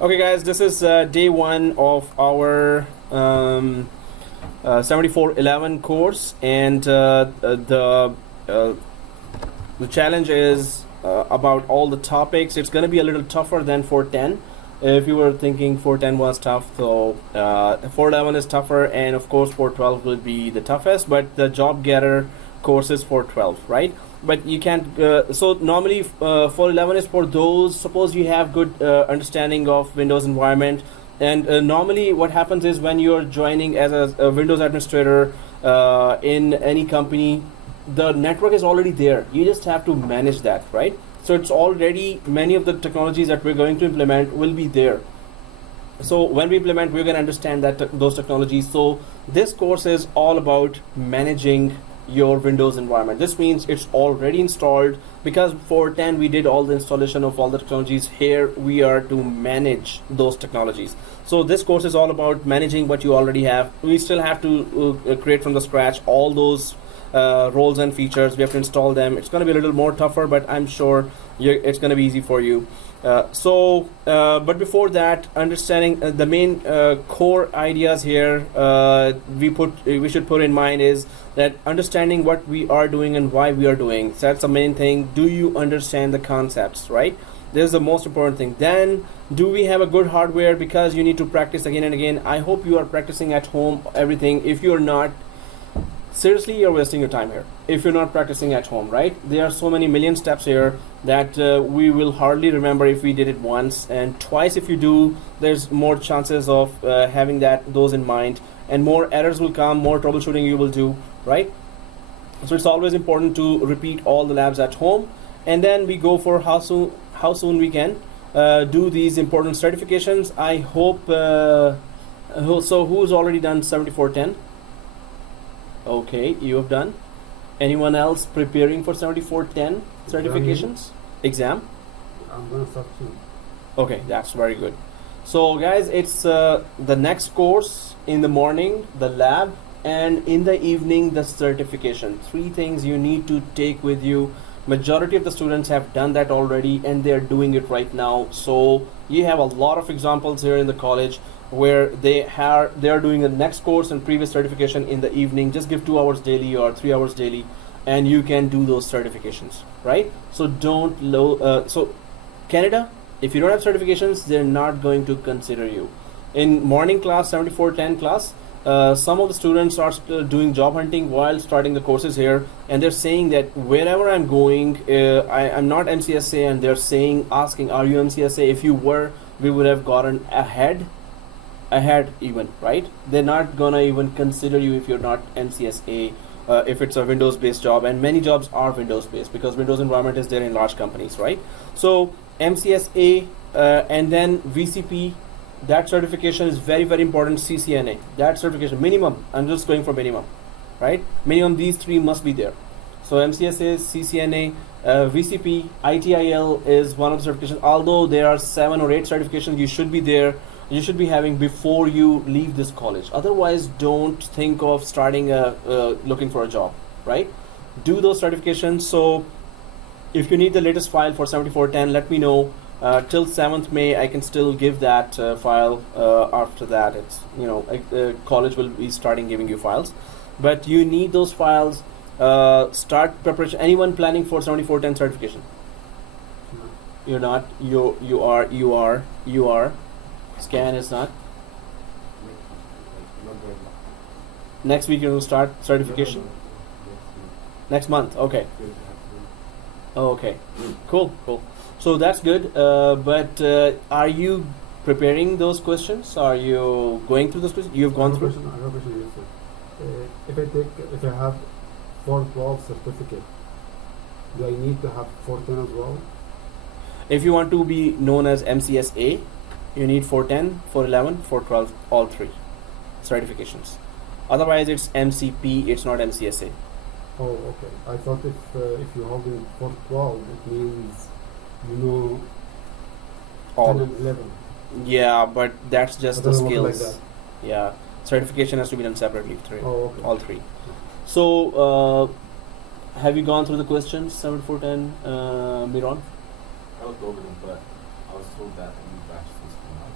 Okay, guys, this is day one of our 7411 course, and the challenge is about all the topics. It's going to be a little tougher than 410. If you were thinking 410 was tough, so 411 is tougher, and of course 412 will be the toughest, but the job getter course is 412, right? But you can't, so normally 411 is for those, suppose you have good understanding of Windows environment, and normally what happens is when you're joining as a Windows administrator in any company, the network is already there. You just have to manage that, right? So it's already, many of the technologies that we're going to implement will be there. So when we implement, we're going to understand that those technologies. So this course is all about managing your Windows environment. This means it's already installed, because for 10 we did all the installation of all the technologies. Here we are to manage those technologies. So this course is all about managing what you already have. We still have to create from the scratch all those roles and features. We have to install them. It's going to be a little more tougher, but I'm sure it's going to be easy for you. But before that, understanding the main core ideas here we should put in mind is that understanding what we are doing and why we are doing. So that's the main thing. Do you understand the concepts, right? This is the most important thing. Then, do we have a good hardware? Because you need to practice again and again. I hope you are practicing at home everything. If you're not, seriously, you're wasting your time here if you're not practicing at home, right? There are so many million steps here that we will hardly remember if we did it once, and twice if you do, there's more chances of having those in mind, and more errors will come, more troubleshooting you will do, right? So it's always important to repeat all the labs at home, and then we go for how soon we can do these important certifications. I hope so who's already done 7410? Okay, you have done. Anyone else preparing for 7410 certifications? Exam? I'm gonna start soon. Okay, that's very good. So guys, it's the next course in the morning, the lab, and in the evening, the certification. 3 things you need to take with you. Majority of the students have done that already, and they're doing it right now. So you have a lot of examples here in the college where they are doing the next course and previous certification in the evening. Just give 2 hours daily or 3 hours daily, and you can do those certifications, right? So so Canada, if you don't have certifications, they're not going to consider you. In morning class, 7410 class, some of the students are doing job hunting while starting the courses here, and they're saying that wherever I'm going, I'm not MCSA, and they're asking, are you MCSA? If you were, we would have gotten ahead even, right? They're not gonna even consider you if you're not MCSA, if it's a Windows based job, and many jobs are Windows based because Windows environment is there in large companies, right? So MCSA and then VCP, that certification is very, very important. CCNA, that certification minimum, I'm just going for minimum, right? Minimum, these 3 must be there. So MCSA, CCNA, VCP, ITIL is one of the certifications. Although there are 7 or 8 certifications you should be there, you should be having before you leave this college. Otherwise, don't think of starting looking for a job, right? Do those certifications. So if you need the latest file for 7410, let me know. Till 7th May, I can still give that file. After that, it's, college will be starting giving you files, but you need those files. Start preparation. Anyone planning for 7410 certification? No. You're not. You are. Scan is not. Next week you're going to start certification. Next month. Okay. Oh, okay. Cool. So that's good. But are you preparing those questions? Are you going through those questions? You've gone through? I have a question, yes, sir. If I have 412 certificate, do I need to have 410 as well? If you want to be known as MCSA, you need 410, 411, 412, all 3 certifications. Otherwise, it's MCP, it's not MCSA. Oh, okay. I thought if you hold in 412, it means you know All. 10 and 11. Yeah, but that's just the doesn't work skills. like that. Yeah, certification has to be done separately. 3, Oh, okay. all 3. So, have you gone through the questions, 7410, Miron? I looked over them, but I was told that a new batch was coming out.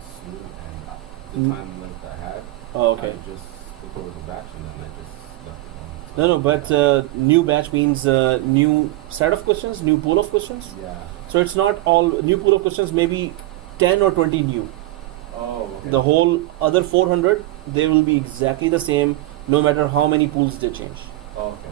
the time limit I had. Oh, okay. I just took over the batch and then I just left it on. No, but new batch means new set of questions, new pool of questions. Yeah. So it's not all new pool of questions, maybe 10 or 20 new. Oh, okay. The whole other 400, they will be exactly the same no matter how many pools they change. Oh, okay.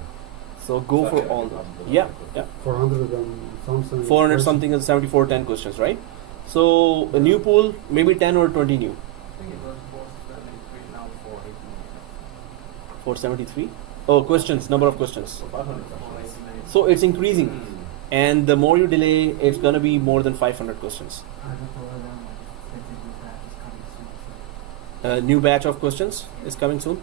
So go So for I can all come those. to Yeah, that. yeah. 400 and something. 400 questions. something is 74, 10 questions, right? So a new pool, maybe 10 or 20 new. I think it was 473 now 489. 473? Oh, questions, number of questions. So 500 questions. 489. So it's increasing. Hmm. And the more you delay, it's going to be more than 500 questions. I don't know whether that is coming soon. New batch of questions is coming soon.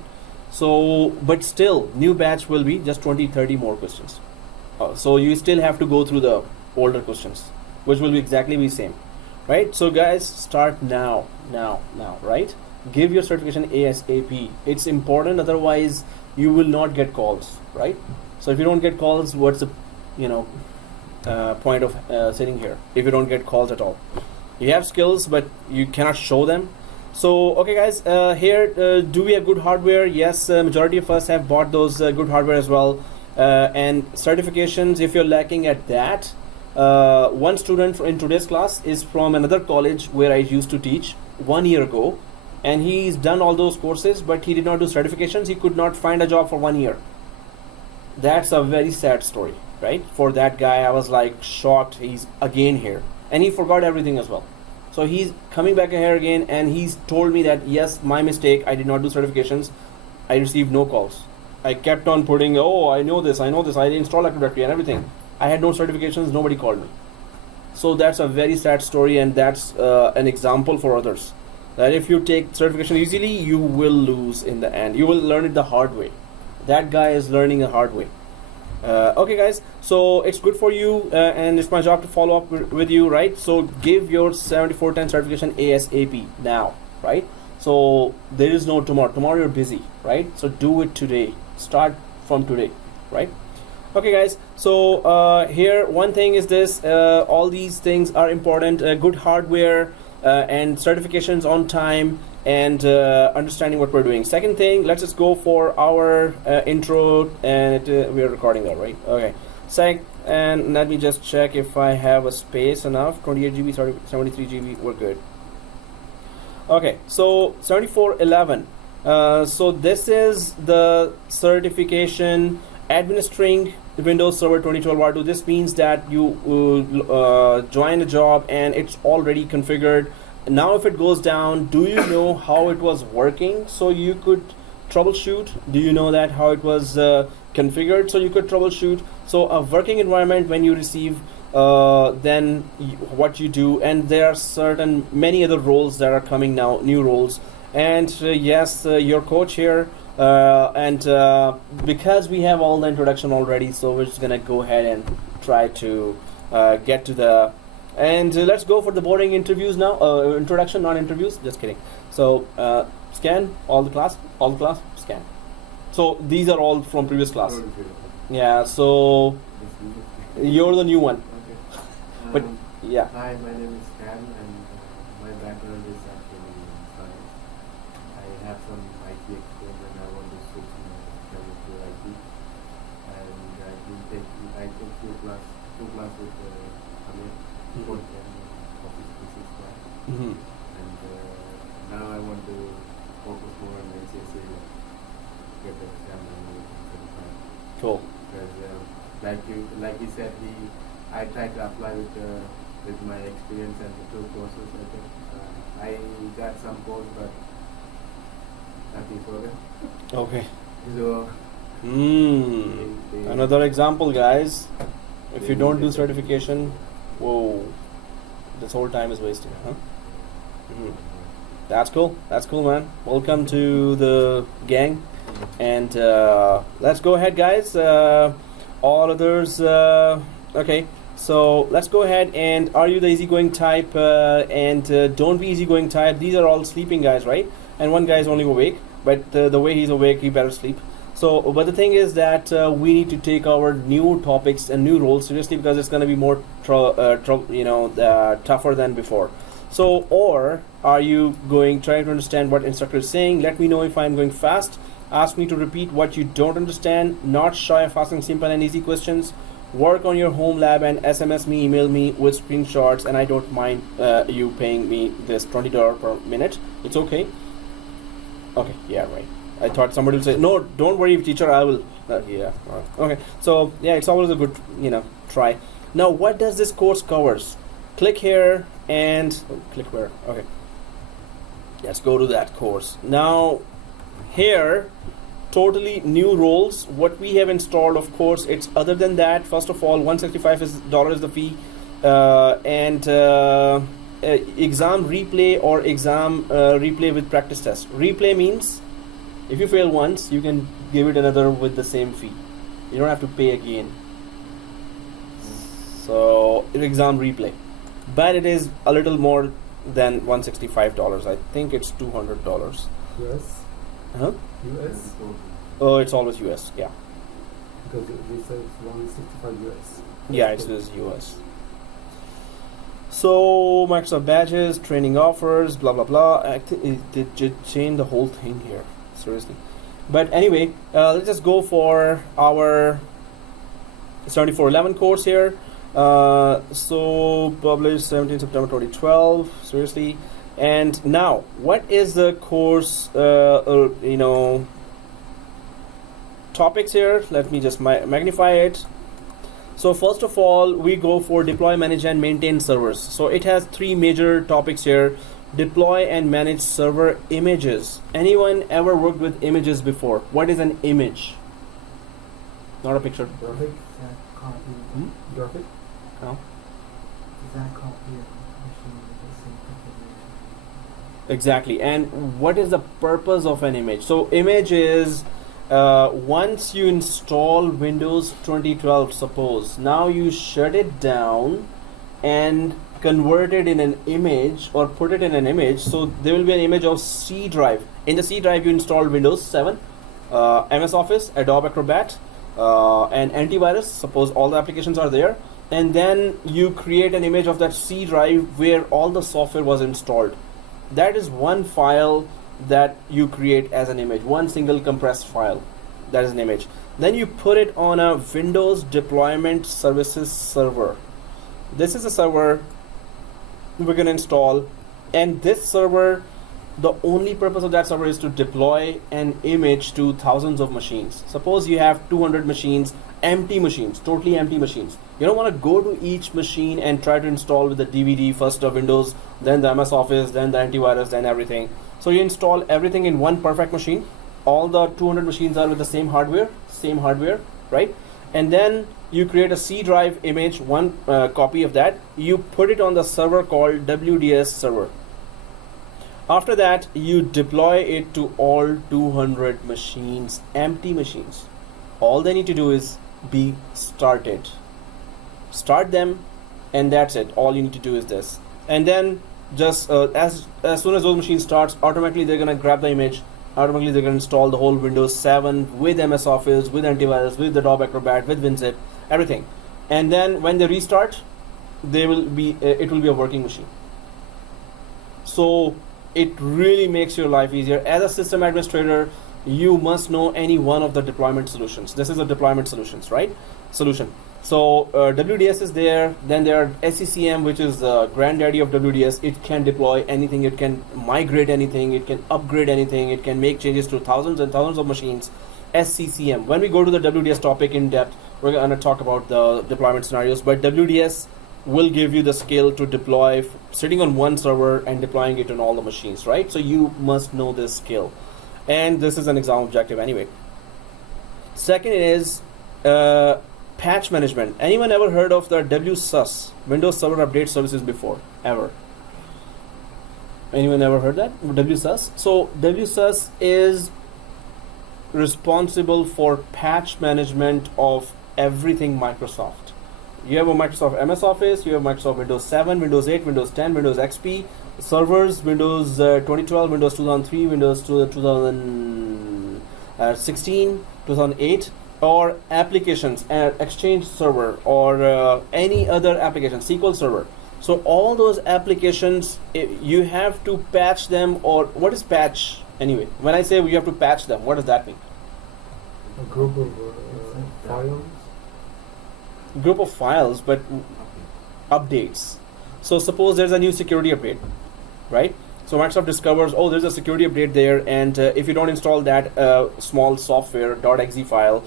So, but still, new batch will be just 20, 30 more questions. So you still have to go through the older questions, which will be exactly the same, right? So guys, start now, right? Give your certification ASAP. It's important, otherwise you will not get calls, right? So if you don't get calls, what's the, point of sitting here if you don't get calls at all? You have skills, but you cannot show them. So, okay guys, here, do we have good hardware? Yes, majority of us have bought those good hardware as well. And certifications, if you're lacking at that, one student in today's class is from another college where I used to teach 1 year ago. And he's done all those courses, but he did not do certifications. He could not find a job for 1 year. That's a very sad story, right? For that guy, I was like shocked. He's again here. And he forgot everything as well. So he's coming back here again, and he's told me that, yes, my mistake, I did not do certifications. I received no calls. I kept on putting, oh, I know this, I installed Active Directory and everything. I had no certifications, nobody called me. So that's a very sad story, and that's an example for others. That if you take certification easily, you will lose in the end. You will learn it the hard way. That guy is learning the hard way. Okay guys, so it's good for you, and it's my job to follow up with you, right? So give your 7410 certification ASAP now, right? So there is no tomorrow you're busy, right? So do it today, start from today, right? Okay guys, so here one thing is this, all these things are important, good hardware and certifications on time, and understanding what we're doing. Second thing, let's just go for our intro, and we are recording that, right? Okay. And let me just check if I have a space enough. 28 GB, 73 GB, we're good. Okay, so 7411. So this is the certification administering Windows Server 2012 R2. This means that you join a job and it's already configured. Now if it goes down, do you know how it was working so you could troubleshoot? Do you know that how it was configured so you could troubleshoot? So a working environment, when you receive then what you do, and there are many other roles that are coming now, new roles. And yes, your coach here, and because we have all the introduction already, so we're just gonna go ahead and try to get to the, and let's go for the boring interviews now. Introduction, not interviews, just kidding. So scan all the class, scan. So these are all from previous class. Yeah, so you're the new one. Okay. But yeah. Hi, my name is Cam, and my background is actually in science. I have some IT experience, and I want to switch my career to IT. And I took two classes with Amir, both Office 365. Mm-hmm. And now I want to focus more on NCSA, get the exam and certified. Cool. Because like you said, I tried to apply with my experience and the two courses. I think I got some course, but nothing further. Okay. So Another example, guys. If you don't do certification, whoa, this whole time is wasted, huh? Mm-hmm. That's cool, man. Welcome to the gang. And let's go ahead, guys. All others, okay. So let's go ahead, and are you the easygoing type? And don't be easygoing type. These are all sleeping guys, right? And one guy is only awake, but the way he's awake, he better sleep. So, but the thing is that we need to take our new topics and new roles seriously, because it's going to be more tougher than before. So, or are you trying to understand what instructor is saying? Let me know if I'm going fast. Ask me to repeat what you don't understand. Not shy of asking simple and easy questions. Work on your home lab and SMS me, email me with screenshots, and I don't mind you paying me this $20 per minute. It's okay. Okay, yeah, right. I thought somebody would say, no, don't worry, teacher, I will. Yeah, right. Okay. So, yeah, it's always a good, try. Now, what does this course covers? Click here and click where? Okay. Let's go to that course. Now, here, totally new roles. What we have installed, of course, it's other than that. First of all, $165 is the fee, and exam replay or exam replay with practice test. Replay means if you fail once, you can give it another with the same fee. You don't have to pay again. So exam replay, but it is a little more than $165. I think it's $200. US? Huh? US? Oh, it's always US. Yeah. Because they say it's 165 US. Yeah, it's US. So Microsoft badges, training offers, blah blah blah. I think it did change the whole thing here. Seriously. But anyway, let's just go for our 7411 course here. So published 17 September 2012. Seriously. And now, what is the course? Topics here. Let me just magnify it. So first of all, we go for deploy, manage, and maintain servers. So it has three major topics here. Deploy and manage server images. Anyone ever worked with images before? What is an image? Not a picture. Graphic? Exact copy. Graphic? No. Exact copy of machine with the same configuration. Exactly. And what is the purpose of an image? So image is once you install Windows 2012, suppose now you shut it down and convert it in an image or put it in an image. So there will be an image of C drive. In the C drive you install Windows 7, MS Office, Adobe Acrobat, and antivirus. Suppose all the applications are there, and then you create an image of that C drive where all the software was installed. That is one file that you create as an image, one single compressed file. That is an image. Then you put it on a Windows Deployment Services server. This is a server we're going to install, and this server, the only purpose of that server is to deploy an image to thousands of machines. Suppose you have 200 machines, empty machines, totally empty machines. You don't want to go to each machine and try to install with the DVD, first the Windows, then the MS Office, then the antivirus, then everything. So you install everything in one perfect machine. All the 200 machines are with the same hardware, right? And then you create a C drive image, one copy of that. You put it on the server called WDS server. After that, you deploy it to all 200 machines, empty machines. All they need to do is be started. Start them, and that's it. All you need to do is this. And then just as soon as those machines starts, automatically they're gonna grab the image. Automatically they're gonna install the whole Windows 7 with MS Office, with antivirus, with Adobe Acrobat, with WinZip, everything. And then when they restart, it will be a working machine. So it really makes your life easier. As a system administrator, you must know any one of the deployment solutions. This is a deployment solutions, right? Solution. So WDS is there. Then there are SCCM, which is the granddaddy of WDS. It can deploy anything. It can migrate anything. It can upgrade anything. It can make changes to thousands and thousands of machines. SCCM. When we go to the WDS topic in depth, we're going to talk about the deployment scenarios. But WDS will give you the skill to deploy sitting on one server and deploying it on all the machines, right? So you must know this skill. And this is an exam objective anyway. Second is patch management. Anyone ever heard of the WSUS, Windows Server Update Services before? Ever? Anyone ever heard that? WSUS? So WSUS is responsible for patch management of everything Microsoft. You have a Microsoft MS Office, you have Microsoft Windows 7, Windows 8, Windows 10, Windows XP, servers, Windows 2012, Windows 2003, Windows 2016, 2008, or applications, Exchange Server, or any other application, SQL Server. So all those applications, you have to patch them. Or what is patch anyway? When I say we have to patch them, what does that mean? A group of files. Group of files, but updates. So suppose there's a new security update, right? So Microsoft discovers, oh, there's a security update there, and if you don't install that small software .exe file,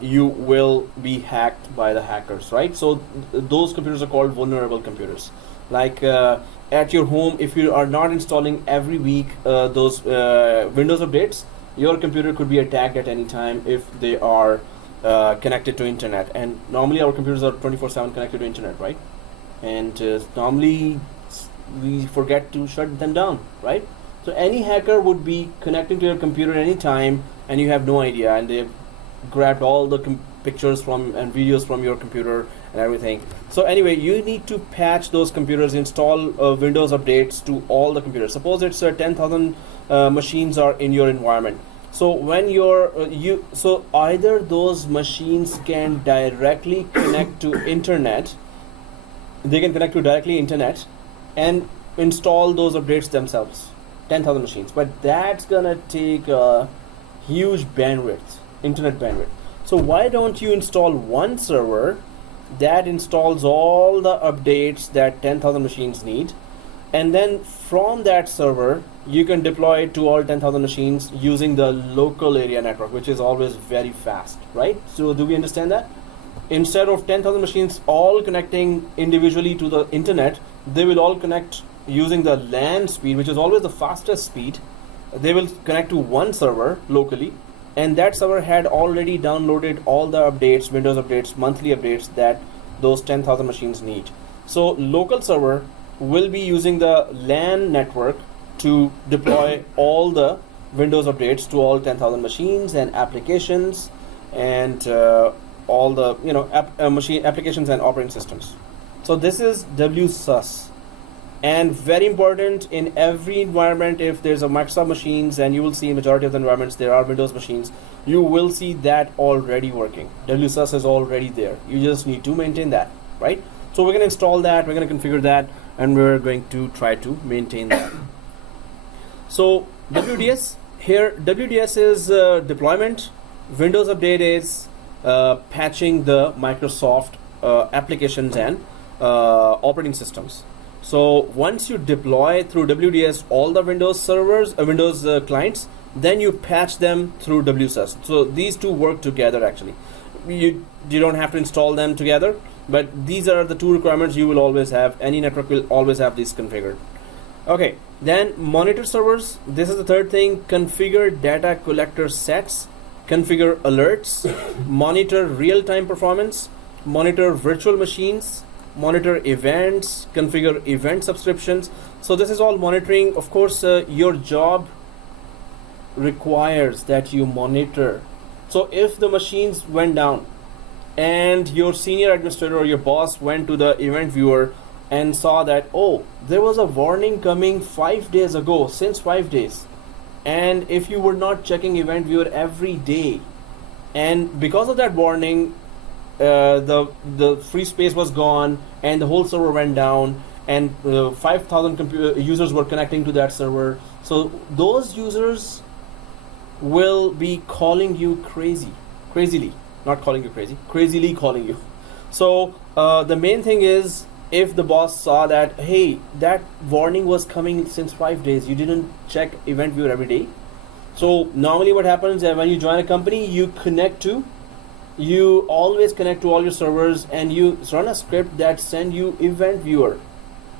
you will be hacked by the hackers, right? So those computers are called vulnerable computers. Like at your home, if you are not installing every week those Windows updates, your computer could be attacked at any time if they are connected to internet. And normally our computers are 24/7 connected to internet, right? And normally we forget to shut them down, right? So any hacker would be connecting to your computer any time, and you have no idea, and they've grabbed all the pictures from and videos from your computer and everything. So anyway, you need to patch those computers, install Windows updates to all the computers. Suppose it's 10,000 machines are in your environment. So when so either those machines can directly connect to internet, they can connect to directly internet and install those updates themselves, 10,000 machines. But that's gonna take a huge bandwidth, internet bandwidth. So why don't you install one server that installs all the updates that 10,000 machines need, and then from that server you can deploy it to all 10,000 machines using the local area network, which is always very fast, right? So do we understand that? Instead of 10,000 machines all connecting individually to the internet, they will all connect using the LAN speed, which is always the fastest speed. They will connect to one server locally, and that server had already downloaded all the updates, Windows updates, monthly updates that those 10,000 machines need. So local server will be using the LAN network to deploy all the Windows updates to all 10,000 machines and applications, and all the machine applications and operating systems. So this is WSUS, and very important in every environment. If there's a Microsoft machines, and you will see in majority of the environments there are Windows machines, you will see that already working. WSUS is already there. You just need to maintain that, right? So we're going to install that, we're going to configure that, and we're going to try to maintain that. So WDS here, WDS is deployment, Windows update is patching the Microsoft applications and operating systems. So once you deploy through WDS all the Windows servers, Windows clients, then you patch them through WSUS. So these two work together actually. You don't have to install them together, but these are the two requirements you will always have. Any network will always have these configured. Okay, then monitor servers. This is the third thing. Configure data collector sets, configure alerts, monitor real-time performance, monitor virtual machines, monitor events, configure event subscriptions. So this is all monitoring. Of course, your job requires that you monitor. So if the machines went down and your senior administrator or your boss went to the event viewer and saw that, oh, there was a warning coming 5 days ago, since 5 days, and if you were not checking event viewer every day, and because of that warning, the free space was gone and the whole server went down, and 5,000 users were connecting to that server, so those users will be calling you crazily calling you. So the main thing is, if the boss saw that, hey, that warning was coming since 5 days, you didn't check event viewer every day. So normally what happens is when you join a company, you always connect to all your servers, and you run a script that send you event viewer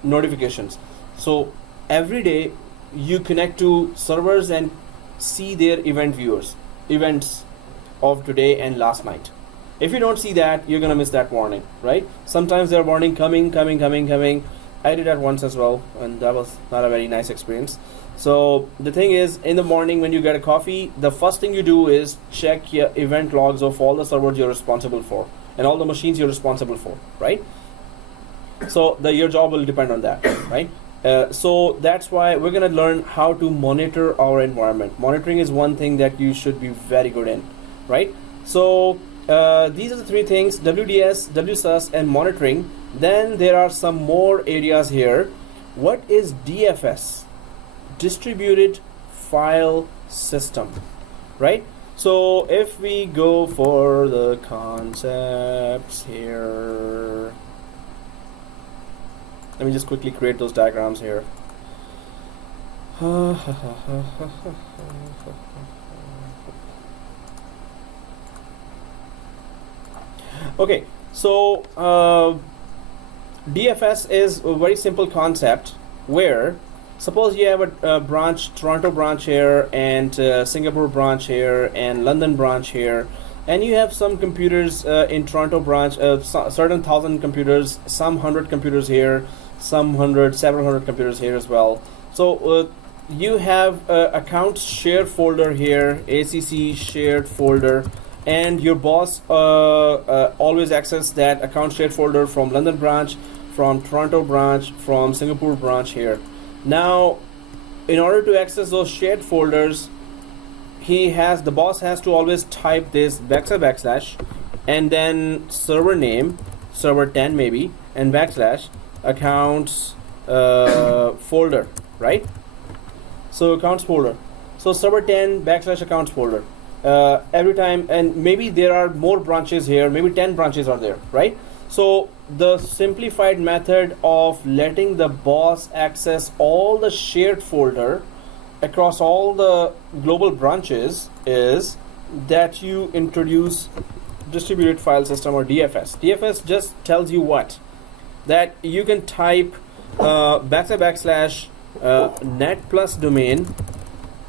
notifications. So every day you connect to servers and see their events of today and last night. If you don't see that, you're gonna miss that warning, right? Sometimes they're warning coming. I did that once as well, and that was not a very nice experience. So the thing is, in the morning when you get a coffee, the first thing you do is check your event logs of all the servers you're responsible for and all the machines you're responsible for, right? So your job will depend on that, right? So that's why we're gonna learn how to monitor our environment. Monitoring is one thing that you should be very good in, right? So these are the three things: WDS, WSUS, and monitoring. Then there are some more areas here. What is DFS? Distributed File System, right? So if we go for the concepts here, let me just quickly create those diagrams here. Okay, so DFS is a very simple concept where suppose you have a branch, Toronto branch here, and Singapore branch here, and London branch here, and you have some computers in Toronto branch, certain thousand computers, some 100 computers here, some 100, several hundred computers here as well. So you have accounts shared folder here, ACC shared folder, and your boss always access that account shared folder from London branch, from Toronto branch, from Singapore branch here. Now, in order to access those shared folders, the boss has to always type this backslash and then server name, server 10 maybe, and backslash accounts folder, right? So accounts folder. So server 10 backslash accounts folder. Every time, and maybe there are more branches here, maybe 10 branches are there, right? So the simplified method of letting the boss access all the shared folder across all the global branches is that you introduce distributed file system, or DFS. DFS just tells you what? That you can type backslash net plus domain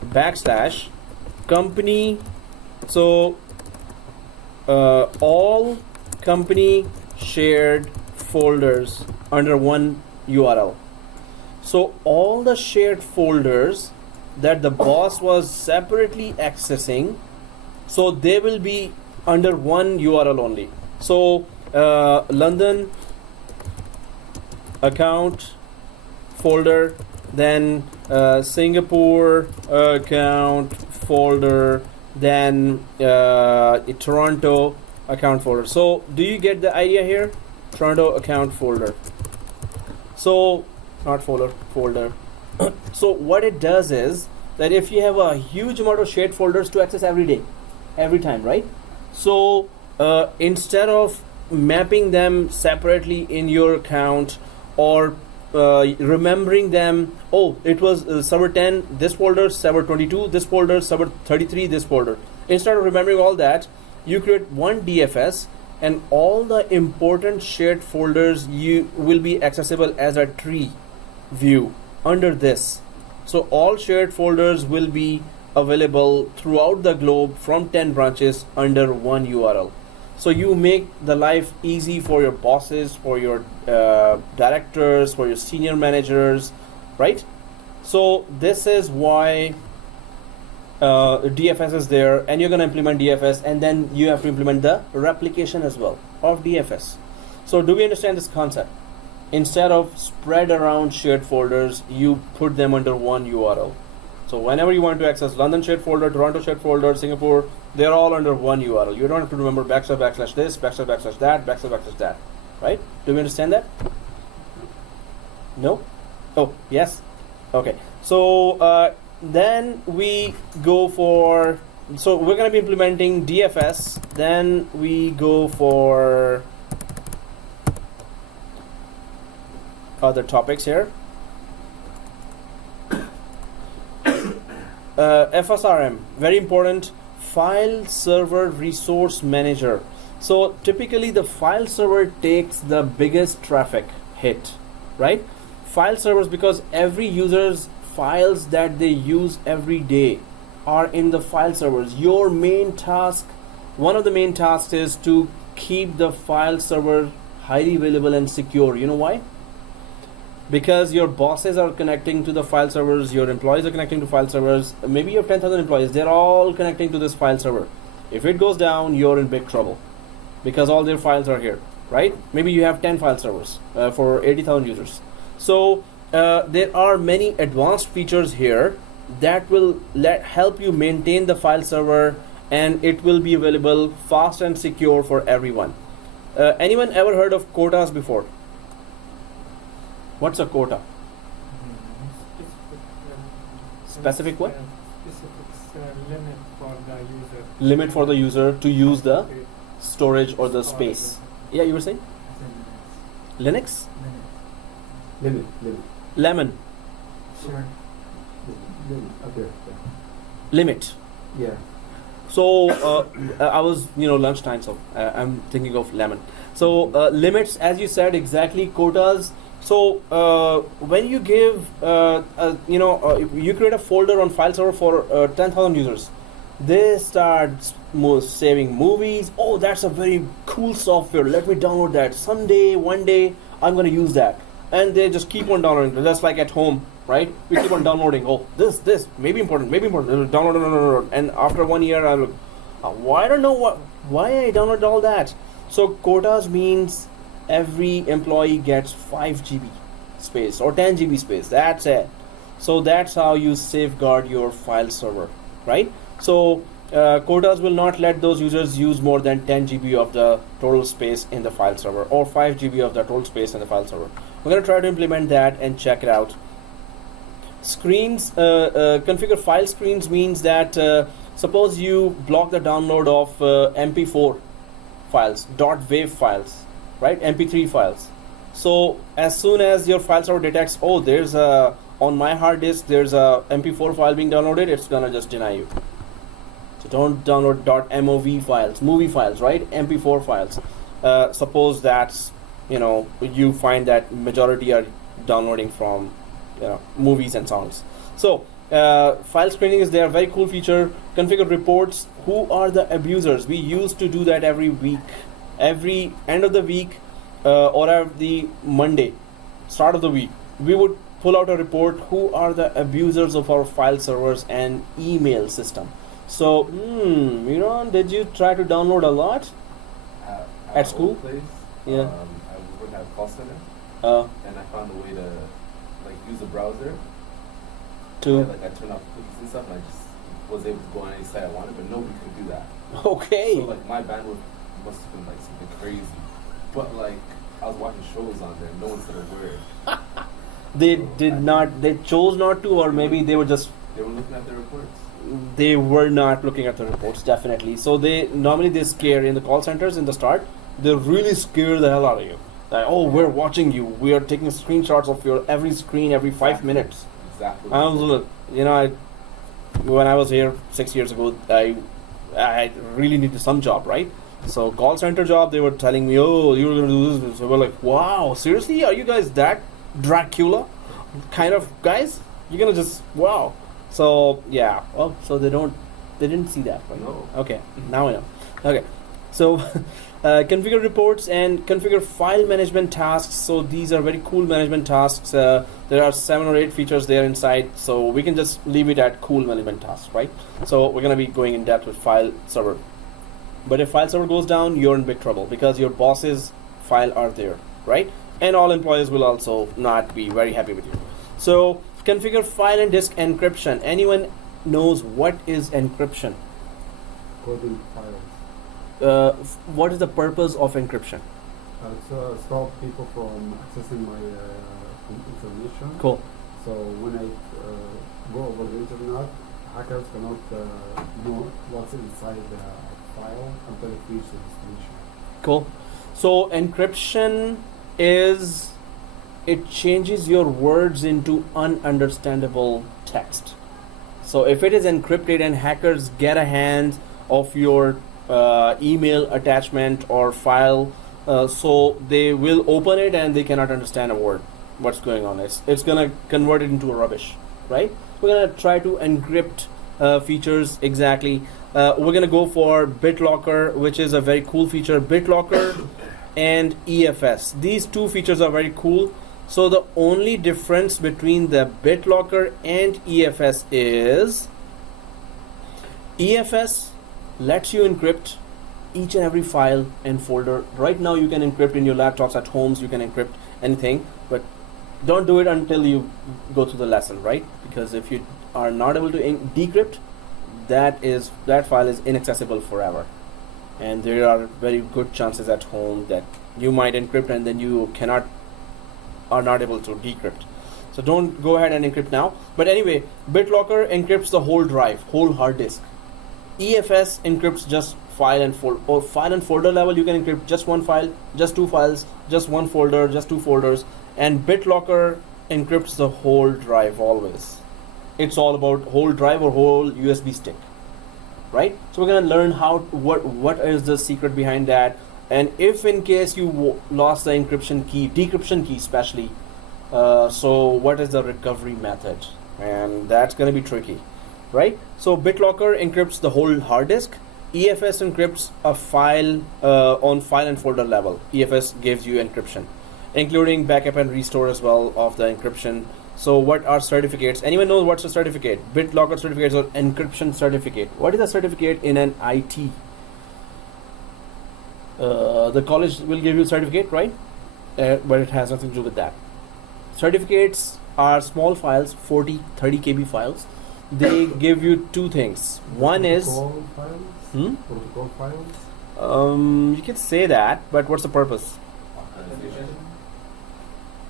backslash company. So all company shared folders under one URL. So all the shared folders that the boss was separately accessing, so they will be under one URL only. So London account folder, then Singapore account folder, then Toronto account folder. So do you get the idea here? Toronto account folder. So not folder. So what it does is that if you have a huge amount of shared folders to access every day, every time, right? So instead of mapping them separately in your account, or remembering them, oh, it was server 10 this folder, server 22 this folder, server 33 this folder. Instead of remembering all that, you create one DFS, and all the important shared folders will be accessible as a tree view under this. So all shared folders will be available throughout the globe from 10 branches under one URL. So you make the life easy for your bosses, for your directors, for your senior managers, right? So this is why DFS is there, and you're going to implement DFS, and then you have to implement the replication as well of DFS. So do we understand this concept? Instead of spread around shared folders, you put them under one URL. So whenever you want to access London shared folder, Toronto shared folder, Singapore, they're all under one URL. You don't have to remember backslash this, backslash that, right? Do we understand that? No? Oh, yes? Okay. So then we go for, so we're going to be implementing DFS, then we go for other topics here. FSRM, very important, file server resource manager. So typically the file server takes the biggest traffic hit, right? File servers, because every user's files that they use every day are in the file servers. Your main task, one of the main tasks, is to keep the file server highly available and secure. You know why? Because your bosses are connecting to the file servers, your employees are connecting to file servers, maybe you have 10,000 employees, they're all connecting to this file server. If it goes down, you're in big trouble because all their files are here, right? Maybe you have 10 file servers for 80,000 users. So there are many advanced features here that will help you maintain the file server, and it will be available fast and secure for everyone. Anyone ever heard of quotas before? What's a quota? Specific what? Specific limit for the user. Limit for the user to use the storage or the space. Yeah, you were saying? Linux? Limit. Lemon. Sure. Limit. Okay. Limit. Yeah. So I was, lunchtime, so I'm thinking of lemon. So limits, as you said, exactly, quotas. So when you give, you create a folder on file server for 10,000 users, they start saving movies. Oh, that's a very cool software. Let me download that. Someday, one day, I'm going to use that. And they just keep on downloading. Just like at home, right? We keep on downloading. Oh, this, maybe important. Download. And after 1 year, I look, I don't know why I downloaded all that. So quotas means every employee gets 5 GB space or 10 GB space. That's it. So that's how you safeguard your file server, right? So quotas will not let those users use more than 10 GB of the total space in the file server or 5 GB of the total space in the file server. We're going to try to implement that and check it out. Screens, configure file screens means that suppose you block the download of MP4 files, .wav files, right? MP3 files. So as soon as your file server detects, oh, there's a, on my hard disk, there's a MP4 file being downloaded, it's gonna just deny you. So don't download .mov files, movie files, right? MP4 files. Suppose that's, you find that majority are downloading from movies and songs. So file screening is there, very cool feature. Configure reports. Who are the abusers? We used to do that every week, every end of the week or every Monday, start of the week. We would pull out a report. Who are the abusers of our file servers and email system? So, did you try to download a lot at school? Place, Yeah. I worked at a call center, and I found a way to use a browser. I turned off cookies and stuff, and I just was able to go on any site I wanted, but nobody could do that. Okay. So my bandwidth must have been something crazy. But I was watching shows on there, and no one said a word. They did not. They chose not to, or maybe they were just. They were looking at the reports. They were not looking at the reports, definitely. So they scare in the call centers in the start. They really scare the hell out of you. Like, oh, we're watching you. We are taking screenshots of your every screen every 5 minutes. Exactly. I was, when I was here 6 years ago, I really needed some job, right? So call center job, they were telling me, oh, you were gonna do this. So we're like, wow, seriously? Are you guys that Dracula kind of guys? You're gonna just wow. So yeah. Oh, so they didn't see that. Right? No. Okay, now I know. Okay, so configure reports and configure file management tasks. So these are very cool management tasks. There are 7 or 8 features there inside. So we can just leave it at cool management tasks, right? So we're gonna be going in depth with file server. But if file server goes down, you're in big trouble because your boss's file are there, right? And all employees will also not be very happy with you. So configure file and disk encryption. Anyone knows what is encryption? Coding files. What is the purpose of encryption? To stop people from accessing my information. Cool. So when I go over the internet, hackers cannot know what's inside the file until it reaches the destination. Cool. So encryption is, it changes your words into ununderstandable text. So if it is encrypted and hackers get a hand of your email attachment or file, so they will open it and they cannot understand a word what's going on. It's gonna convert it into a rubbish, right? We're gonna try to encrypt features exactly. We're gonna go for BitLocker, which is a very cool feature. BitLocker and EFS. These 2 features are very cool. So the only difference between the BitLocker and EFS is EFS lets you encrypt each and every file and folder. Right now you can encrypt in your laptops at homes, you can encrypt anything, but don't do it until you go through the lesson, right? Because if you are not able to decrypt, that file is inaccessible forever. And there are very good chances at home that you might encrypt and then you cannot are not able to decrypt. So don't go ahead and encrypt now. But anyway, BitLocker encrypts the whole drive, whole hard disk. EFS encrypts just file and folder level. You can encrypt just one file, just two files, just one folder, just two folders. And BitLocker encrypts the whole drive always. It's all about whole drive or whole USB stick, right? So we're gonna learn what is the secret behind that. And if in case you lost the encryption key, decryption key especially, so what is the recovery method? And that's gonna be tricky, right? So BitLocker encrypts the whole hard disk. EFS encrypts a file on file and folder level. EFS gives you encryption, including backup and restore as well of the encryption. So what are certificates? Anyone knows what's a certificate? BitLocker certificates or encryption certificate. What is a certificate in an IT? The college will give you a certificate, right? But it has nothing to do with that. Certificates are small files, 40, 30 KB files. They give you two things. One is Protocol files? Protocol files? you can say that, but what's the purpose?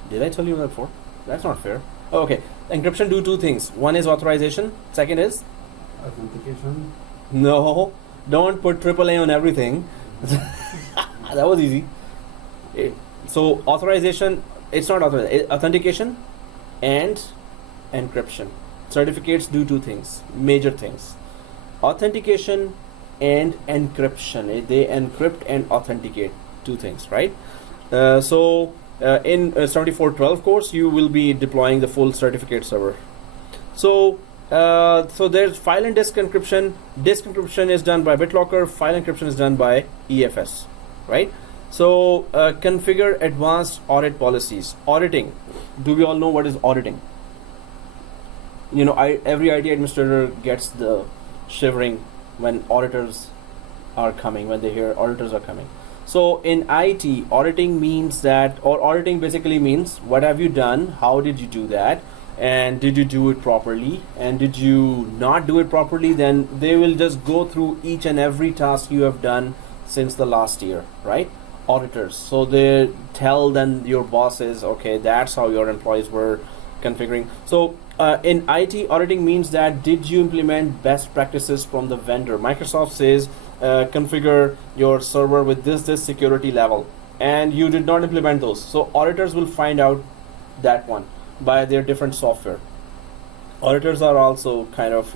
Did I tell you that before? That's not fair. Oh, okay. Encryption do two things. One is authorization. Second is Authentication? no. Don't put AAA on everything. That was easy. So authorization. It's not authorization. Authentication and encryption. Certificates do two things, major things. Authentication and encryption. They encrypt and authenticate, two things, right? In 7412 course, you will be deploying the full certificate server. So there's file and disk encryption. Disk encryption is done by BitLocker. File encryption is done by EFS, right? So configure advanced audit policies. Auditing. Do we all know what is auditing? You know, every IT administrator gets the shivering when auditors are coming, when they hear auditors are coming. So in IT, auditing means that, or auditing basically means what have you done, how did you do that, and did you do it properly, and did you not do it properly? Then they will just go through each and every task you have done since the last year, right? Auditors. So they tell then your bosses, okay, that's how your employees were configuring. So in IT, auditing means that did you implement best practices from the vendor? Microsoft says configure your server with this security level, and you did not implement those. So auditors will find out that one by their different software. Auditors are also kind of,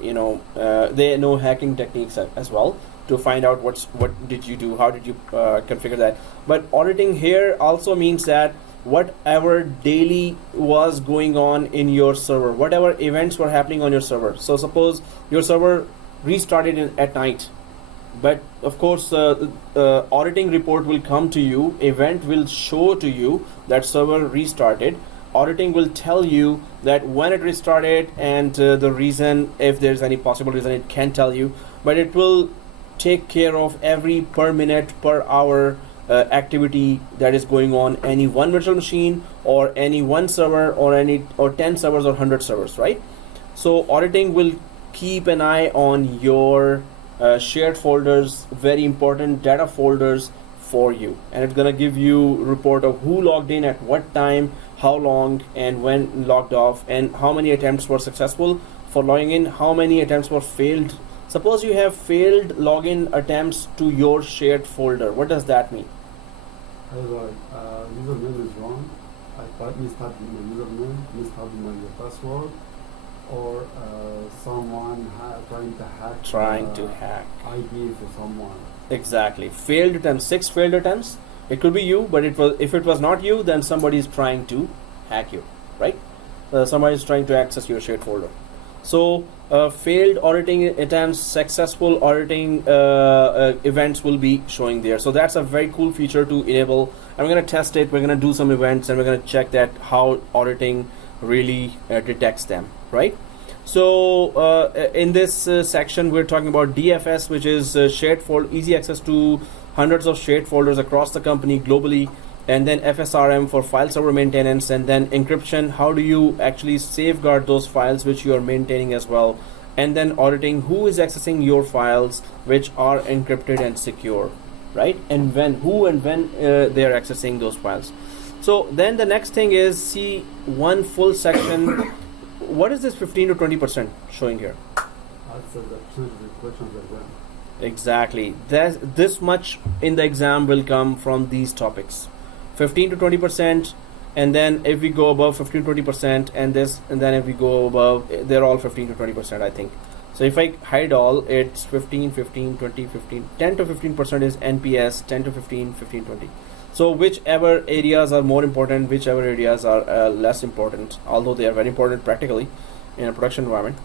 they know hacking techniques as well to find out what did you do, how did you configure that. But auditing here also means that whatever daily was going on in your server, whatever events were happening on your server. So suppose your server restarted at night, but of course auditing report will come to you, event will show to you that server restarted. Auditing will tell you that when it restarted and the reason, if there's any possible reason, it can tell you, but it will take care of every per minute, per hour activity that is going on any one virtual machine or any one server or 10 servers or 100 servers, right? So auditing will keep an eye on your shared folders, very important data folders for you, and it's gonna give you report of who logged in at what time, how long, and when logged off, and how many attempts were successful for logging in, how many attempts were failed. Suppose you have failed login attempts to your shared folder. What does that mean? Username is wrong. I mistyped my username, mistyped my password, or someone trying to hack ID for someone. Exactly. Failed attempts, 6 failed attempts. It could be you, but if it was not you, then somebody is trying to hack you, right? Somebody is trying to access your shared folder. So failed auditing attempts, successful auditing events will be showing there. So that's a very cool feature to enable. And we're going to test it. We're going to do some events, and we're going to check that how auditing really detects them, right? So in this section, we're talking about DFS, which is shared folder, easy access to hundreds of shared folders across the company globally. And then FSRM for file server maintenance, and then encryption, how do you actually safeguard those files which you are maintaining as well, and then auditing, who is accessing your files which are encrypted and secure, right? And when they are accessing those files. So then the next thing is see one full section. What is this 15 to 20% showing here? That's the percentage of questions that exam. Exactly. This much in the exam will come from these topics. 15 to 20%, and then if we go above 15 to 20%, and then if we go above, they're all 15 to 20%, I think. So if I hide all, it's 15, 15, 20, 15, 10 to 15% is NPS, 10 to 15, 15, 20. So whichever areas are more important, whichever areas are less important, although they are very important practically in a production environment.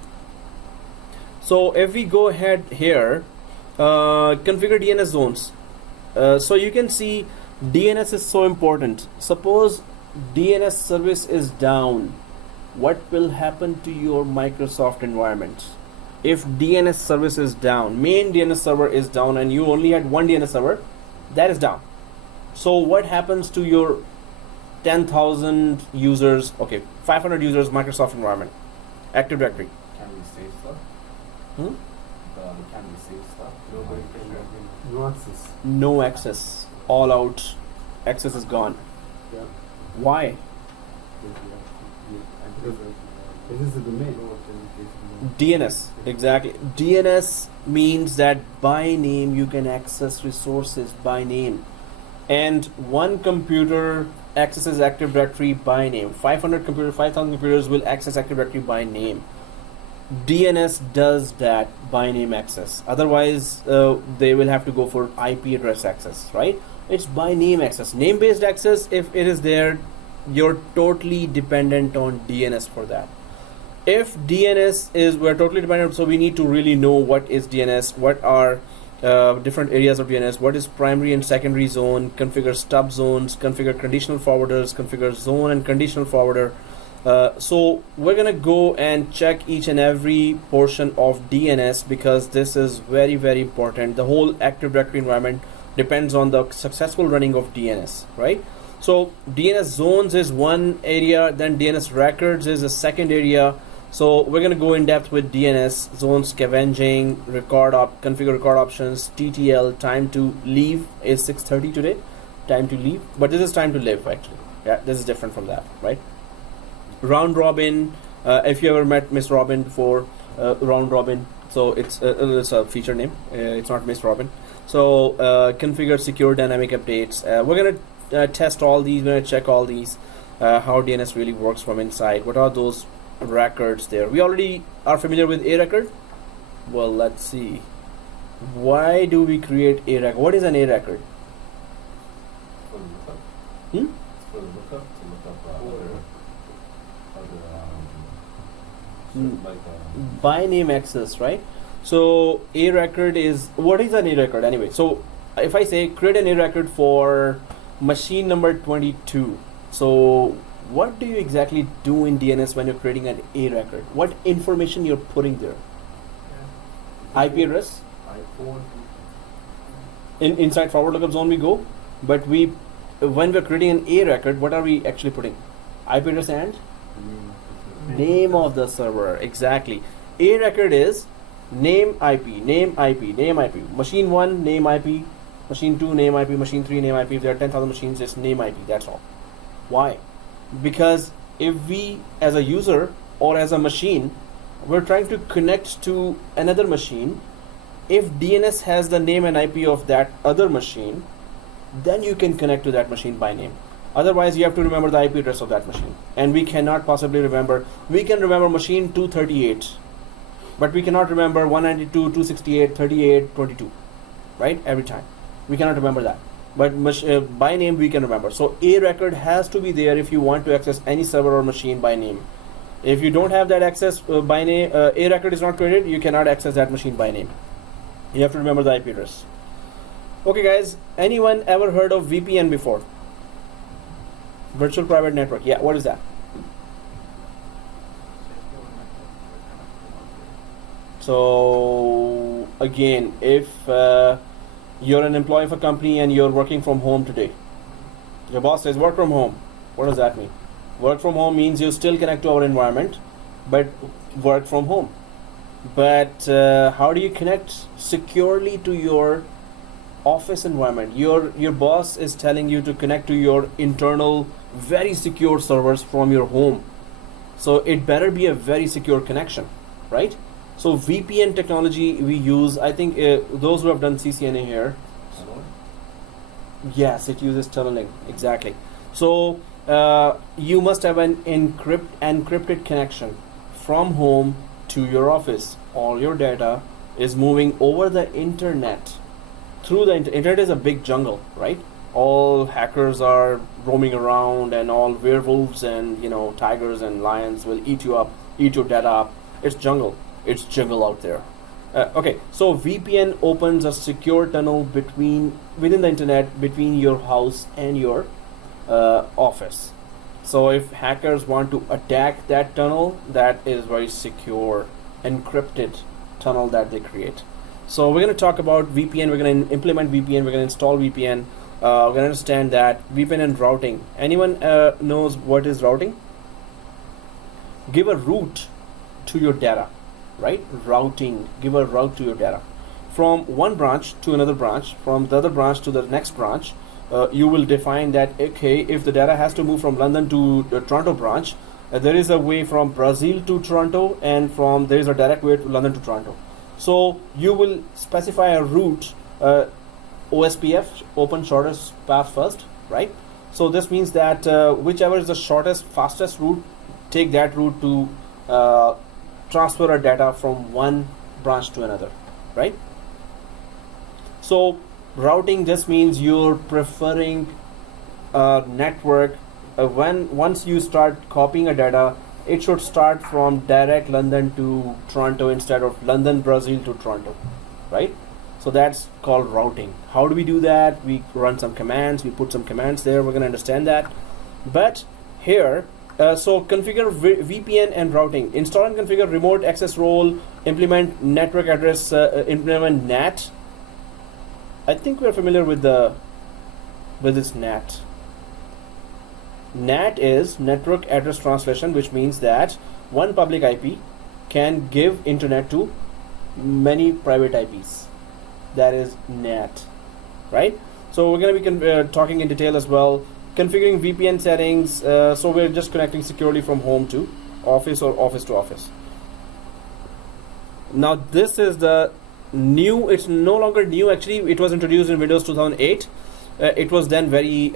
So if we go ahead here, configure DNS zones. So you can see DNS is so important. Suppose DNS service is down. What will happen to your Microsoft environment? If DNS service is down, main DNS server is down, and you only had one DNS server, that is down. So what happens to your 10,000 users, okay, 500 users Microsoft environment, Active Directory? Can we save stuff? Hmm? Can we save stuff? Nobody can log in. No access. No access. All out. Access is gone. Yeah. Why? This is the domain. DNS. Exactly. DNS means that by name you can access resources by name. And one computer accesses Active Directory by name. 500 computers, 5,000 computers will access Active Directory by name. DNS does that by name access. Otherwise, they will have to go for IP address access, right? It's by name access. Name-based access, if it is there, you're totally dependent on DNS for that. If DNS is, we're totally dependent, so we need to really know what is DNS, what are different areas of DNS, what is primary and secondary zone, configure stub zones, configure conditional forwarders, configure zone and conditional forwarder. So we're gonna go and check each and every portion of DNS because this is very, very important. The whole Active Directory environment depends on the successful running of DNS, right? So DNS zones is one area, then DNS records is a second area. So we're gonna go in depth with DNS zone scavenging, configure record options, TTL, time to leave is 6:30 today, time to leave, but this is time to live actually. Yeah, this is different from that, right? Round robin, if you ever met Miss Robin before, round robin, so it's a feature name, it's not Miss Robin. So configure secure dynamic updates. We're gonna test all these, we're gonna check all these, how DNS really works from inside. What are those records there? We already are familiar with a record. Well, let's see. Why do we create a record? What is an a record? For the lookup. Hmm? For the lookup, to look up By name access, right? So a record is, what is an a record anyway? So if I say create an a record for machine number 22, so what do you exactly do in DNS when you're creating an a record? What information you're putting there? IP address? Inside forward lookup zone we go, but when we're creating an a record, what are we actually putting? IP address and name of the server. Exactly. A record is name IP, name IP, name IP. Machine 1, name IP. Machine 2, name IP. Machine 3, name IP. If there are 10,000 machines, it's name IP. That's all. Why? Because if we, as a user or as a machine, we're trying to connect to another machine, if DNS has the name and IP of that other machine, then you can connect to that machine by name. Otherwise, you have to remember the IP address of that machine. And we cannot possibly remember. We can remember machine 238, but we cannot remember 192, 268, 38, 22, right? Every time. We cannot remember that. But by name, we can remember. So a record has to be there if you want to access any server or machine by name. If you don't have that access by name, a record is not created, you cannot access that machine by name. You have to remember the IP address. Okay, guys, anyone ever heard of VPN before? Virtual Private Network. Yeah, what is that? So again, if you're an employee of a company and you're working from home today, your boss says work from home. What does that mean? Work from home means you still connect to our environment, but work from home. But how do you connect securely to your office environment. Your boss is telling you to connect to your internal, very secure servers from your home. So it better be a very secure connection, right? So VPN technology we use, I think those who have done CCNA here, yes, it uses tunneling, exactly. So you must have an encrypted connection from home to your office. All your data is moving over the internet. Through the internet is a big jungle, right? All hackers are roaming around, and all werewolves and tigers and lions will eat you up, eat your data up. It's jungle. It's jungle out there. Okay, so VPN opens a secure tunnel within the internet between your house and your office. So if hackers want to attack that tunnel, that is very secure, encrypted tunnel that they create. So we're going to talk about VPN. We're going to implement VPN. We're going to install VPN. We're going to understand that VPN and routing. Anyone knows what is routing? Give a route to your data, right? Routing. Give a route to your data from one branch to another branch, from the other branch to the next branch. You will define that, okay, if the data has to move from London to the Toronto branch, there is a way from Brazil to Toronto, and there is a direct way to London to Toronto. So you will specify a route, OSPF, open shortest path first, right? So this means that whichever is the shortest, fastest route, take that route to transfer our data from one branch to another, right? So routing just means you're preferring a network. Once you start copying a data, it should start from direct London to Toronto instead of London, Brazil to Toronto, right? So that's called routing. How do we do that? We run some commands, we put some commands there, we're going to understand that. But here, so configure VPN and routing. Install and configure remote access role, implement network address, implement NAT. I think we're familiar with this NAT. NAT is network address translation, which means that one public IP can give internet to many private IPs. That is NAT, right? So we're going to be talking in detail as well. Configuring VPN settings. So we're just connecting securely from home to office or office to office. Now this is the new. It's no longer new. Actually, it was introduced in Windows 2008. It was then very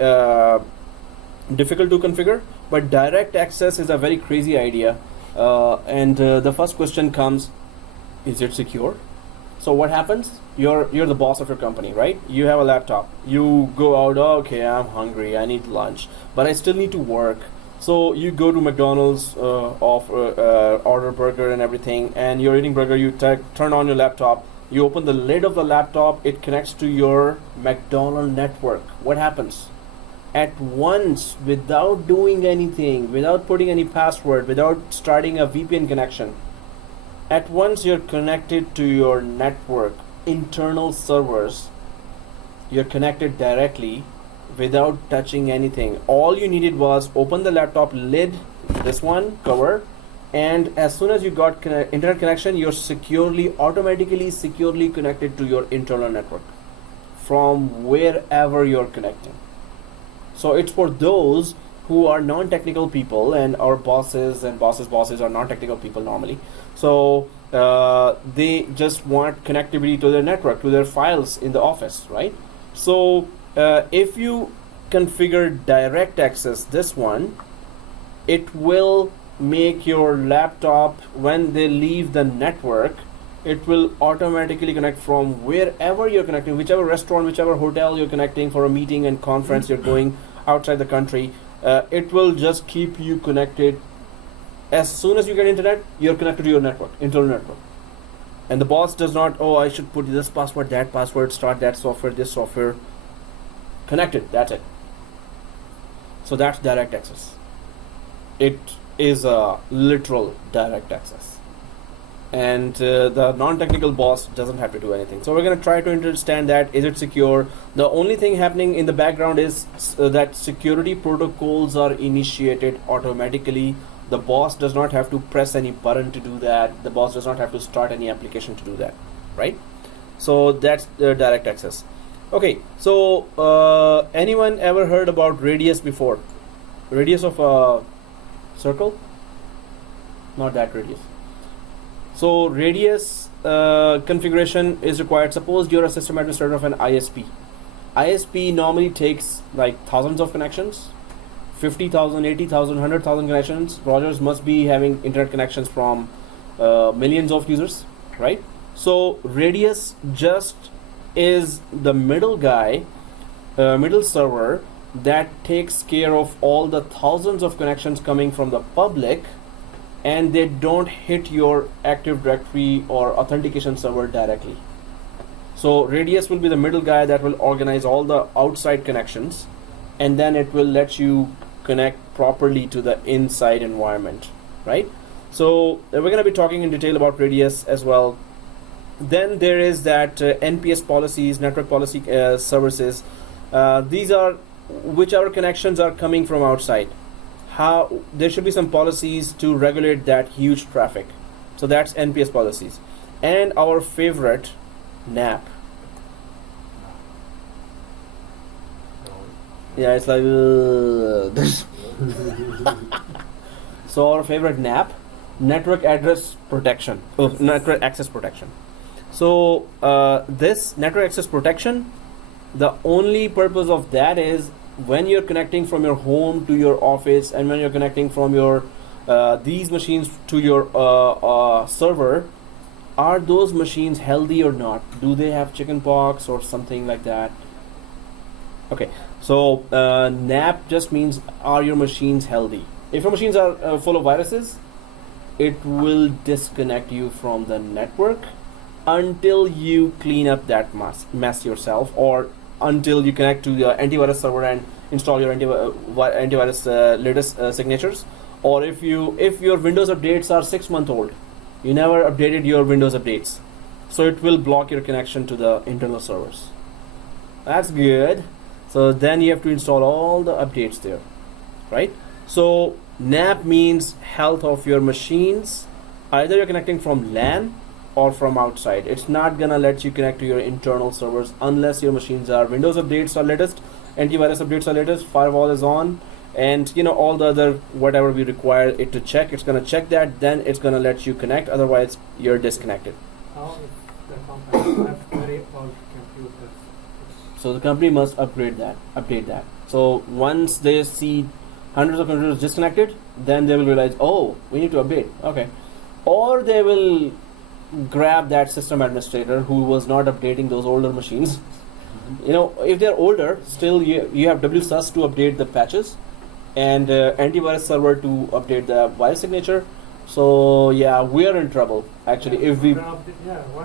difficult to configure, but direct access is a very crazy idea. And the first question comes: is it secure? So what happens? You're the boss of your company, right? You have a laptop. You go out. Oh, okay, I'm hungry. I need lunch, but I still need to work. So you go to McDonald's, order burger and everything, and you're eating burger. You turn on your laptop. You open the lid of the laptop. It connects to your McDonald's network. What happens? At once, without doing anything, without putting any password, without starting a VPN connection, at once you're connected to your network, internal servers. You're connected directly without touching anything. All you needed was open the laptop lid, this one, cover, and as soon as you got internet connection, you're automatically securely connected to your internal network from wherever you're connecting. So it's for those who are non-technical people, and our bosses and bosses are non-technical people normally. So they just want connectivity to their network, to their files in the office, right? So if you configure direct access, this one, it will make your laptop, when they leave the network, it will automatically connect from wherever you're connecting, whichever restaurant, whichever hotel you're connecting for a meeting and conference you're going outside the country. It will just keep you connected. As soon as you get internet, you're connected to your network, internal network. And the boss does not, oh, I should put this password, that password, start that software, this software. Connected, that's it. So that's direct access. It is a literal direct access. And the non-technical boss doesn't have to do anything. So we're going to try to understand that. Is it secure? The only thing happening in the background is that security protocols are initiated automatically. The boss does not have to press any button to do that. The boss does not have to start any application to do that, right? So that's the direct access. Okay, so anyone ever heard about radius before? Radius of a circle? Not that radius. So radius configuration is required. Suppose you're a system administrator of an ISP. ISP normally takes like thousands of connections, 50,000, 80,000, 100,000 connections. Rogers must be having internet connections from millions of users, right? So radius just is the middle guy, middle server that takes care of all the thousands of connections coming from the public, and they don't hit your Active Directory or authentication server directly. So radius will be the middle guy that will organize all the outside connections, and then it will let you connect properly to the inside environment, right? So we're going to be talking in detail about radius as well. Then there is that NPS policies, network policy services. These are whichever connections are coming from outside. How there should be some policies to regulate that huge traffic. So that's NPS policies. And our favorite, NAP. Yeah, it's like so our favorite NAP, network address protection, network access protection. So this network access protection, the only purpose of that is when you're connecting from your home to your office, and when you're connecting from your these machines to your server, are those machines healthy or not? Do they have chicken pox or something like that? Okay, so NAP just means, are your machines healthy? If your machines are full of viruses, it will disconnect you from the network until you clean up that mess yourself, or until you connect to the antivirus server and install your antivirus latest signatures. Or if your Windows updates are 6 months old, you never updated your Windows updates, so it will block your connection to the internal servers. That's good. So then you have to install all the updates there, right? So NAP means health of your machines. Either you're connecting from LAN or from outside. It's not gonna let you connect to your internal servers unless your machines are Windows updates are latest, antivirus updates are latest, firewall is on, and all the other whatever we require it to check. It's gonna check that, then it's gonna let you connect. Otherwise, you're disconnected. How if the company has very old computers? So the company must update that. So once they see hundreds of computers disconnected, then they will realize, oh, we need to update. Okay, or they will grab that system administrator who was not updating those older machines. If they're older, still you have WSUS to update the patches, and antivirus server to update the virus signature. So yeah, we are in trouble actually if we. Once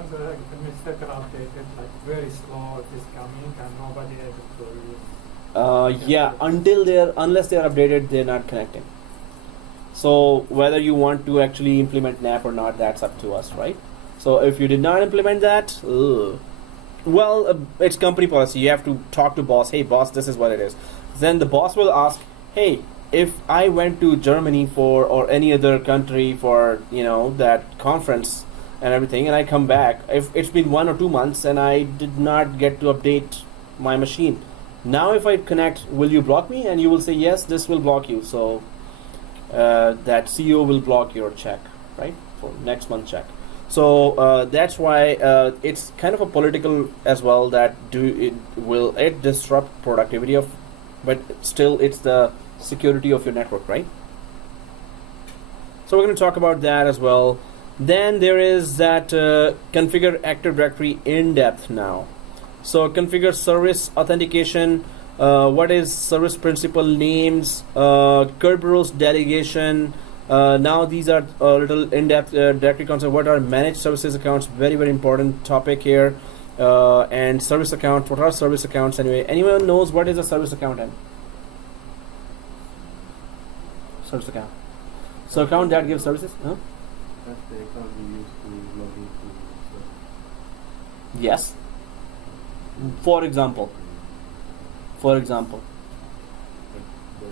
the administrator updated, like very slow, it is coming and nobody able to use. Unless they are updated, they're not connecting. So whether you want to actually implement NAP or not, that's up to us, right? So if you did not implement that, it's company policy. You have to talk to boss. Hey boss, this is what it is. Then the boss will ask, hey, if I went to Germany or any other country for that conference and everything, and I come back, if it's been 1 or 2 months and I did not get to update my machine, now if I connect, will you block me? And you will say yes, this will block you. So that CEO will block your check, right, for next month check. So that's why it's kind of a political as well, that will it disrupt productivity of, but still it's the security of your network, right? So we're going to talk about that as well. Then there is that configure Active Directory Indepth now. So configure service authentication. What is service principal names? Kerberos delegation. Now these are a little in-depth directory concept. What are managed services accounts? Very, very important topic here. And service accounts. What are service accounts anyway? Anyone knows what is a service account? Service account. So account that gives services? Huh? That's the account we use to log into. Yes. For example. But the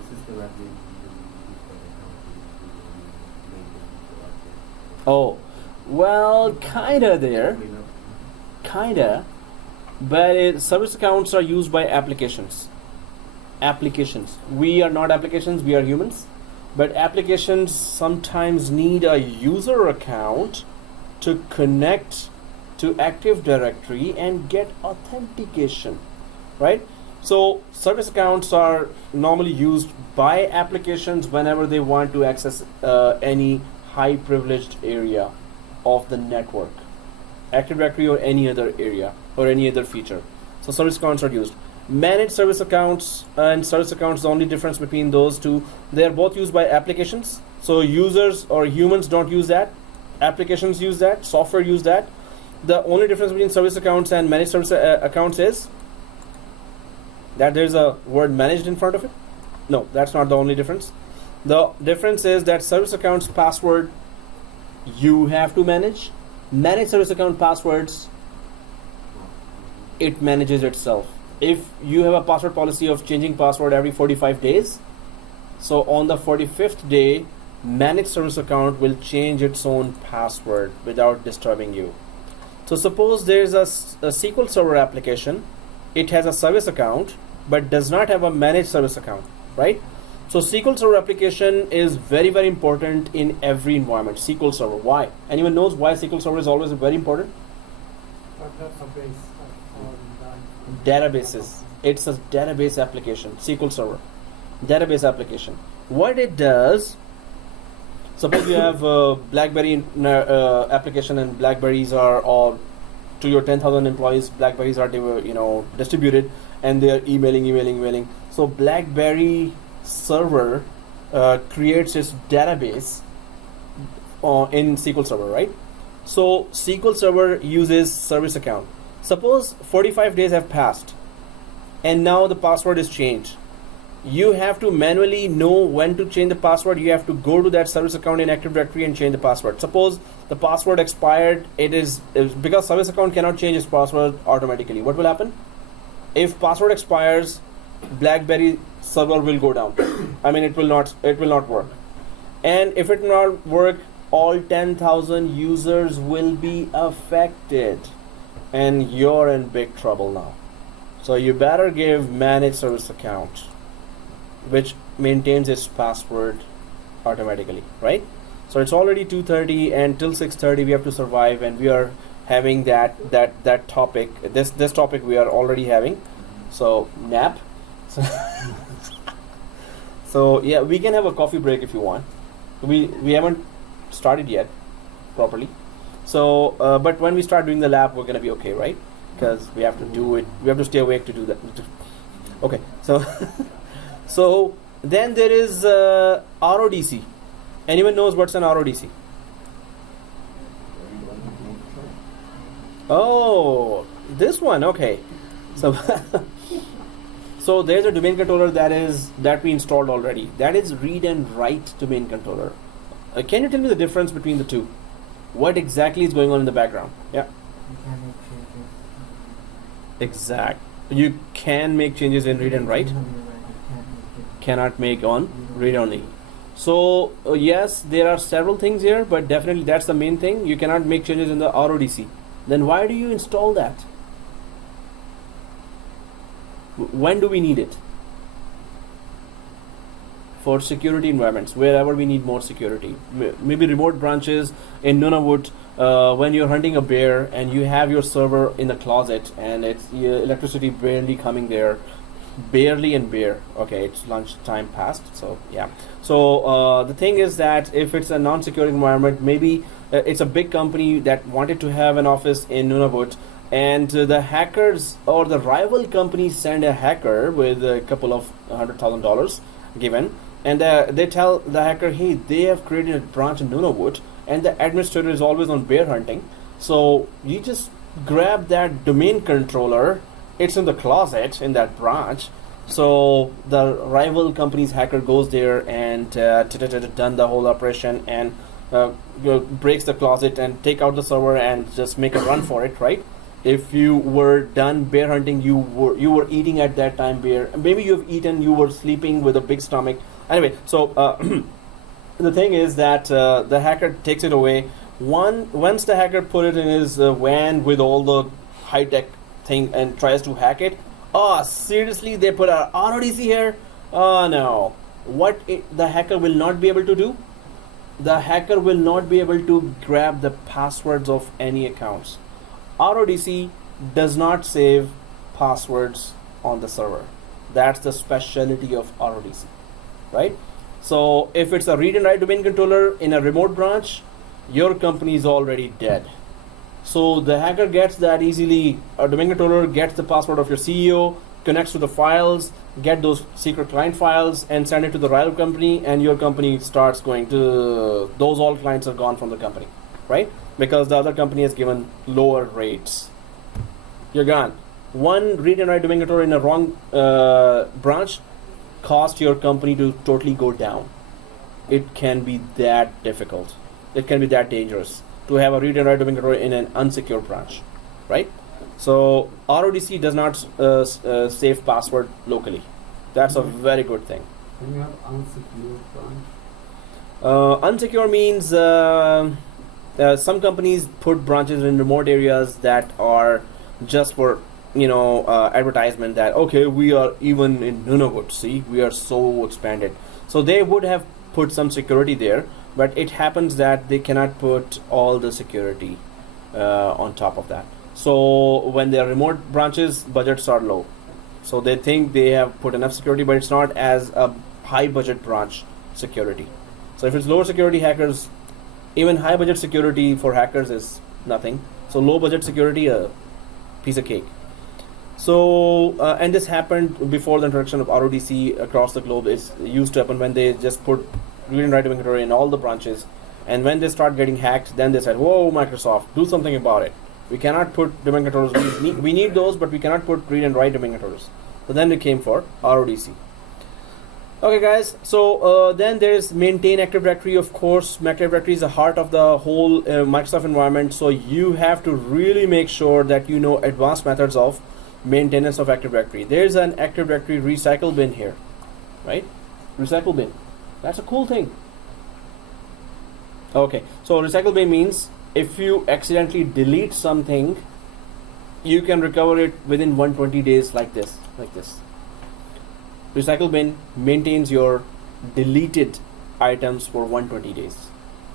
system admin use that account to maintain. Oh, well, kinda there. Clean up. Kinda. but service accounts are used by applications. We are not applications, we are humans, but applications sometimes need a user account to connect to Active Directory and get authentication, right? So service accounts are normally used by applications whenever they want to access any high privileged area of the network, Active Directory or any other area or any other feature. So service accounts are used. Managed service accounts and service accounts, the only difference between those two, they are both used by applications. So users or humans don't use that. Applications use that. Software use that. The only difference between service accounts and managed service accounts is that there's a word managed in front of it. No, that's not the only difference. The difference is that service accounts password you have to manage. Managed service account passwords, it manages itself. If you have a password policy of changing password every 45 days, so on the 45th day, managed service account will change its own password without disturbing you. So suppose there's a SQL Server application, it has a service account but does not have a managed service account, right? So SQL Server application is very, very important in every environment. SQL Server, why? Anyone knows why SQL Server is always very important? Databases. It's a database application, SQL Server. Database application. What it does, suppose you have a BlackBerry application and BlackBerries are all, to your 10,000 employees, BlackBerries are distributed and they are emailing. So BlackBerry server creates its database in SQL Server, right? So SQL Server uses service account. Suppose 45 days have passed and now the password is changed. You have to manually know when to change the password. You have to go to that service account in Active Directory and change the password. Suppose the password expired, it is because service account cannot change its password automatically. What will happen? If password expires, BlackBerry server will go down. I mean, it will not work. And if it not work, all 10,000 users will be affected and you're in big trouble now. So you better give managed service account, which maintains its password automatically, right? So it's already 2:30 and till 6:30 we have to survive, and we are having that topic. This topic we are already having. So nap. So yeah, we can have a coffee break if you want. We haven't started yet properly. So but when we start doing the lab, we're gonna be okay, right? Because we have to do it. We have to stay awake to do that. Okay. So. So then there is RODC. Anyone knows what's an RODC? Oh, this one. Okay. So so there's a domain controller that we installed already. That is read and write domain controller. Can you tell me the difference between the two? What exactly is going on in the background? Yeah. Exact. You can make changes in read and write. Cannot make on read only. So yes, there are several things here, but definitely that's the main thing. You cannot make changes in the RODC. Then why do you install that? When do we need it? For security environments, wherever we need more security. Maybe remote branches in Nunavut, when you're hunting a bear and you have your server in the closet and it's electricity barely coming there. Barely and bare. Okay, it's lunchtime past, so yeah. So the thing is that if it's a non-secure environment, maybe it's a big company that wanted to have an office in Nunavut, and the hackers or the rival companies send a hacker with a couple of $100,000 given, and they tell the hacker, hey, they have created a branch in Nunavut, and the administrator is always on bear hunting. So you just grab that domain controller. It's in the closet in that branch. So the rival company's hacker goes there and done the whole operation and breaks the closet and take out the server and just make a run for it, right? If you were done bear hunting, you were eating at that time bear. Maybe you have eaten, you were sleeping with a big stomach. Anyway, so the thing is that the hacker takes it away. Once the hacker put it in his van with all the high-tech thing and tries to hack it. Oh, seriously, they put a RODC here? Oh no. The hacker will not be able to do? The hacker will not be able to grab the passwords of any accounts. RODC does not save passwords on the server. That's the specialty of RODC, right? So if it's a read and write domain controller in a remote branch, your company is already dead. So the hacker gets that easily. A domain controller gets the password of your CEO, connects to the files, get those secret client files, and send it to the rival company, and your company starts going to, those all clients are gone from the company, right? Because the other company has given lower rates. You're gone. One read and write domain controller in a wrong branch cost your company to totally go down. It can be that difficult. It can be that dangerous to have a read and write domain controller in an unsecure branch, right? So RODC does not save password locally. That's a very good thing. Can you have unsecure branch? Unsecure means some companies put branches in remote areas that are just for advertisement that okay, we are even in Nunavut. See, we are so expanded. So they would have put some security there, but it happens that they cannot put all the security on top of that. So when they are remote branches, budgets are low. So they think they have put enough security, but it's not as a high budget branch security. So if it's lower security hackers, even high budget security for hackers is nothing. So low budget security, a piece of cake. So and this happened before the introduction of RODC across the globe. It's used to happen when they just put read and write domain controller in all the branches, and when they start getting hacked, then they said, "Whoa, Microsoft, do something about it. We cannot put domain controllers. We need those, but we cannot put read and write domain controllers." So then we came for RODC. Okay, guys. So then there's maintain Active Directory. Of course, Active Directory is the heart of the whole Microsoft environment. So you have to really make sure that you know advanced methods of maintenance of Active Directory. There's an Active Directory recycle bin here, right? Recycle bin. That's a cool thing. Okay, so recycle bin means if you accidentally delete something, you can recover it within 120 days like this. Recycle bin maintains your deleted items for 120 days.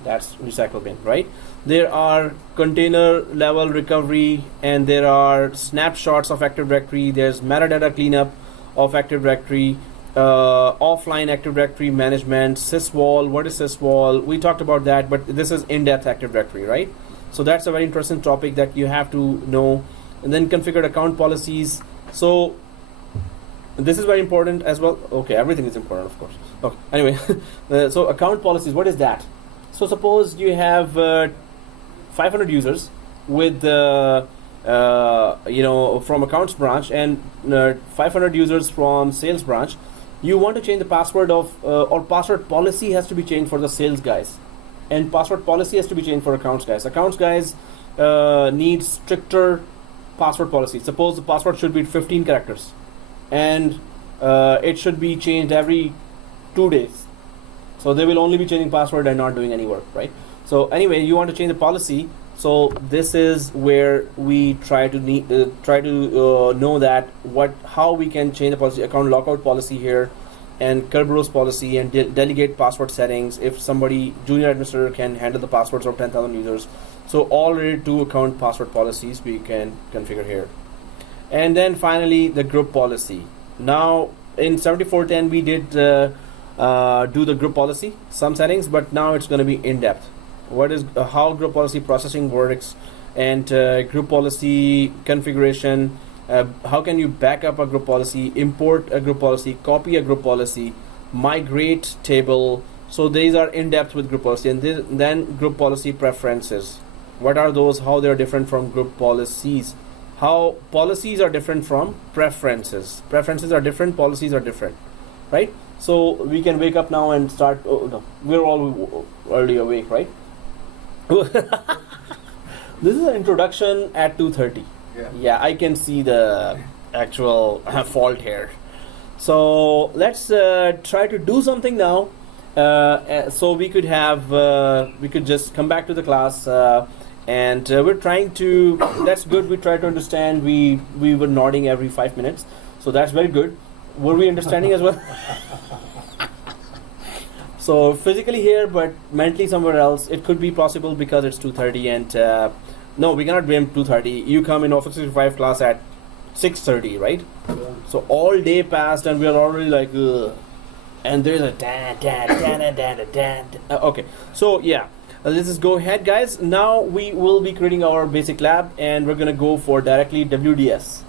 That's recycle bin, right? There are container level recovery, and there are snapshots of Active Directory. There's metadata cleanup of Active Directory, offline Active Directory management, syswall. What is syswall? We talked about that, but this is in-depth Active Directory, right? So that's a very interesting topic that you have to know. And then configured account policies. So this is very important as well. Okay, everything is important, of course. Okay, anyway, so account policies, what is that? So suppose you have 500 users with from accounts branch and 500 users from sales branch. You want to change the password of or password policy has to be changed for the sales guys, and password policy has to be changed for accounts guys. Accounts guys need stricter password policy. Suppose the password should be 15 characters, and it should be changed every 2 days. So they will only be changing password and not doing any work, right? So anyway, you want to change the policy. So this is where we try to know that how we can change the policy, account lockout policy here, and Kerberos policy, and delegate password settings. If somebody junior administrator can handle the passwords of 10,000 users, so already 2 account password policies we can configure here. And then finally the group policy. Now in 7410 we did do the group policy, some settings, but now it's going to be in depth. What is how group policy processing works, and group policy configuration. How can you back up a group policy, import a group policy, copy a group policy, migrate table. So these are in depth with group policy. And then group policy preferences. What are those? How they are different from group policies? How policies are different from preferences. Preferences are different, policies are different, right? So we can wake up now and start. Oh no, we're all already awake, right? This is an introduction at 2:30. Yeah, I can see the actual fault here. So let's try to do something now. So we could have we could just come back to the class and we're trying to. That's good. We try to understand. We were nodding every 5 minutes, so that's very good. Were we understanding as well? So physically here, but mentally somewhere else. It could be possible because it's 2:30, and no, we cannot be in 2:30. You come in Office 365 class at 6:30, right? Yeah. So all day passed, and we are already like, ugh. And there's a okay. So yeah, let's just go ahead, guys. Now we will be creating our basic lab, and we're gonna go for directly WDS,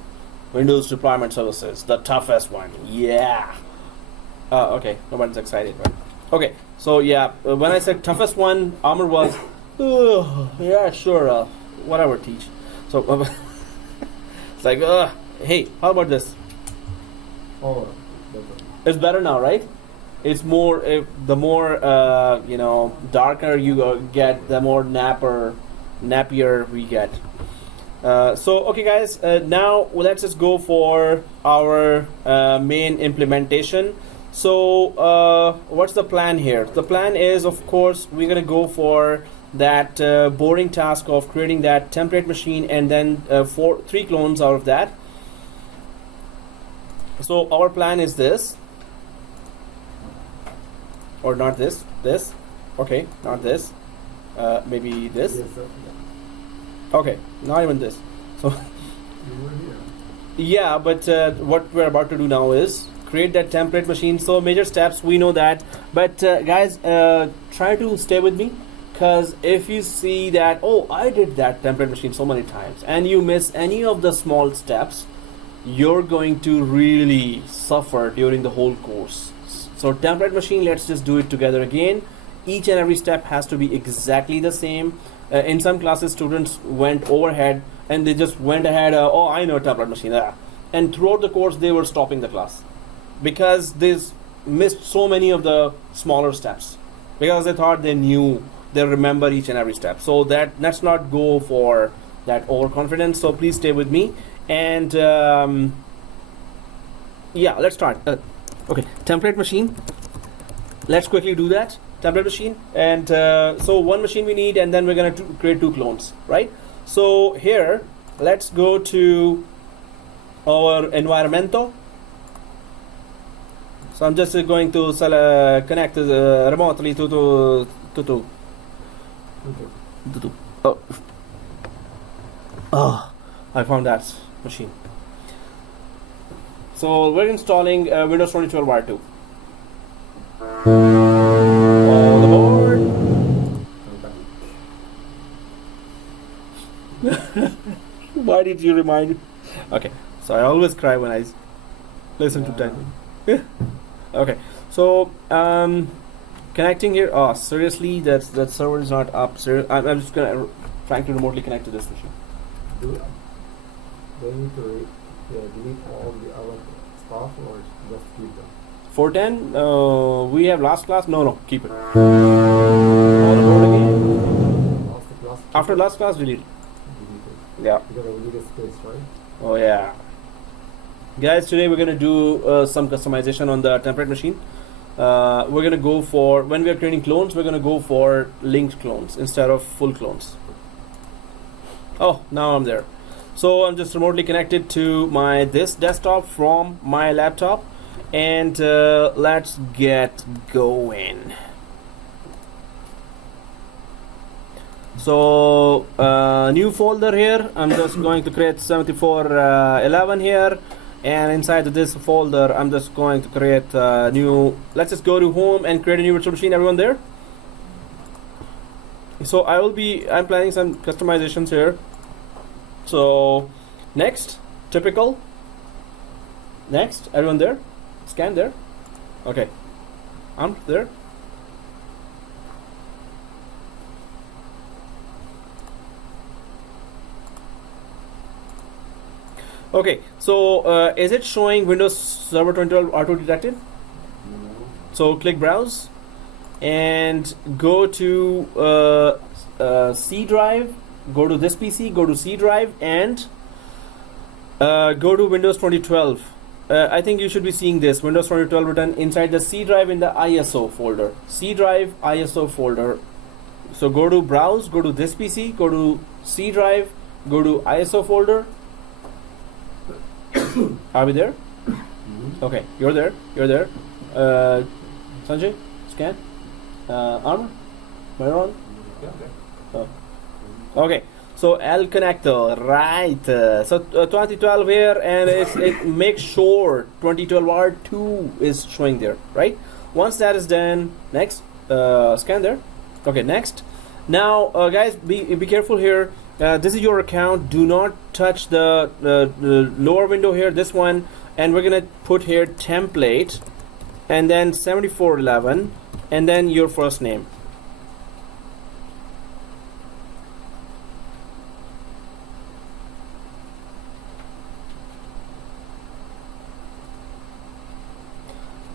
Windows Deployment Services, the toughest one. Yeah. Okay, nobody's excited, right? Okay, so yeah, when I said toughest one, Amr was, yeah, sure, whatever, teach. So it's like, hey, how about this? Oh, better. It's better now, right? It's more, the more, darker you get, the more nappier we get. So, okay guys, now let's just go for our main implementation. So, what's the plan here? The plan is, of course, we're going to go for that boring task of creating that template machine, and then 3 clones out of that. So our plan is this, or not this, okay, not this, maybe this, Yes, sir. okay, not even this. So You were here. yeah, but what we're about to do now is create that template machine. So major steps, we know that, but guys, try to stay with me, because if you see that, oh, I did that template machine so many times, and you miss any of the small steps, you're going to really suffer during the whole course. So template machine, let's just do it together again. Each and every step has to be exactly the same. In some classes, students went overhead and they just went ahead, oh, I know template machine. And throughout the course, they were stopping the class because they missed so many of the smaller steps, because they thought they knew, they remember each and every step. So let's not go for that overconfidence. So please stay with me. And yeah, let's start. Okay, template machine. Let's quickly do that. Template machine. And so one machine we need, and then we're going to create 2 clones, right? So here, let's go to our environmento. So I'm just going to connect remotely to. Oh, I found that machine. So we're installing Windows 2012 R2. All aboard. Why did you remind me? Okay, so I always cry when I listen to 10. Okay, so connecting here. Oh, seriously, that server is not up. I'm just trying to remotely connect to this machine. They need to delete all the other stuff, or just keep them? 410, we have last class. No, keep it. All aboard again. Class After last class, delete. Yeah. Because we need a space, right? Oh yeah. Guys, today we're gonna do some customization on the template machine. We're gonna go for, when we are creating clones, we're gonna go for linked clones instead of full clones. Oh, now I'm there. So I'm just remotely connected to this desktop from my laptop, and let's get going. So new folder here. I'm just going to create 7411 here, and inside this folder I'm just going to create new. Let's just go to home and create a new virtual machine. Everyone there? So I'm planning some customizations here. So next, typical. Next, everyone there? Scan there? Okay. I'm there. Okay, so is it showing Windows Server 2012 R2 detected? No. So click browse and go to C drive, go to this PC, go to C drive, and go to Windows 2012. I think you should be seeing this Windows 2012 written inside the C drive in the ISO folder. C drive ISO folder. So go to browse, go to this PC, go to C drive, go to ISO folder. Are we there? Okay, you're there. You're there. Sanjay, scan. Armor, Myron. Okay. So L connector, right? So 2012 here, and it makes sure 2012 R2 is showing there, right? Once that is done, next scan there. Okay, next. Now, guys, be careful here. This is your account. Do not touch the lower window here. This one, and we're gonna put here template, and then 7411, and then your first name.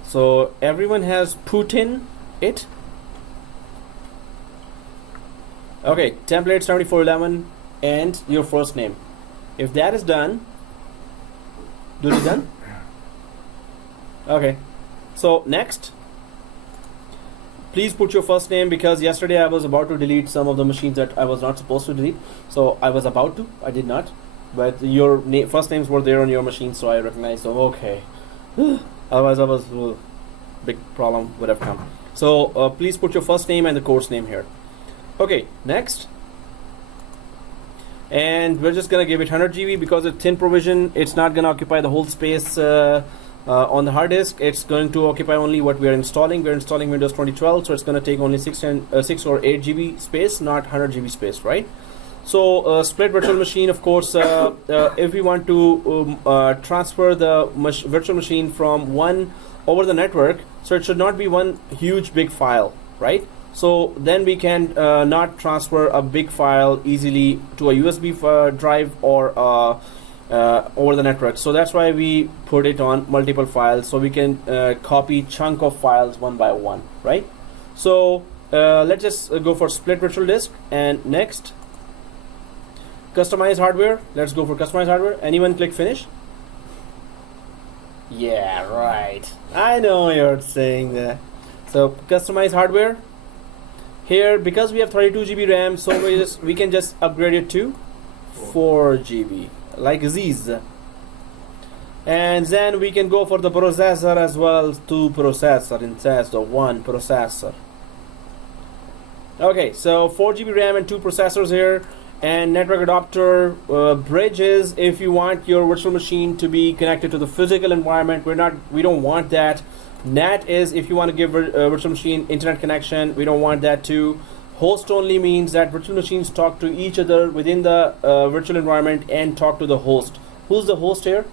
So everyone has put in it. Okay, template 7411 and your first name. If that is done, do it done? Okay. So next, please put your first name, because yesterday I was about to delete some of the machines that I was not supposed to delete. So I was about to, I did not. But your first names were there on your machine, so I recognized them. Okay. Otherwise, big problem would have come. So please put your first name and the course name here. Okay, next. And we're just gonna give it 100 GB because it's thin provision. It's not gonna occupy the whole space on the hard disk. It's going to occupy only what we are installing. We're installing Windows 2012, so it's gonna take only 6 or 8 GB space, not 100 GB space, right? So split virtual machine, of course, if we want to transfer the virtual machine from one over the network, so it should not be one huge big file, right? So then we can not transfer a big file easily to a USB drive or over the network. So that's why we put it on multiple files, so we can copy chunk of files one by one, right? So let's just go for split virtual disk. And next, customize hardware. Let's go for customize hardware. Anyone click finish? Yeah, right. I know you're saying that. So customize hardware. Here, because we have 32 GB RAM, so we can just upgrade it to 4 GB, like Aziz. And then we can go for the processor as well, 2 processor instead of 1 processor. Okay, so 4 GB RAM and 2 processors here. And network adapter, bridges. If you want your virtual machine to be connected to the physical environment, we don't want that. NAT is if you want to give virtual machine internet connection. We don't want that too. Host only means that virtual machines talk to each other within the virtual environment and talk to the host. Who's the host here?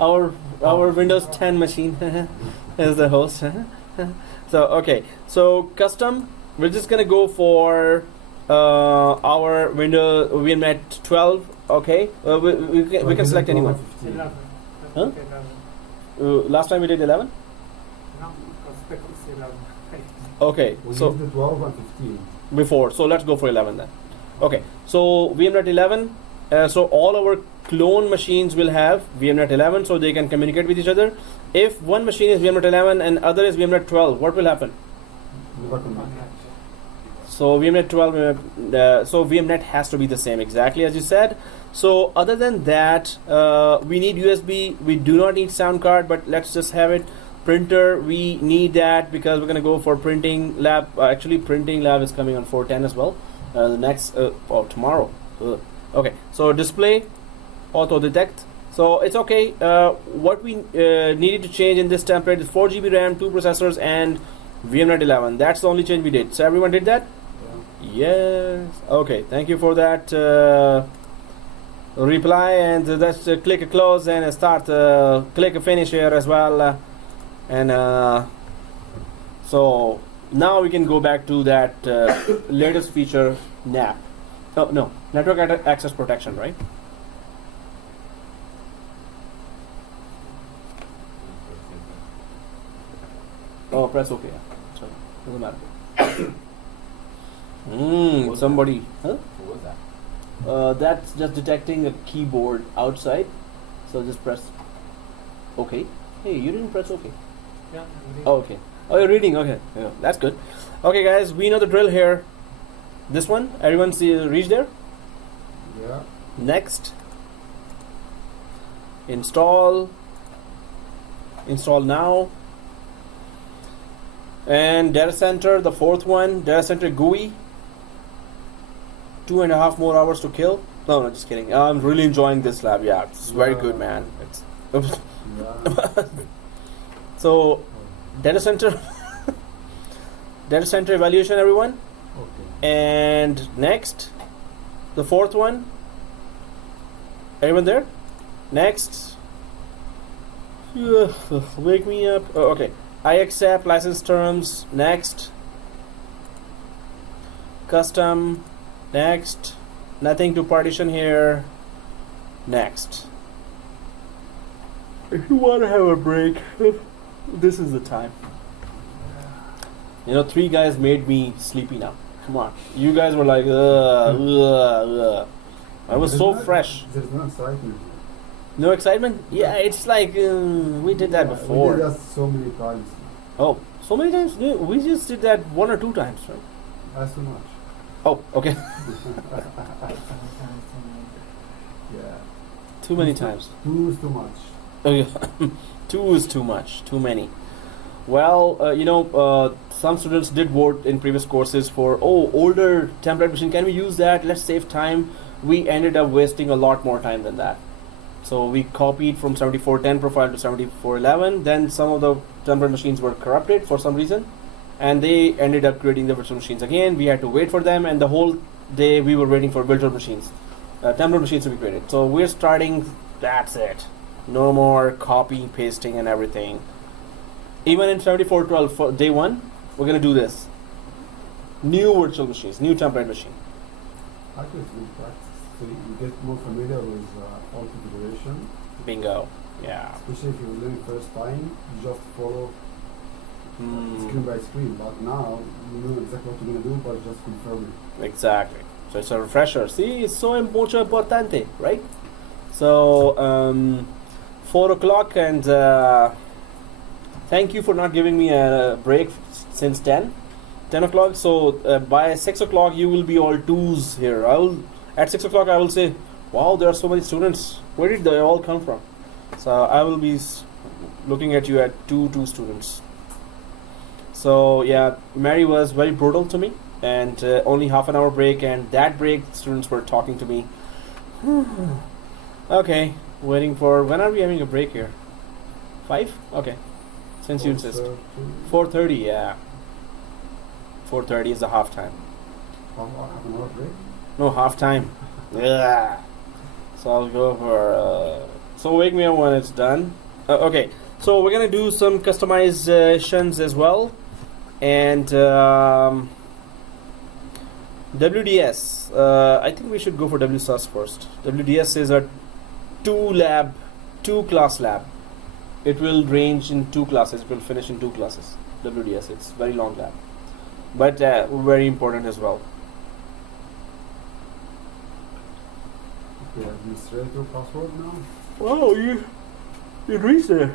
Our Windows 10 machine is the host. So okay, so custom, we're just gonna go for our Windows VMnet 12. Okay, we can select anyone. 11. Huh? Last time we did 11. No, because it's 11. Okay, We so used the 12 and 15. before, so let's go for 11 then. Okay, so VMnet 11. So all our clone machines will have VMnet 11, so they can communicate with each other. If one machine is VMnet 11 and other is VMnet 12, what will happen? So VMnet 12, so VMnet has to be the same, exactly as you said. So other than that, we need USB. We do not need sound card, but let's just have it. Printer, we need that because we're gonna go for printing lab. Actually, printing lab is coming on 410 as well. The next, tomorrow. Okay, so display, auto detect. So it's okay. What we needed to change in this template is 4 GB RAM, 2 processors, and VMnet 11. That's the only change we did. So everyone did that? Yes. Okay, thank you for that reply. And let's click a close and start. Click a finish here as well. So now we can go back to that latest feature, NAP. Oh, no, network access protection, right? Oh, press OK. Sorry, doesn't matter. Somebody, huh? What was that? That's just detecting a keyboard outside. So just press OK. Hey, you didn't press OK. Yeah. Oh, okay. Oh, you're reading. Okay, yeah, that's good. Okay, guys, we know the drill here. This one, everyone see reach there. Yeah. Next, install now, and data center, the fourth one, data center GUI. 2.5 more hours to kill. No, just kidding. I'm really enjoying this lab. Yeah, it's very good, man. It's Yeah. so data center data center evaluation, everyone. Okay. And next, the fourth one. Everyone there? Next. Wake me up. Oh, okay. I accept license terms. Next. Custom. Next. Nothing to partition here. Next. If you want to have a break, this is the time. You know, 3 guys made me sleepy now. Come on. You guys were like, I was so fresh. There's no excitement. No excitement? Yeah, it's like we did that before. We did that so many times. Oh, so many times? Yeah, we just did that 1 or 2 times, right? That's too much. Oh, okay. Yeah. Too many times. 2 is too much. Oh, yeah. 2 is too much. Too many. Well, some students did vote in previous courses for, older template machine. Can we use that? Let's save time. We ended up wasting a lot more time than that. So we copied from 7410 profile to 7411. Then some of the template machines were corrupted for some reason, and they ended up creating the virtual machines again. We had to wait for them, and the whole day we were waiting for virtual machines, template machines to be created. So we're starting. That's it. No more copy, pasting, and everything. Even in 7412 for day 1, we're gonna do this. New virtual machines, new template machine. Actually, it's good practice. So you get more familiar with all configuration. Bingo. Yeah. Especially if you're learning first time, you just follow screen by screen. But now you know exactly what you're gonna do, but just confirm it. Exactly. So it's a refresher. See, it's so mucho importante, right? So 4 o'clock, and thank you for not giving me a break since 10 o'clock. So by 6 o'clock you will be all twos here. At 6 o'clock I will say, wow, there are so many students. Where did they all come from? So I will be looking at you at two students. So yeah, Mary was very brutal to me, and only half an hour break, and that break students were talking to me. Okay, waiting for, when are we having a break here? 5? Okay, since you insist. 4:30, yeah. 4:30 is the half time. Half an hour break? No, half time. Yeah. So I'll go for, so wake me up when it's done. Okay, so we're gonna do some customizations as well. And WDS, I think we should go for WSUS first. WDS is a 2-class lab. It will range in 2 classes. It will finish in 2 classes. WDS, it's very long lab, but very important as well. Okay, administrator password now. Oh, you reached there.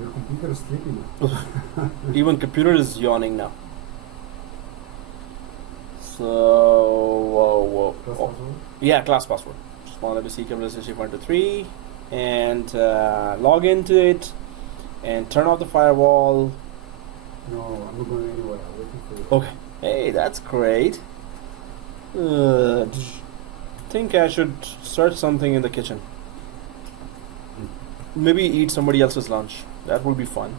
Your computer is sleeping now. Even computer is yawning now. So, whoa. Class password? Yeah, class password. Just wanted to see capitalization 1 to 3, and log into it, and turn off the firewall. No, I'm not going anywhere. I'm waiting for you. Okay. Hey, that's great. Think I should search something in the kitchen. Maybe eat somebody else's lunch. That would be fun.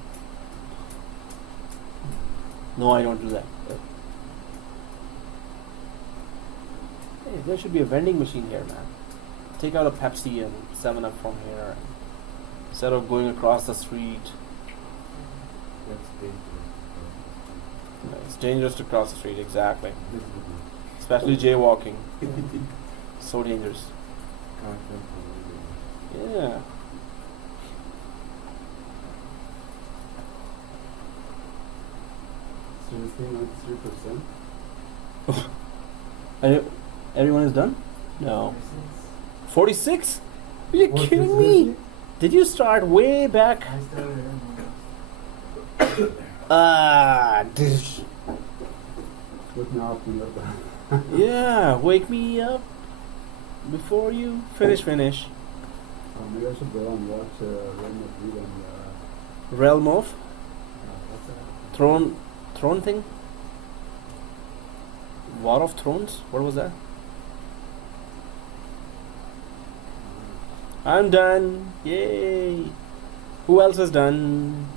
No, I don't do that. Hey, there should be a vending machine here, man. Take out a Pepsi and 7-Up from here, instead of going across the street. That's dangerous. It's dangerous to cross the street, exactly. Especially jaywalking. So dangerous. Yeah. Seriously, 93%? Everyone is done? No. 46? Are you What, kidding seriously? me? Did you start way back? I started With me up in the Yeah, wake me up before you finish. maybe I should go and watch Real Madrid and Realm of what's that? Throne thing? War of Thrones? What was that? I'm done. Yay. Who else is done?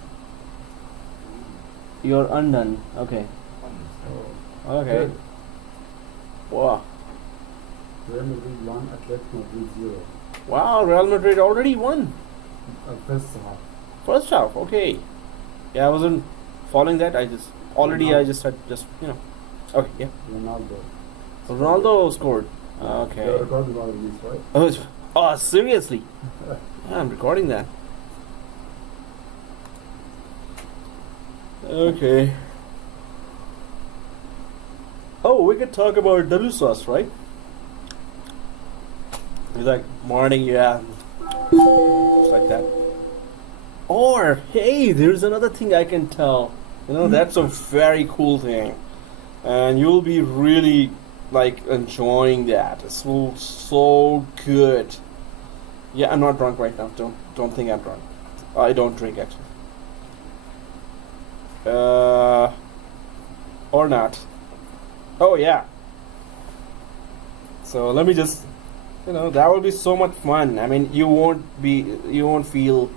You're undone. Okay. Oh, Okay. good. Wow. Real Madrid 1, Atletico Madrid 0. Wow, Real Madrid already won. First half. First half, okay. Yeah, I wasn't following that. I just had you know. Okay, yeah. Ronaldo scored. Okay. You're recording all of these, right? Oh, seriously? Yeah, I'm recording that. Okay. Oh, we could talk about W sauce, right? He's like, morning, yeah. Just like that. Or, hey, there's another thing I can tell. You know, that's a very cool thing. And you'll be really, like, enjoying that. It smells so good. Yeah, I'm not drunk right now. Don't think I'm drunk. I don't drink, actually. Or not. Oh, yeah. So, let me just... You know, that will be so much fun. I mean, you won't feel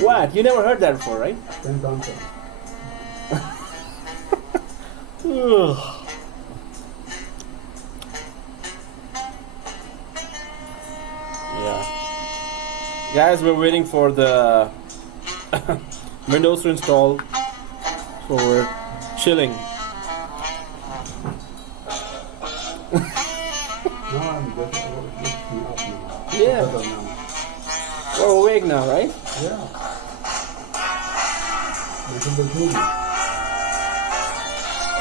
What? You never heard that before, right? Yeah. Guys, we're waiting for the Windows to install. So we're chilling. Yeah. We're awake now, right? Yeah.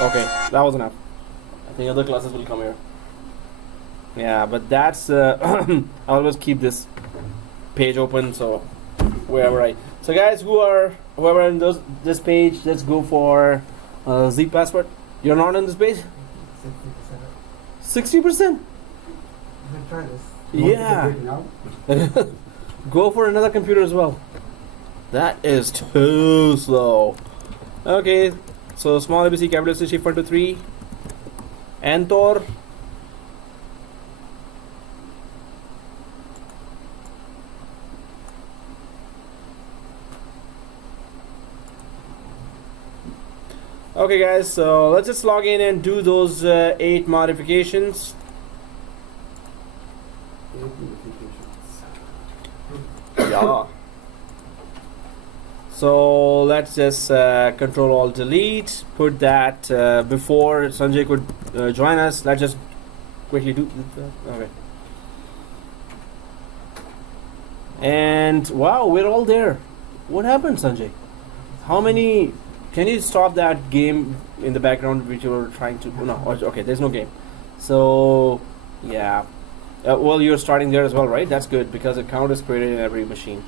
Okay, that was enough. I think other classes will come here. Yeah, but that's I always keep this page open, so so guys whoever in this page, let's go for Z password. You're not on this page? 60%? Try this. Yeah. Go for another computer as well. That is too slow. Okay, so small ABC, capital C, shift 1 to 3. Antor. Okay guys, so let's just log in and do those 8 modifications. Yeah. So let's just Control Alt Delete. Put that before Sanjay could join us. Let's just quickly do that. Okay. And wow, we're all there. What happened, Sanjay? How many? Can you stop that game in the background which you were trying to? No. Okay, there's no game. So yeah. Well, you're starting there as well, right? That's good because a count is created in every machine.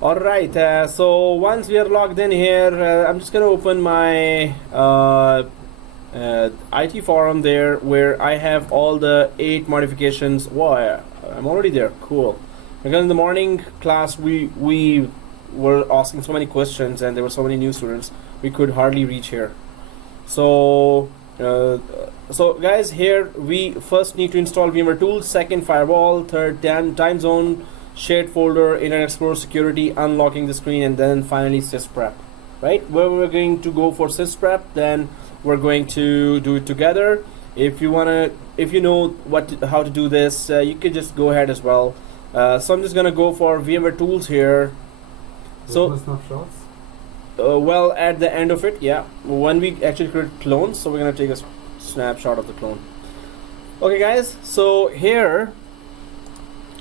Alright, so once we are logged in here, I'm just going to open my IT forum there where I have all the 8 modifications. Wow, I'm already there. Cool. Because in the morning class, we were asking so many questions and there were so many new students, we could hardly reach here. So, guys, here we first need to install VMware Tools, second firewall, third time zone, shared folder, Internet Explorer security, unlocking the screen, and then finally sysprep. Right? Where we're going to go for sysprep, then we're going to do it together. If you know how to do this, you can just go ahead as well. So I'm just gonna go for VMware Tools here. So Local snapshots. well, at the end of it, yeah, when we actually create clones, so we're gonna take a snapshot of the clone. Okay, guys. So here,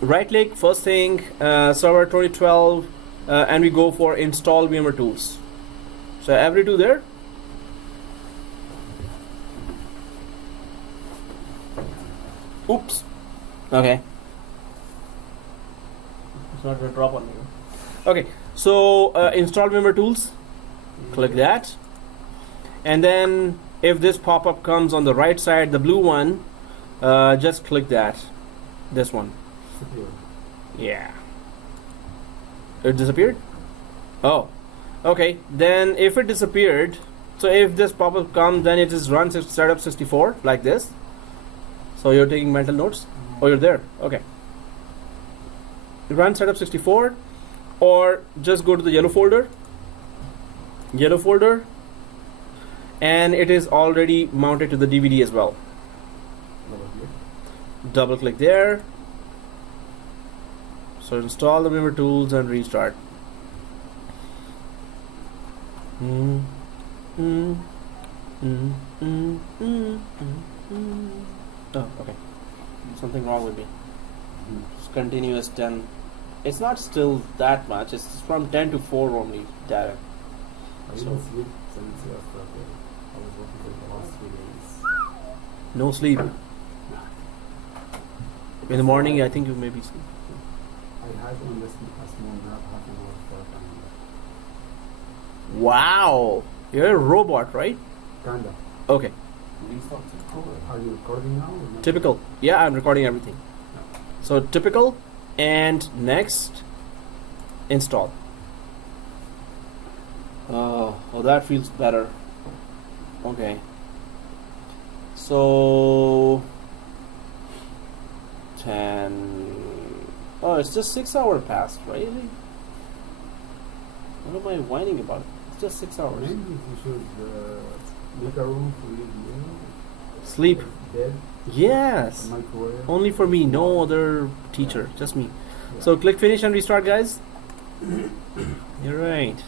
right click, first thing, server 2012, and we go for install VMware Tools. So every two there. Oops. Okay. It's not gonna drop on me. Okay. So install VMware Tools. Click that, and then if this pop-up comes on the right side, the blue one, just click that. This one. Yeah. It disappeared? Oh. Okay. Then if it disappeared, so if this pop-up comes, then it is run setup 64 like this. So you're taking mental notes? Oh, you're there. Okay. Run setup 64, or just go to the yellow folder, and it is already mounted to the DVD as well. Double click there. So install the VMware Tools and restart. Oh, okay. Something wrong with me. It's continuous 10. It's not still that much. It's from 10 to 4 only data. I didn't sleep since yesterday. I was working for the last 3 days. No sleep. In the morning, I think you maybe sleep. I had on this a small nap, half an hour for a Wow, you're a robot, right? Kinda. Okay. Are you recording now? Or not? Typical. Yeah, I'm recording everything. So typical, and next, install. Oh, that feels better. Okay. So 10. Oh, it's just 6 hours past, right? What am I whining about? It's just 6 hours. Maybe you should make a room for you. Sleep. Bed. Yes. Microwave. Only for me, no other teacher, just me. Yeah. So click finish and restart, guys. You're right.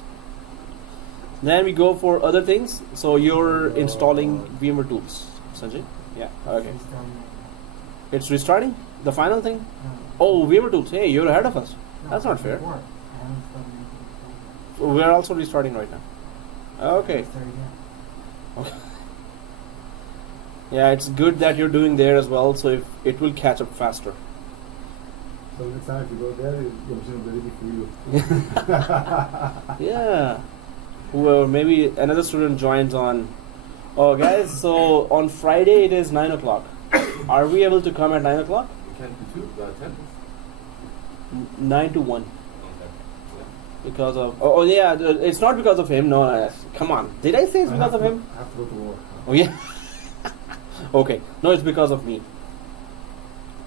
Then we go for other things. So you're installing VMware Tools, Sanjay. Yeah. Okay. It's restarting the final thing. Oh, VMware Tools. Hey, you're ahead of us. That's not fair. We're also restarting right now. Okay. Okay. Yeah, it's good that you're doing there as well, so if it will catch up faster. So next time if you go there, your machine will be ready for you. Yeah. Whoever, maybe another student joins on. Oh, guys, so on Friday it is 9 o'clock. Are we able to come at 9 o'clock? You can do 10. 9 to 1. Because of... Oh, yeah, it's not because of him. No, come on. Did I say it's because of him? I have to go to work. Oh, yeah. Okay. No, it's because of me.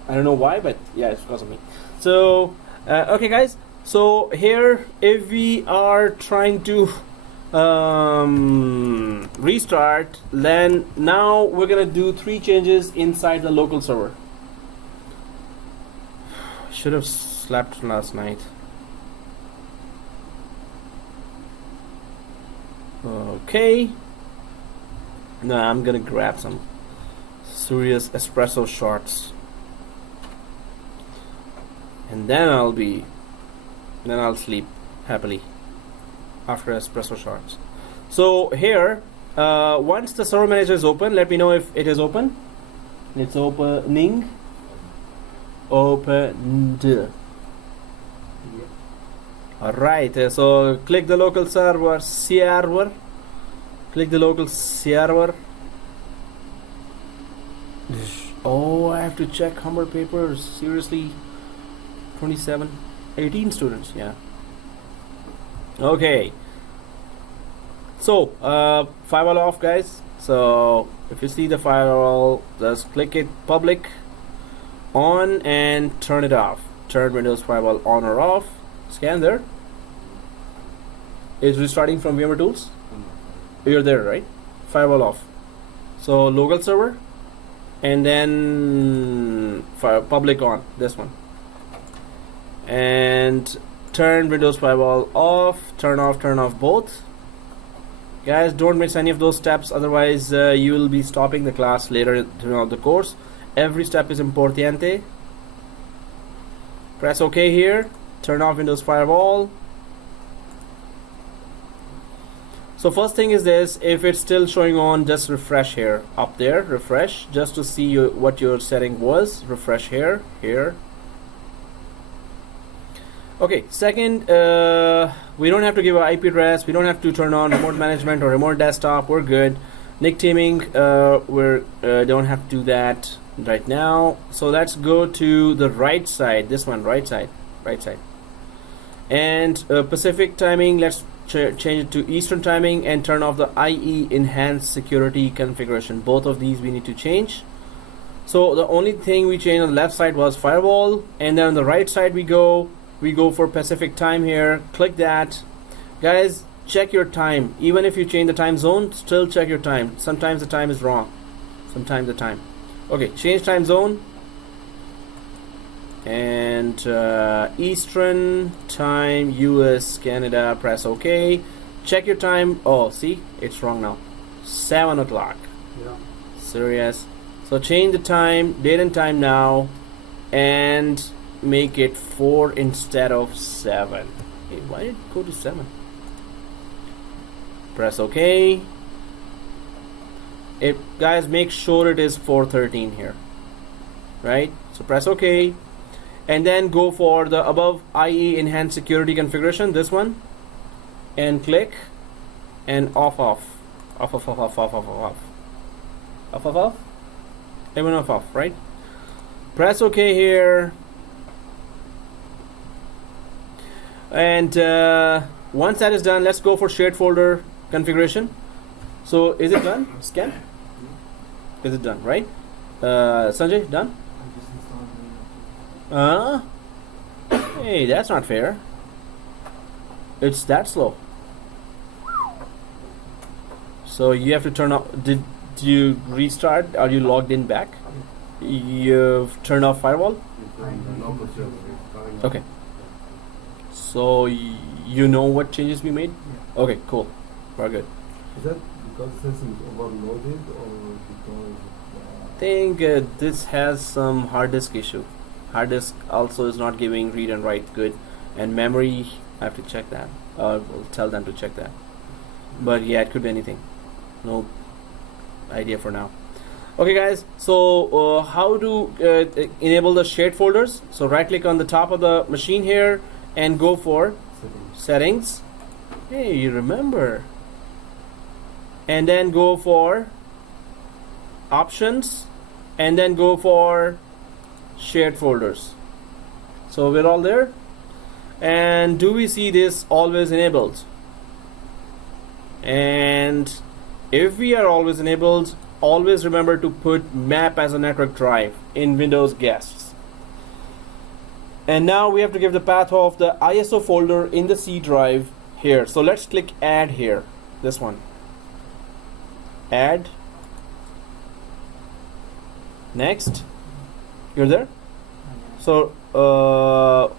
I don't know why, but yeah, it's because of me. So, okay, guys. So here, if we are trying to restart, then now we're gonna do 3 changes inside the local server. Should have slept last night. Okay. Now I'm gonna grab some serious espresso shots, and then I'll sleep happily after espresso shots. So here, once the server manager is open, let me know if it is open. It's opening. Opened. Alright, so click the local server. Click the local server. Oh, I have to check Humber papers. Seriously? 18 students, yeah. Okay. So, firewall off, guys. So, if you see the firewall, just click it public on and turn it off. Turn Windows Firewall on or off. Scan there. It's restarting from VMware Tools. You're there, right? Firewall off. So, local server. And then public on, this one. and turn Windows Firewall off, turn off both. Guys, don't miss any of those steps, otherwise you will be stopping the class later throughout the course. Every step is importante. Press OK here, turn off Windows Firewall. So first thing is this, if it's still showing on, just refresh here, up there, refresh, just to see what your setting was. Refresh here. Okay, second, we don't have to give an IP address, we don't have to turn on remote management or remote desktop, we're good. NIC teaming, we don't have to do that right now. So let's go to the right side, this one, right side. And Pacific timing, let's change it to Eastern timing and turn off the IE enhanced security configuration. Both of these we need to change. So the only thing we changed on the left side was firewall, and then on the right side we go for Pacific time here. Click that. Guys, check your time. Even if you change the time zone, still check your time. Sometimes the time is wrong. Okay, change time zone. And Eastern time, US, Canada, press OK. Check your time. Oh, see, it's wrong now. 7 o'clock. Yeah. Serious. So change the time, date and time now, and make it 4 instead of 7. Hey, why did it go to 7? Press OK. Guys, make sure it is 4:13 here. Right? So press OK. And then go for the above IE enhanced security configuration, this one, and click and off. Even off, right? Press OK here. And once that is done, let's go for shared folder configuration. So is it done? Scan? Is it done, right? Sanjay, done? Hey, that's not fair. It's that slow. So you have to turn off. Did you restart? Are you logged in back? You've turned off firewall? Okay. So you know what changes we made? Okay, cool. We're good. Is that because the system is overloaded or because I think this has some hard disk issue. Hard disk also is not giving read and write good, and memory, I have to check that. We'll tell them to check that. But yeah, it could be anything. No idea for now. Okay guys, so how to enable the shared folders? So right click on the top of the machine here and go for settings. Hey, you remember. And then go for options and then go for shared folders. So we're all there. And do we see this always enabled? And if we are always enabled, always remember to put map as a network drive in Windows guests. And now we have to give the path of the ISO folder in the C drive here. So let's click add here, this one. Add. Next. You're there? So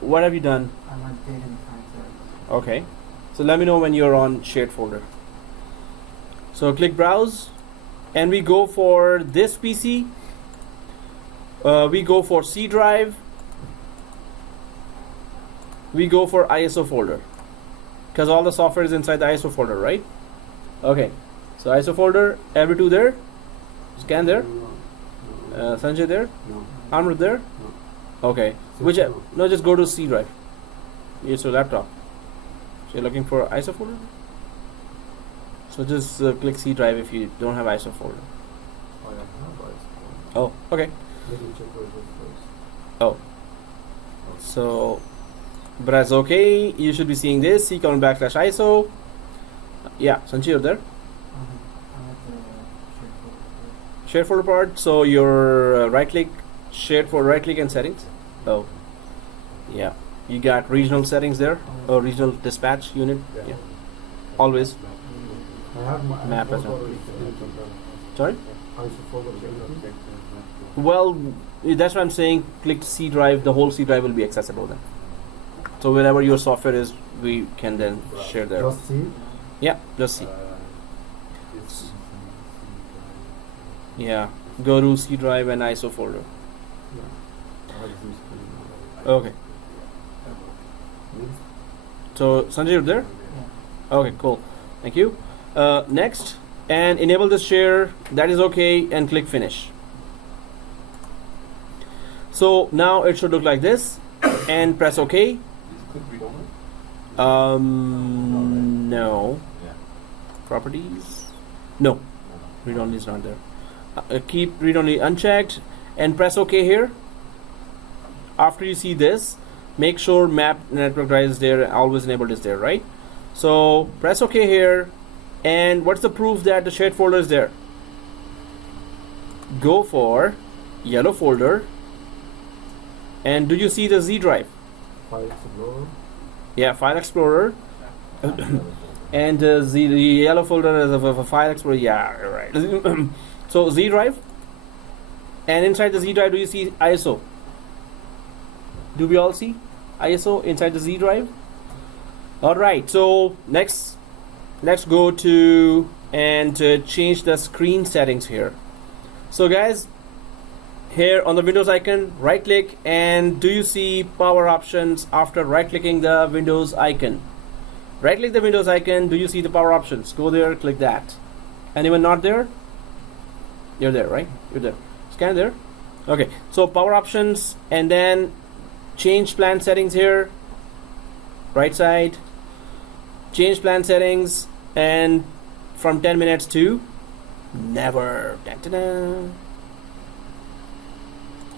what have you done? I'm on date and time. Okay. So let me know when you're on shared folder. So click browse and we go for this PC. We go for C drive. We go for ISO folder because all the software is inside the ISO folder, right? Okay. So ISO folder, every two there. Scan there. Sanjay there. no? Amr there. No. Okay. Which no, just go to C drive. It's your laptop. So you're looking for ISO folder. So just click C drive if you don't have ISO folder. I have ISO. Oh, okay. Let me check where it was first. Oh. So, but that's okay. You should be seeing this. C:\ISO. Yeah, Sanjay, you're there. I'm at the shared folder. Share folder part. So your right click, shared for right click and settings. Oh, yeah. You got regional settings there. Oh, regional dispatch unit. Yeah. Always. I have my Map as well. Sorry. ISO folder is empty. Well, that's what I'm saying. Click C drive. The whole C drive will be accessible then. So wherever your software is, we can then share there. Just see. Yeah, just see. It's Yeah, go to C drive and ISO folder. Yeah. I have this screen. Okay. Next. So Sanjay, you're there? Okay, cool. Thank you. Next, and enable the share. That is okay, and click finish. So now it should look like this, and press OK. Did you click read only? No. Yeah. Properties. No, read only is not there. Keep read only unchecked, and press OK here. After you see this, make sure map network drive is there. Always enabled is there, right? So press OK here, and what's the proof that the shared folder is there? Go for yellow folder, and do you see the Z drive? File Explorer. Yeah, File Explorer, and the yellow folder is a File Explorer. Yeah, right. So Z drive, and inside the Z drive, do you see ISO? Do we all see ISO inside the Z drive? All right. So next, let's go to and change the screen settings here. So guys, here on the Windows icon, right click, and do you see power options? After right clicking the Windows icon, right click the Windows icon, do you see the power options? Go there, click that. Anyone not there? You're there, right? You're there. Scan there. Okay, so power options, and then change plan settings here, right side, change plan settings, and from 10 minutes to never. Da-da-da.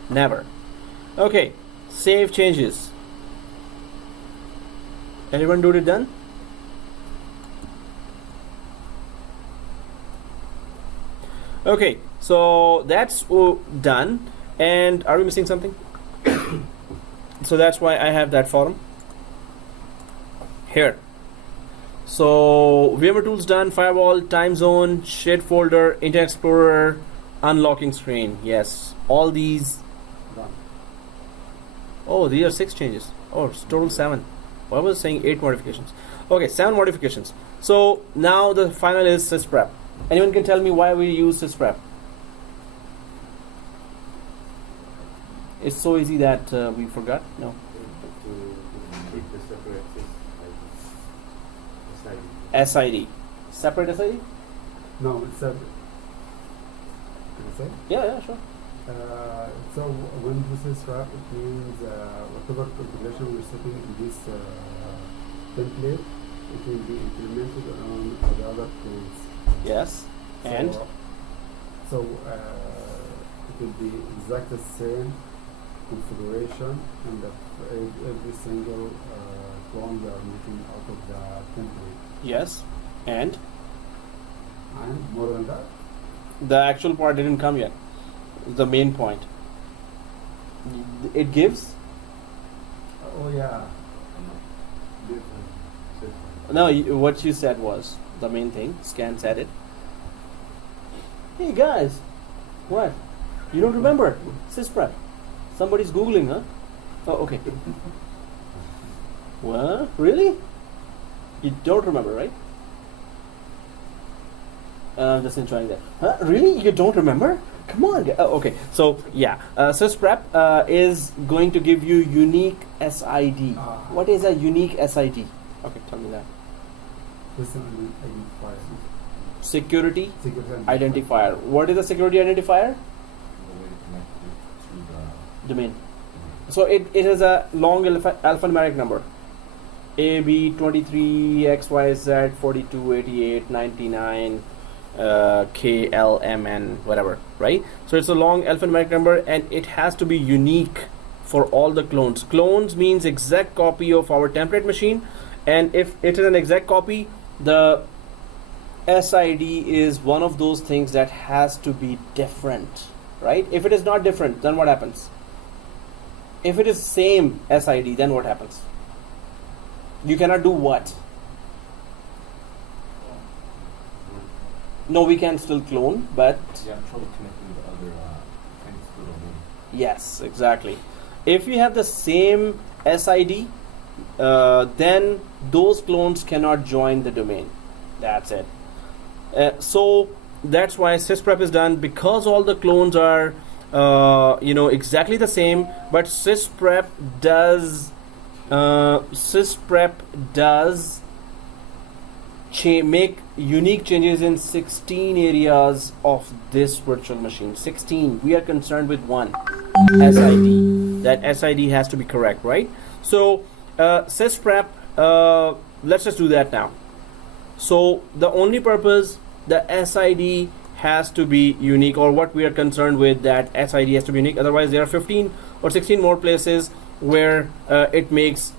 Never. Okay, save changes. Anyone do it done? Okay, so that's done. And are we missing something? So that's why I have that forum here. So VMware tools done, firewall, time zone, shared folder, Internet Explorer, unlocking screen. Yes, all these. Done. Oh, these are 6 changes. Oh, it's total 7. Why was I saying 8 modifications? Okay, 7 modifications. So now the final is sysprep. Anyone can tell me why we use sysprep? It's so easy that we forgot. No. to keep the separate SID. Separate SID? No, it's separate. Can I say? Yeah, sure. So when this is wrap, it means whatever configuration we're setting in this template, it will be implemented on the other tools. Yes. And? So it will be exactly the same configuration, and every single clone we are making out of the template. Yes. And? And more than that, The actual part didn't come yet. The main point. It gives? oh yeah, No, what you said was the main thing. Scan said it. Hey guys, what? You don't remember? Sysprep. Somebody's Googling, huh? Oh, okay. What? Really? You don't remember, right? I'm just enjoying that. Huh? Really? You don't remember? Come on. Oh, okay. So, yeah. Sysprep is going to give you unique SID. What is a unique SID? Okay, tell me that. this is an identifier. Security Security identifier. What is a security identifier? The way to connect it to the Domain. So it is a long alphanumeric number. A, B, 23, X, Y, Z, 42, 88, 99, K, L, M, N, whatever, right? So it's a long alphanumeric number, and it has to be unique for all the clones. Clones means exact copy of our template machine, and if it is an exact copy, the SID is one of those things that has to be different, right? If it is not different, then what happens? If it is same SID, then what happens? You cannot do what? No, we can still clone, but you have trouble connecting with other things to the domain. yes, exactly. If you have the same SID, then those clones cannot join the domain. That's it. So that's why sysprep is done, because all the clones are exactly the same, but sysprep does make unique changes in 16 areas of this virtual machine. 16. We are concerned with one SID. That SID has to be correct, right? So sysprep, let's just do that now. So the only purpose, the SID has to be unique, or what we are concerned with, that SID has to be unique. Otherwise there are 15 or 16 more places where it makes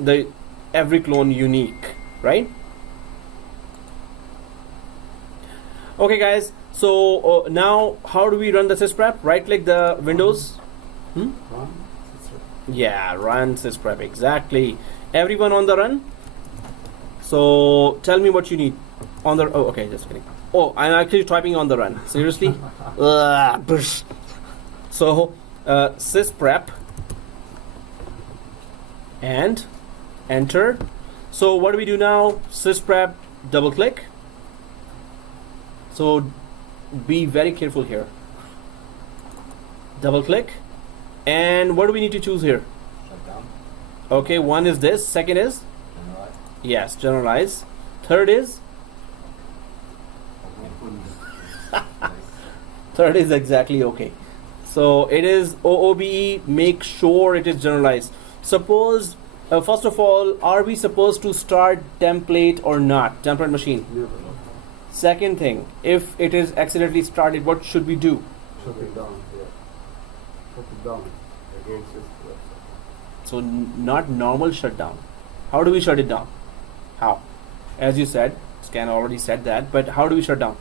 every clone unique, right? Okay guys, so now how do we run the sysprep? Right click the Windows. Run sysprep. Yeah, run sysprep, exactly. Everyone on the run? So tell me what you need. On the, oh okay, just kidding. Oh, I'm actually typing on the run. Seriously? So sysprep and enter. So what do we do now? Sysprep, double click. So be very careful here. Double click. And what do we need to choose here? Shut down. Okay, one is this, second is? Generalize. Yes, generalize. Third is? Third is exactly okay. So it is OOBE, make sure it is generalized. Suppose, first of all, are we supposed to start template or not? Template machine. Never. Second thing, if it is accidentally started, what should we do? Shut it down. Yeah. Shut it down. Again, sysprep. So not normal shutdown. How do we shut it down? How? As you said, Scan already said that, but how do we shut down?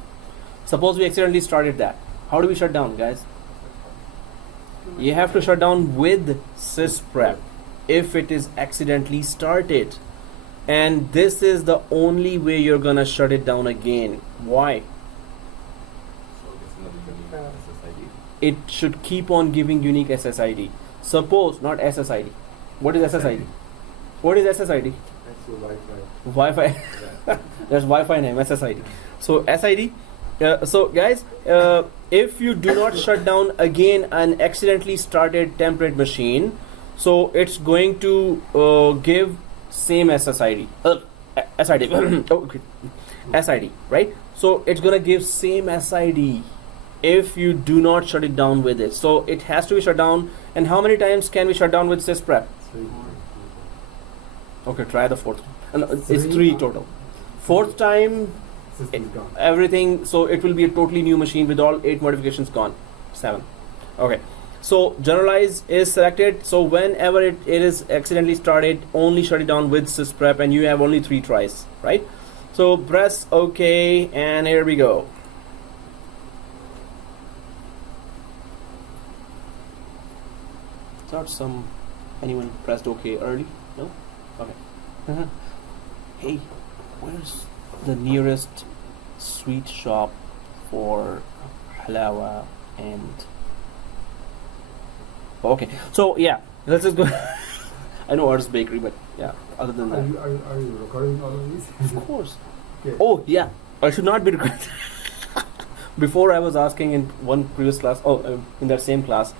Suppose we accidentally started that. How do we shut down, guys? You have to shut down with sysprep if it is accidentally started. And this is the only way you're gonna shut it down again. Why? So it's another unique SSID. It should keep on giving unique SSID. Suppose, not SSID. What is SSID? What is SSID? That's your Wi-Fi. Wi-Fi. That's Wi-Fi name, SSID. So SID. So guys, if you do not shut down again an accidentally started template machine, so it's going to give same SSID. SID. Oh, okay. SID, right? So it's gonna give same SID if you do not shut it down with it. So it has to be shut down. And how many times can we shut down with sysprep? 3. Okay, try the fourth. It's 3 total. Fourth time, System is gone. everything, so it will be a totally new machine with all 8 modifications gone. 7. Okay. So generalize is selected. So whenever it is accidentally started, only shut it down with sysprep, and you have only 3 tries, right? So press OK, and here we go. Thought anyone pressed OK early? No? Okay. Hey, where's the nearest sweet shop for halawa and... Okay, so yeah, let's just go. I know ours bakery, but yeah, other than Are that. you recording all of these? Of course. Okay. Oh yeah, I should not be recording. Before I was asking in one previous class, in that same class,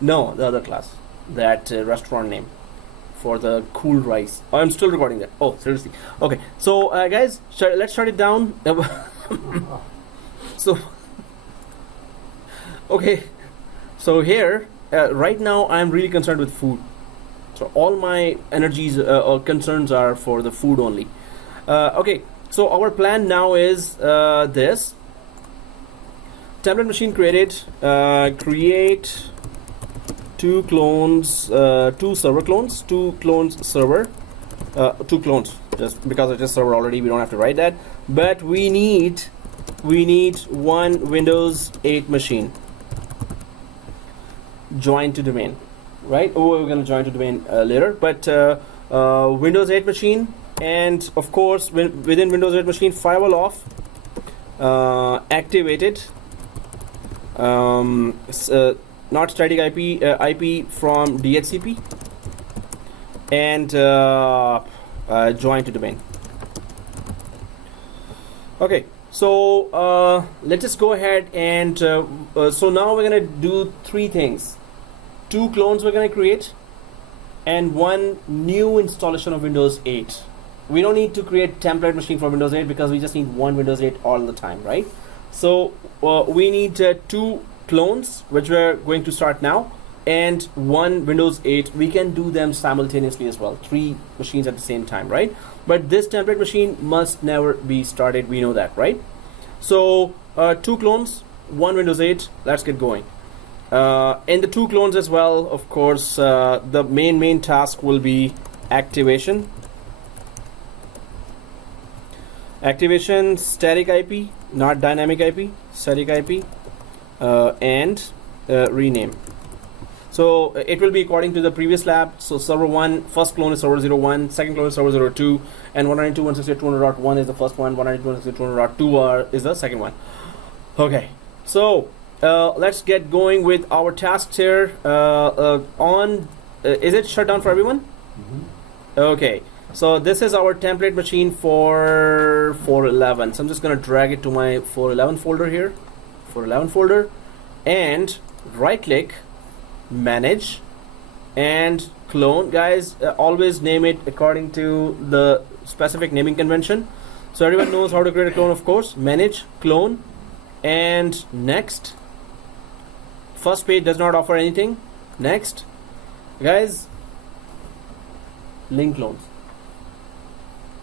no, the other class, that restaurant name for the cool rice. Oh, I'm still recording that. Oh, seriously. Okay, so guys, let's shut it down. So, okay, so here, right now I'm really concerned with food. So all my energies or concerns are for the food only. Okay, so our plan now is this. Template machine created. Create 2 clones, 2 server clones, 2 clones server, 2 clones. Just because it's just server already, we don't have to write that. But we need one Windows 8 machine. Join to domain, right? Oh, we're gonna join to domain later. But Windows 8 machine, and of course within Windows 8 machine, firewall off, activated. Not static IP from DHCP, and join to domain. Okay, so let's just go ahead and so now we're gonna do three things. 2 clones we're gonna create and 1 new installation of Windows 8. We don't need to create template machine for Windows 8 because we just need one Windows 8 all the time, right? So we need 2 clones, which we're going to start now, and 1 Windows 8. We can do them simultaneously as well, 3 machines at the same time, right? But this template machine must never be started, we know that, right? So 2 clones, 1 Windows 8, let's get going. In the 2 clones as well, of course, the main task will be activation. Activation static IP, not dynamic IP, static IP, and rename. So it will be according to the previous lab. So server 1, first clone is server 01, second clone is server 02, and 192.168.200.1 is the first one, 192.168.200.2 is the second one. Okay, so let's get going with our tasks here. Is it shut down for everyone? Mm-hmm. Okay. So this is our template machine for 411. So I'm just gonna drag it to my 411 folder here, 411 folder, and right click, manage, and clone. Guys, always name it according to the specific naming convention. So everyone knows how to create a clone, of course. Manage, clone, and next. First page does not offer anything. Next, guys, link clones.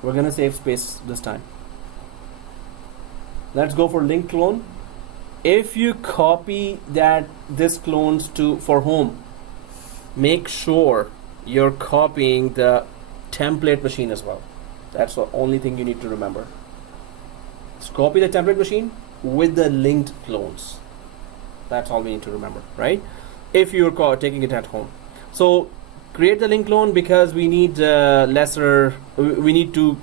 We're gonna save space this time. Let's go for link clone. If you copy this clones for home, make sure you're copying the template machine as well. That's the only thing you need to remember. Let's copy the template machine with the linked clones. That's all we need to remember, right? If you're taking it at home. So create the link clone because we need we need to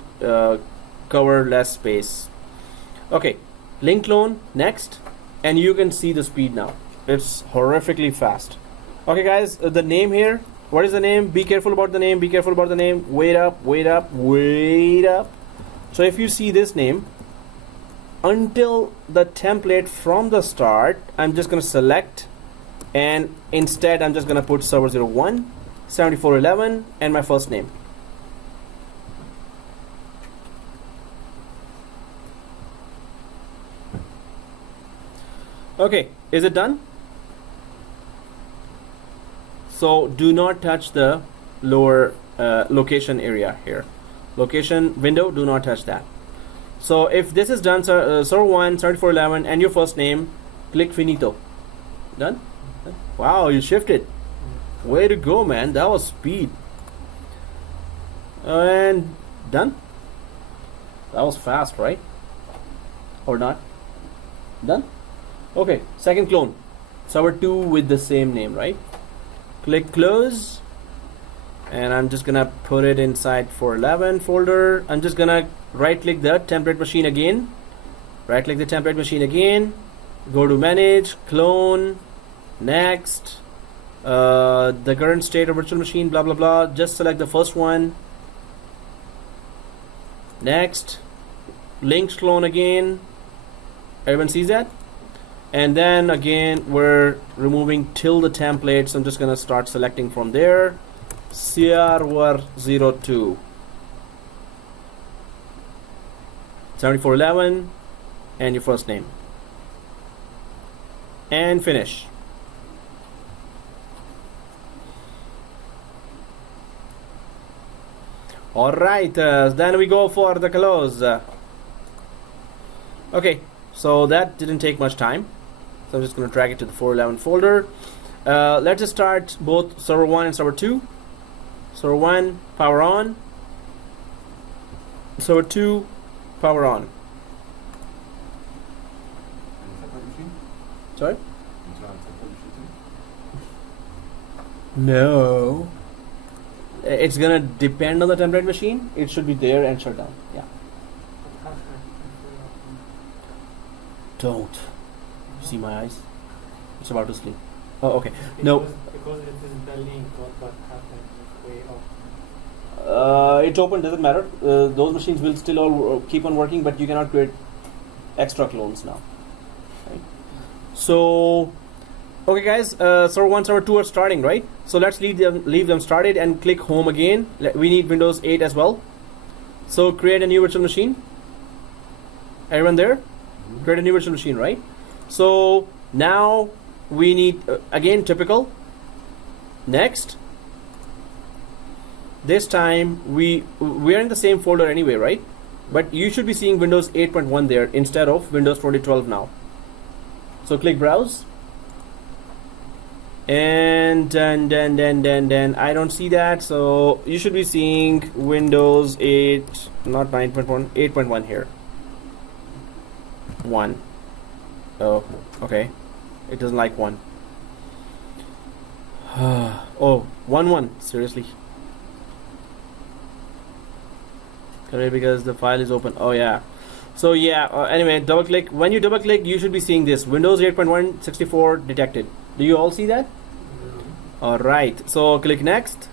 cover less space. Okay, link clone, next, and you can see the speed now. It's horrifically fast. Okay guys, the name here, what is the name? Be careful about the name, be careful about the name. Wait up, wait up, wait up. So if you see this name, until the template from the start, I'm just gonna select, and instead I'm just gonna put server 01, 7411, and my first name. Okay, is it done? So do not touch the lower location area here. Location window, do not touch that. So if this is done, server 1, 7411, and your first name, click finito. Done? Wow, you shifted. Way to go, man. That was speed. And done. That was fast, right? Or not? Done? Okay, second clone. Server 2 with the same name, right? Click close. And I'm just gonna put it inside 411 folder. I'm just gonna right click the template machine again. Right click the template machine again. Go to manage, clone, next. The current state of virtual machine, blah blah blah. Just select the first one. Next, links clone again. Everyone sees that? And then again, we're removing till the template. So I'm just gonna start selecting from there. Server 02, 7411, and your first name, and finish. Alright, then we go for the close. Okay, so that didn't take much time. So I'm just going to drag it to the 411 folder. Let's just start both server 1 and server 2. Server 1, power on. Server 2, power on. Sorry? No. It's gonna depend on the template machine. It should be there and shut down. Yeah. Don't. See my eyes? It's about to sleep. Oh, okay. No. Because it is the link, what happened way off. It's open, doesn't matter. Those machines will still all keep on working, but you cannot create extra clones now. Right? So, okay, guys. Server 1, server 2 are starting, right? So let's leave them started and click home again. We need Windows 8 as well. So create a new virtual machine. Everyone there? Create a new virtual machine, right? So now we need again typical. Next. This time we are in the same folder anyway, right? But you should be seeing Windows 8.1 there instead of Windows 2012 now. So click browse. And then I don't see that, so you should be seeing Windows 8, not 9.1, 8.1 here. 1. Oh, okay. It doesn't like 1. Oh, 1.1, seriously. Okay, because the file is open. Oh yeah. So yeah, anyway, double click. When you double click, you should be seeing this Windows 8.1 64 detected. Do you all see that? Alright, so click next.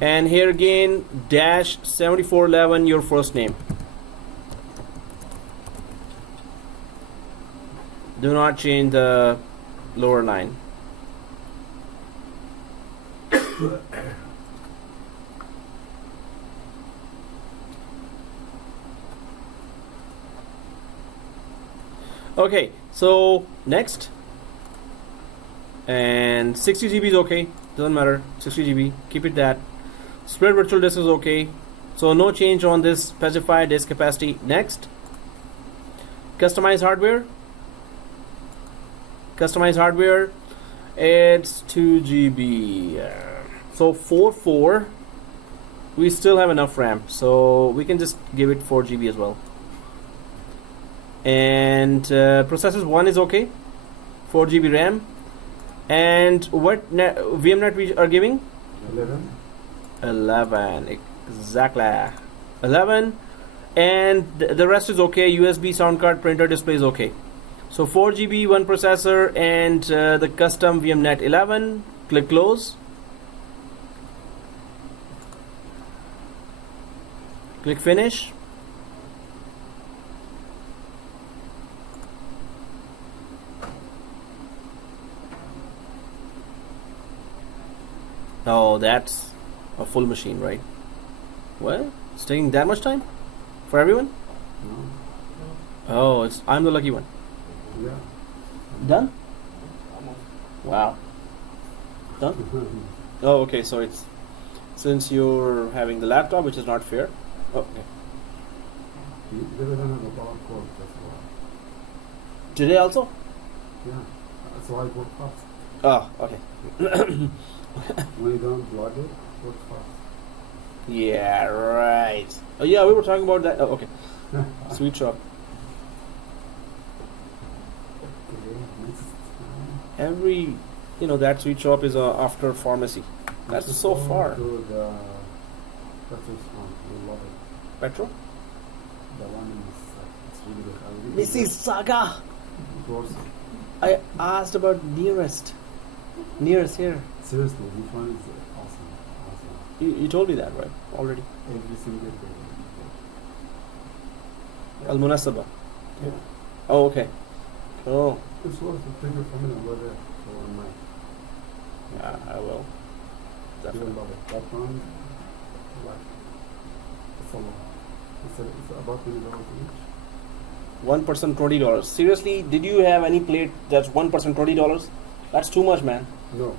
And here again, -7411, your first name. Do not change the lower line. Okay, so next. And 60 GB is okay, doesn't matter, 60 GB, keep it that. Spread virtual disk is okay, so no change on this specify disk capacity. Next. Customize hardware. Customize hardware, it's 2 GB. So 4 we still have enough RAM, so we can just give it 4 GB as well. And processors 1 is okay, 4 GB RAM. And what VMnet we are giving? 11, exactly. 11, and the rest is okay. USB, sound card, printer, display is okay. So 4 GB, 1 processor, and the custom VMnet 11. Click close. Click finish. Oh, that's a full machine, right? What? It's taking that much time for everyone? Oh, I'm the lucky one. Yeah. Done? Wow. Done? Oh, okay. So it's since you're having the laptop, which is not fair. Oh, okay. They don't have a power cord, that's why. Today also? Yeah. That's why it works fast. Oh, okay. When you don't plug it, it works fast. Yeah, right. Oh, yeah, we were talking about that. Oh, okay. Sweet shop. Every, that sweet shop is after pharmacy. That's so far. To the petrol one, we love it. Petro? The one in it's really good. I really Mississauga. Of course. I asked about nearest. Nearest here. Seriously, this one is awesome. You told me that, right? Already. Every single day. Al Munasaba. Yeah. Oh, okay. Oh. It's worth to take your family and go there for one night. Yeah, I will. You Definitely. will love it. That one, like, it's a lot. It's about $20 each. 1 person $20. Seriously, did you have any plate that's 1 person $20? That's too much, man. No.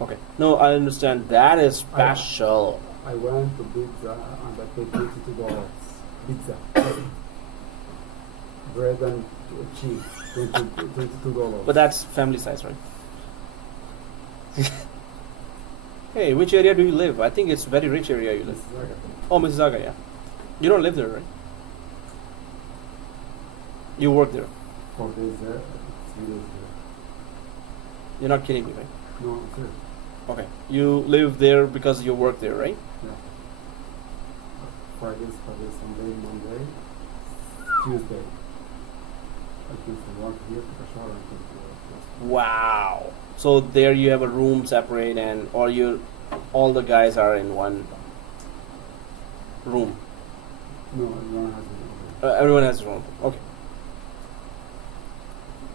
Okay. No, I understand. That is special. I went to pizza and I paid $22. Pizza. Bread and cheese. $22. But that's family size, right? Hey, which area do you live? I think it's very rich area you live. Mississauga. Oh, Mississauga, yeah. You don't live there, right? You work there. 4 days there, 3 days there. You're not kidding me, right? No, it's here. Okay. You live there because you work there, right? Yeah. Friday, Sunday, Monday, Tuesday. I came from work here, took a shower and came to work. Wow. So there you have a room separate, and all the guys are in one room? No, everyone has it. Everyone has their own. Okay.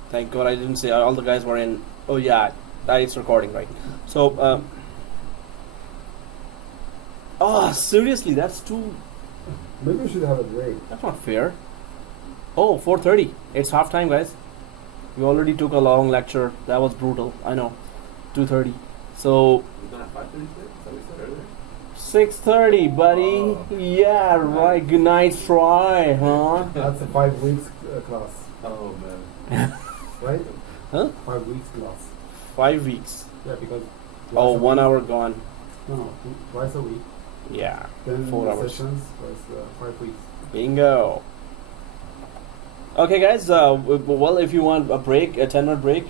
Thank God I didn't say all the guys were in. Oh yeah, it's recording, right? So, oh seriously, that's too. Maybe we should have a break. That's not fair. Oh, 4:30. It's half time, guys. We already took a long lecture. That was brutal. I know. 2:30. So. We're gonna have 5:30 today? Is that what you said earlier? 6:30, buddy. Oh. Yeah, right. Good night, try, huh? That's a 5 weeks class, Oh man. right? Huh? 5 weeks class. 5 weeks. Yeah, because. Oh, twice a 1 week- hour gone. No, twice a week. Yeah. 10 4 hours. sessions, twice 5 weeks. Bingo. Okay, guys. Well, if you want a break, a 10-minute break.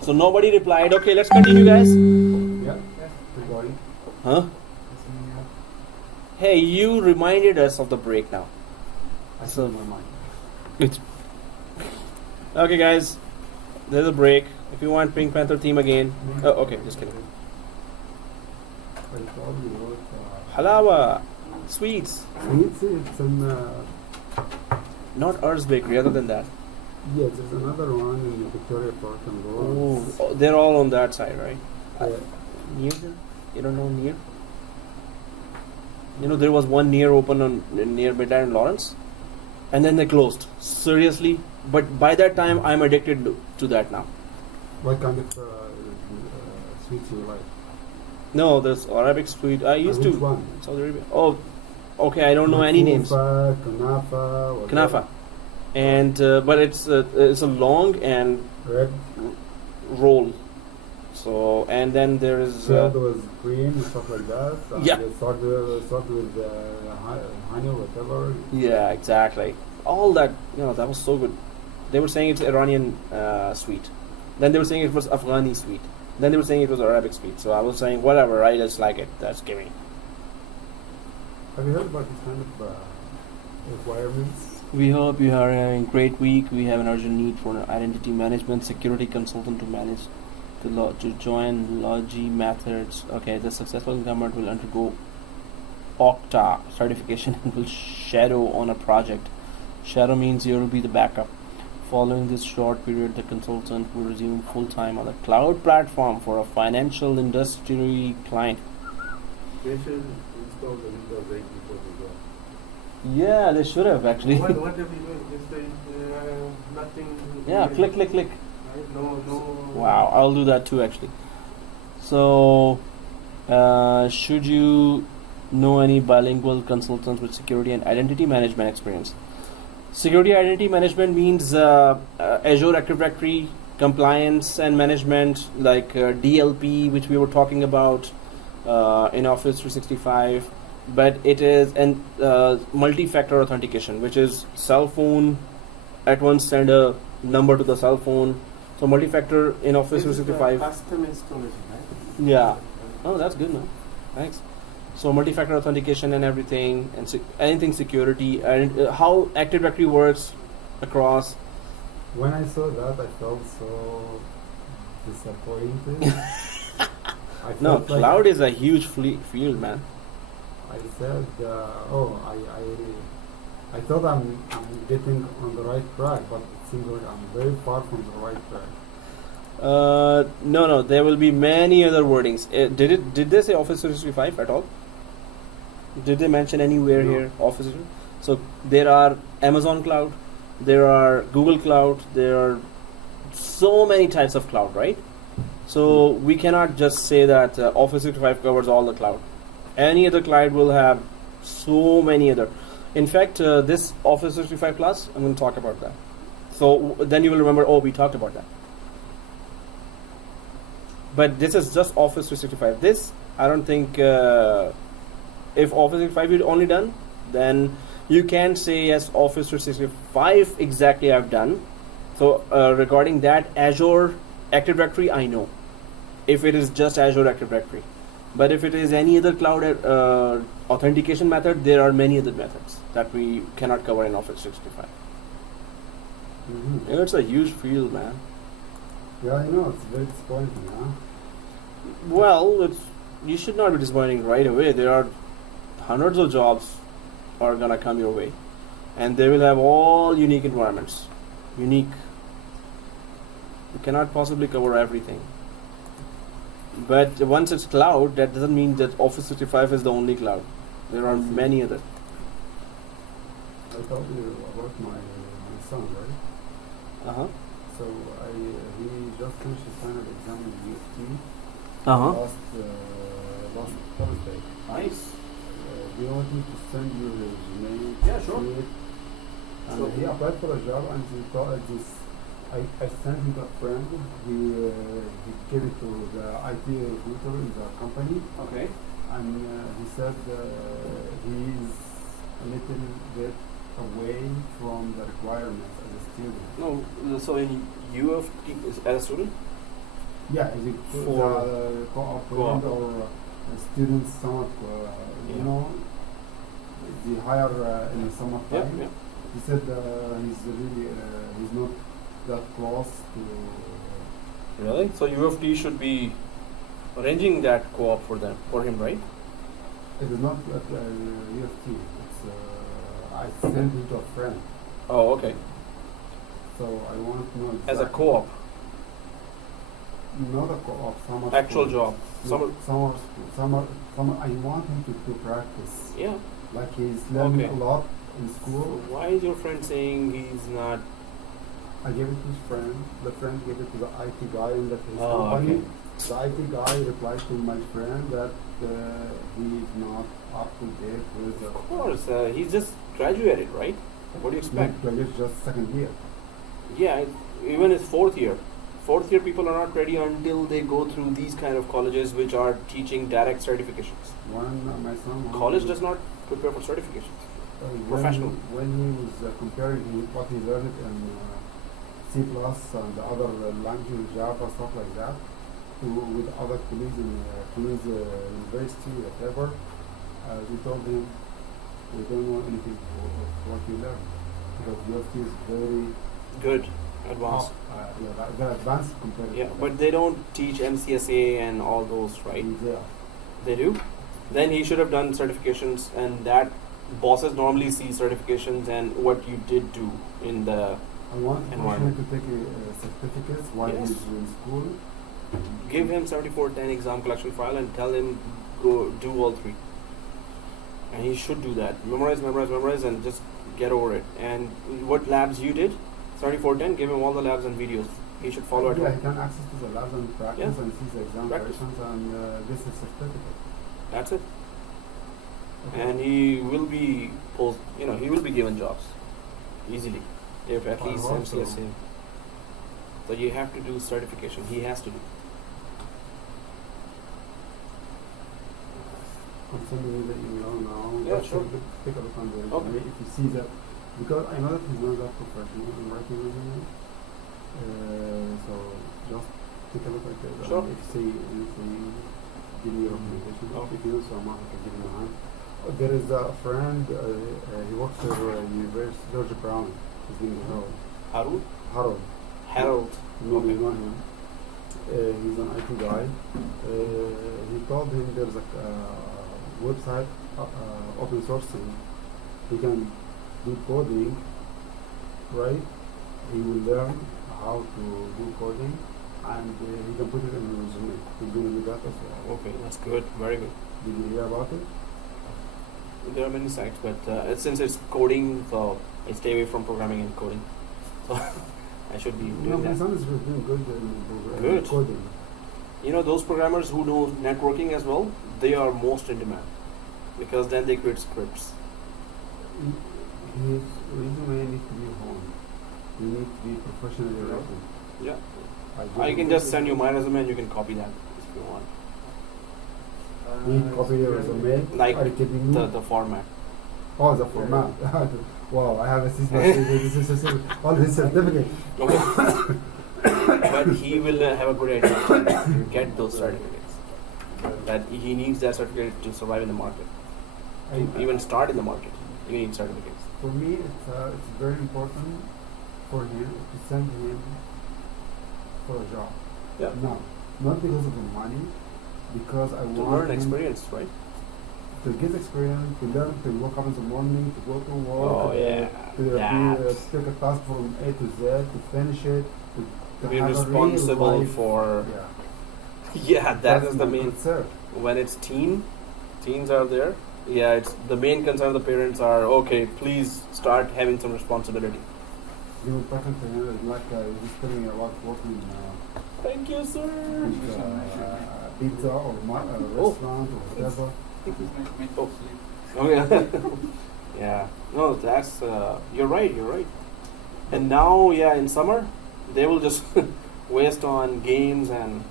So nobody replied. Okay, let's continue, guys. Yeah, recording. Huh? Hey, you reminded us of the break now. I So- see my mind. Good. Okay, guys. There's a break. If you want Pink Panther theme again. Oh, okay, just kidding. I probably wrote. Halawa, sweets. It's in. Not Earth's Bakery. Other than that. Yeah, there's another one in Victoria Park and Road. Oh, they're all on that side, right? Yeah. Near them? You don't know near? You know, there was one near open on near Midland and Lawrence, and then they closed. Seriously, but by that time, I'm addicted to that now. What kind of sweets you like? No, there's Arabic sweet. I used Which to one? Saudi Arabia. Oh, okay. I don't know any names. Kunafa, whatever. Kanafa, and but it's a long and Red. roll. So and then there is Filled with cream and stuff like that. And Yeah. they start with honey or whatever. yeah, exactly. All that that was so good. They were saying it's Iranian sweet. Then they were saying it was Afghani sweet. Then they were saying it was Arabic sweet. So I was saying whatever, I just like it. That's gimme. Have you heard about this kind of requirements? We hope you are having a great week. We have an urgent need for an identity management security consultant to manage to join Logi methods. Okay, the successful incumbent will undergo Okta certification and will shadow on a project. Shadow means you will be the backup. Following this short period, the consultant will resume full-time on the cloud platform for a financial industry client. They should install the Windows 8 before we go. Yeah, they should have actually. What have you done? Is there nothing? Yeah, click. Right? No. Wow, I'll do that too actually. So, should you know any bilingual consultants with security and identity management experience? Security identity management means Azure Active Directory compliance and management, like DLP, which we were talking about in Office 365. But it is an multi-factor authentication, which is cell phone at once send a number to the cell phone. So multi-factor in Office 365. Custom installation, right? Yeah. Oh, that's good, man. Thanks. So multi-factor authentication and everything, and anything security, and how Active Directory works across. When I saw that, I felt so disappointed. I No, felt like cloud is a huge field, man. I said, I thought I'm getting on the right track, but it seems like I'm very far from the right track. No, there will be many other wordings. Did they say Office 365 at all? Did they mention anywhere No. here Office? So there are Amazon Cloud, there are Google Cloud, there are so many types of cloud, right? So we cannot just say that Office 365 covers all the cloud. Any other cloud will have so many other. In fact, this Office 365 class, I'm going to talk about that. So then you will remember, oh, we talked about that. But this is just Office 365. This, I don't think, if Office 365 is only done, then you can say, yes, Office 365 exactly I've done. So regarding that, Azure Active Directory, I know. If it is just Azure Active Directory. But if it is any other cloud authentication method, there are many other methods that we cannot cover in Office 365. Mm-hmm. It's a huge field, man. Yeah, I know, it's very disappointing, huh? Well, you should not be disappointing right away. There are hundreds of jobs are gonna come your way, and they will have all unique environments. Unique. You cannot possibly cover everything. But once it's cloud, that doesn't mean that Office 365 is the only cloud. There are many other. I told you about my son, right? Uh huh. So he just finished his final exam in UFT Uh last Thursday. Nice. Do you want me to send you his name? Yeah, sure. And Sure. he applied for a job, and he thought this. I sent him a friend. He gave it to the IT recruiter in the company, Okay. and he said he is a little bit away from the requirements as a student. No, so in UFT as a student? Yeah, is it For the co-op co-op. or student summer? Yeah. You know, the higher in the summer Yeah, time. yeah. He said he's not that close to. Really? So UFT should be arranging that co-op for him, right? It is not at UFT. It's I sent it to a friend, Oh, okay. so I want to know As a exactly- co-op, Not a co-op, summer. actual school. job. No, summer school. Summer. I want him to practice. Yeah. Like he's learning Okay. a lot in So school. why is your friend saying he's not? I gave it to his friend. The friend gave it to the IT guy in his Oh, company. okay. The IT guy replied to my friend that he is not up to date with the. Of course, he just graduated, right? What do you expect? Not graduate, just second year. Yeah, even his fourth year. Fourth year people are not ready until they go through these kind of colleges which are teaching direct certifications. My son. College does not prepare for certifications. Professional. When he was comparing what he learned in C plus and the other language, Java, stuff like that, with other colleagues in Tues University, whatever, we told him we don't know anything of what you learned because UFT is very Good, advanced. they're advanced compared Yeah, to but they don't teach MCSA and all those, right? Yeah. They do. Then he should have done certifications, and that bosses normally see certifications and what you did do in the. I want him Environment. to take certificates while Yes. he's in school. Give him 7410 exam collection file and tell him go do all three. And he should do that. Memorize, and just get over it. And what labs you did, 7410, give him all the labs and videos. He should follow it. Yeah, he can access to the labs and practice Yeah. and see the exam Practice. questions and this is certificate. That's it. Okay. And he will be he will be given jobs easily if at I least hope so. MCSA. So you have to do certification. He has to do. I'm sending you the email now. Yeah, Just sure. Take a look on the Okay. resume. If you see that, because I know that he's not that professional in writing resume. So just take a look at it. Sure. If you see anything, give me your recommendation. Okay. If you know someone, I can give him a hand. There is a friend. He works for University George Brown. His name is Harold? Harold. Maybe Okay. you know him. He's an IT guy. He told him there's a website open sourcing. He can do coding, right? He will learn how to do coding, and he can put it in his resume. He's going to do that as well. Okay, that's good. Very good. Did you hear about it? There are many sites, but since it's coding, so I stay away from programming and coding. So I should be No, doing my that. son is doing good in Good. coding. You know, those programmers who know networking as well, they are most in demand because then they create scripts. His resume needs to be honed. You need to be professionally written. Yeah. I can just send you my resume and you can copy that if you want. Need copy your resume. Like Are you kidding me? the format. Oh, the format. Wow, I have a system. All this certificate. Okay. But he will have a good idea to get those certificates. That he needs that certificate to survive in the market. To even start in the market, you need certificates. For me, it's very important for him to send him for a job. Yeah. No, not because of the money, because I To want learn him experience, right? to get experience, to learn, to wake up in the morning, to go to work, Oh, yeah. to That. take a task from A to Z, to finish it, to Be have a real responsible life. for. Yeah, Yeah, that that's is the my main. concern. When it's teens are there. Yeah, it's the main concern of the parents are okay. Please start having some responsibility. You were talking to him like just telling me about working Thank you, sir. pizza or restaurant or whatever. Oh. Oh yeah. Yeah. No, that's you're right. You're right. And now, yeah, in summer, they will just waste on games and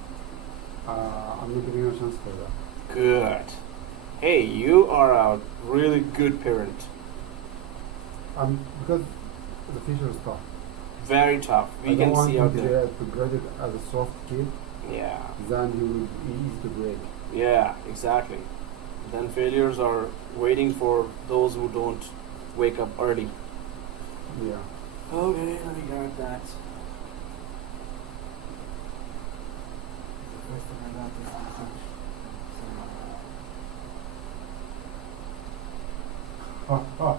I'm not giving you a chance for that. good. Hey, you are a really good parent. Because the future is tough. Very tough. I We don't can want see him out there. to graduate as a soft kid, Yeah. then he will be easy to break. Yeah, exactly. Then failures are waiting for those who don't wake up early. Yeah. Okay, I got that. First thing I got is research. Ha ha.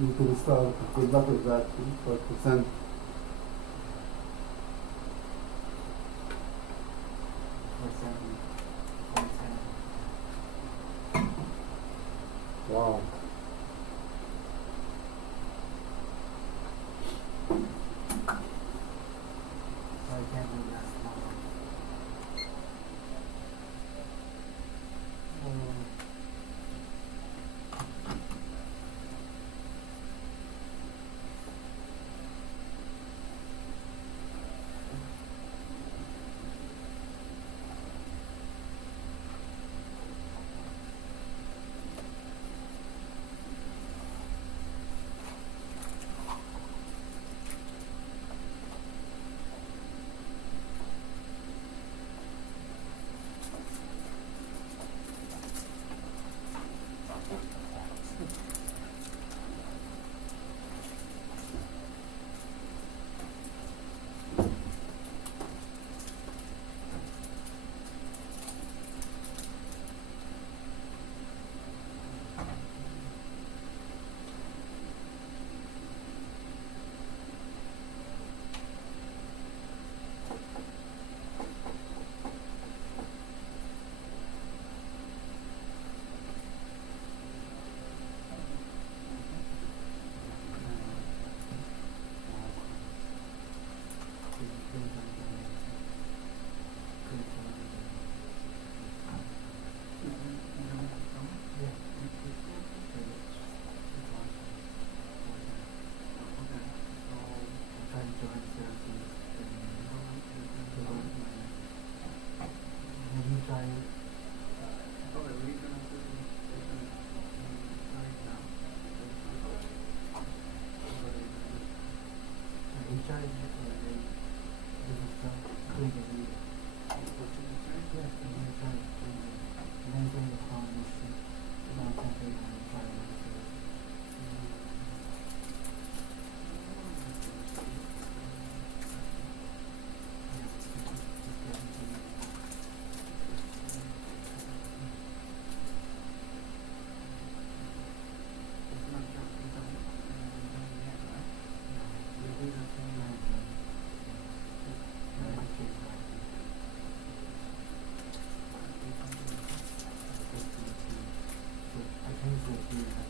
You can start. Good luck with that. 5%. Wow. I can't do that now. I think it's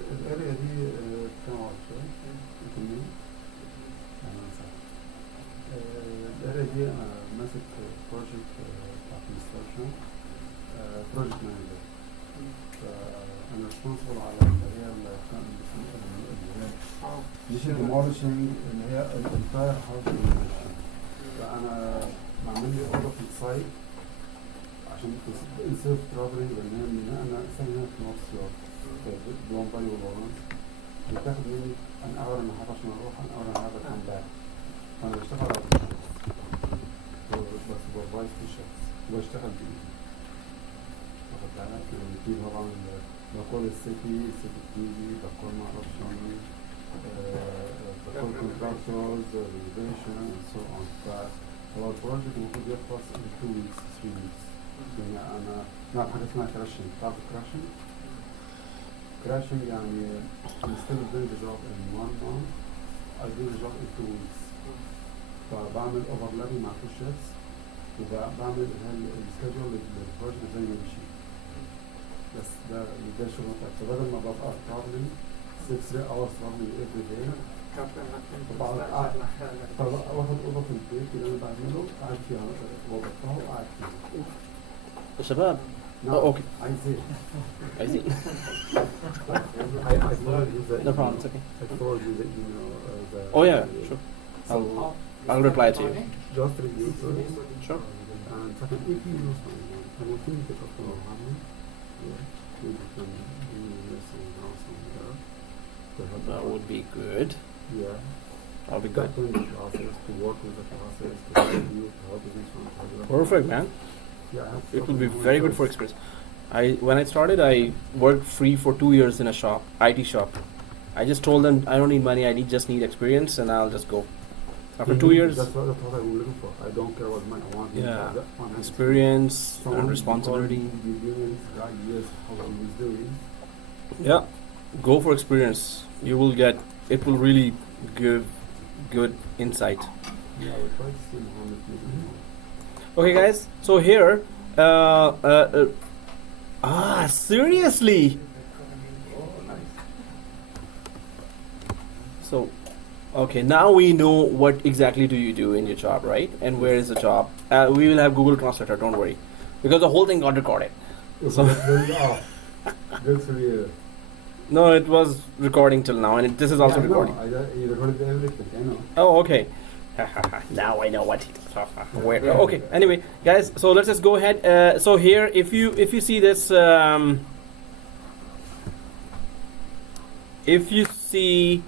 الاريا دي كم عشرة كمية الاريا دي انا ماسك بروجكت بتاع كونستراكشن بروجكت مانجر فانا ريسبونسبل على اللي هي مش الديموليشنج اللي هي الانتاير هاوس ديموليشن فانا بعمل لي اوضه في السايت عشان انسيف ترافلنج لان انا ساكن هنا في نورث يورك في بلون فالي والورانس بتاخد مني ان اور ان هاف عشان اروح ان اور ان هاف كام باك فانا بشتغل على بس سوبرفايز في الشخص وبشتغل بايدي واخد بالك في طبعا بقول السيتي تي في بقول ما اعرفش بقول كونتراكتورز ريزيشن اند سو اون فهو البروجكت المفروض يخلص in 2 weeks 3 weeks يعني انا نعمل حاجه اسمها كراشنج تعرف كراشنج؟ كراشنج يعني instead of doing the job in 1 month I do the job in 2 weeks فبعمل overlapping مع two shifts وبعمل السكادجول للبروجكت زي ما مشي بس ده الشغل بتاعي فبدل ما ببقى traveling 6 hours traveling every day واخد اوضه في البيت اللي انا بعمله قاعد فيها وبطلها وقاعد فيها يا شباب نعم. اوكي عايز ايه؟ عايزين I told you that no problem, it's okay. I told you that you know the Oh yeah, sure. so I'll reply to you. just review first Sure. and second if you use my name I will think the customer harmony maybe can do this and now somewhere to help That out. would be good. Yeah. That'll be That good. in the process, to work with the process, to help you, to help the next one, to help the Perfect, man. Yeah, I have It will be something very on good for this. experience. When I started, I worked free for 2 years in a shop, IT shop. I just told them I don't need money, I just need experience, and I'll just go. After 2 years, That's what I'm looking for. I don't care what money I want. Yeah. That one has experience someone and who responsibility. already been doing this guy years how he was doing. Yeah, go for experience. You will get. It will really give good insight. Yeah, we try to see Muhammad maybe. Okay, guys. So here, seriously. Oh, nice. So, okay, now we know what exactly do you do in your job, right? And where is the job? We will have Google Translator. Don't worry, because the whole thing got recorded. So- Good for you. No, it was recording till now, and this is also Yeah, recording. No, you recorded everything. I know. Oh, okay. Now I know what he where. Okay. Anyway, guys, so let's just go ahead. So here, if you see this, if you see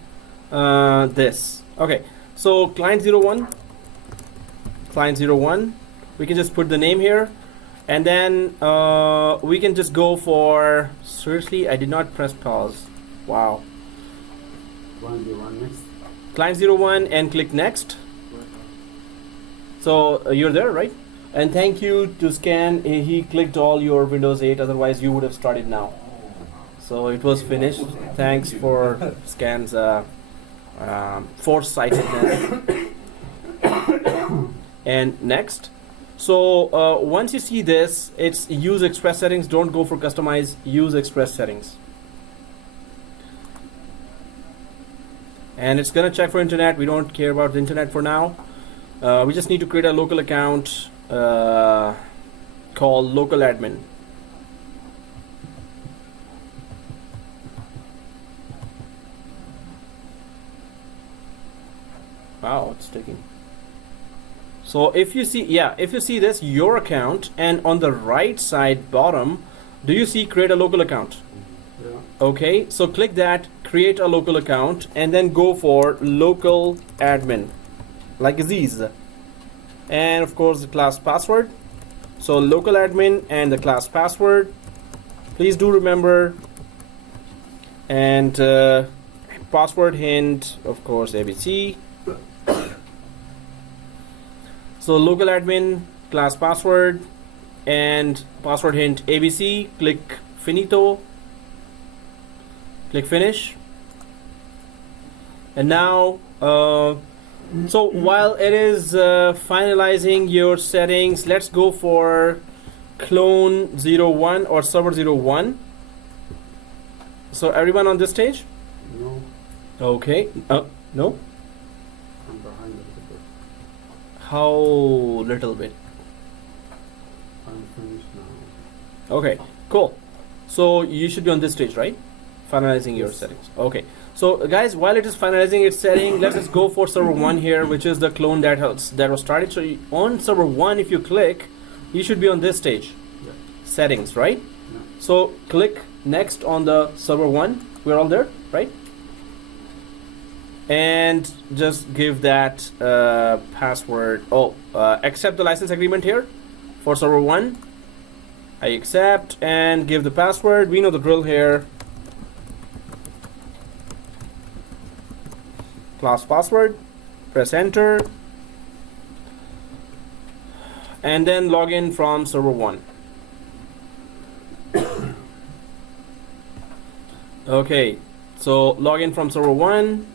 this, okay. So client 01, we can just put the name here, and then we can just go for. Seriously, I did not press pause. Wow. One next. Client 01 and click next. So you're there, right? And thank you to Scan. He clicked all your Windows 8. Otherwise, you would have started now. So it was finished. Thanks for Scan's foresightedness. And next. So once you see this, it's use express settings. Don't go for customize. Use express settings. And it's gonna check for internet. We don't care about the internet for now. We just need to create a local account called local admin. Wow, it's taking. So if you see this, your account, and on the right side bottom, do you see create a local account? Yeah. Okay, so click that, create a local account, and then go for local admin, like Aziz. And of course the class password. So local admin and the class password. Please do remember. And password hint, of course, ABC. So local admin, class password, and password hint ABC. Click finito. Click finish. And now, so while it is finalizing your settings, let's go for clone 01 or server 01. So everyone on this stage? No, Okay. No? I'm behind a little bit. How little bit? I'm finished now. Okay, cool. So you should be on this stage, right? Finalizing your Yes. settings. Okay. So guys, while it is finalizing its setting, let's just go for server 1 here, which is the clone that was started. So on server 1, if you click, you should be on this stage. Yeah. Settings, right? Yeah. So click next on the server 1. We're all there, right? And just give that password. Accept the license agreement here for server 1. I accept and give the password. We know the drill here. Class password. Press enter. And then log in from server 1. Okay, so log in from server 1.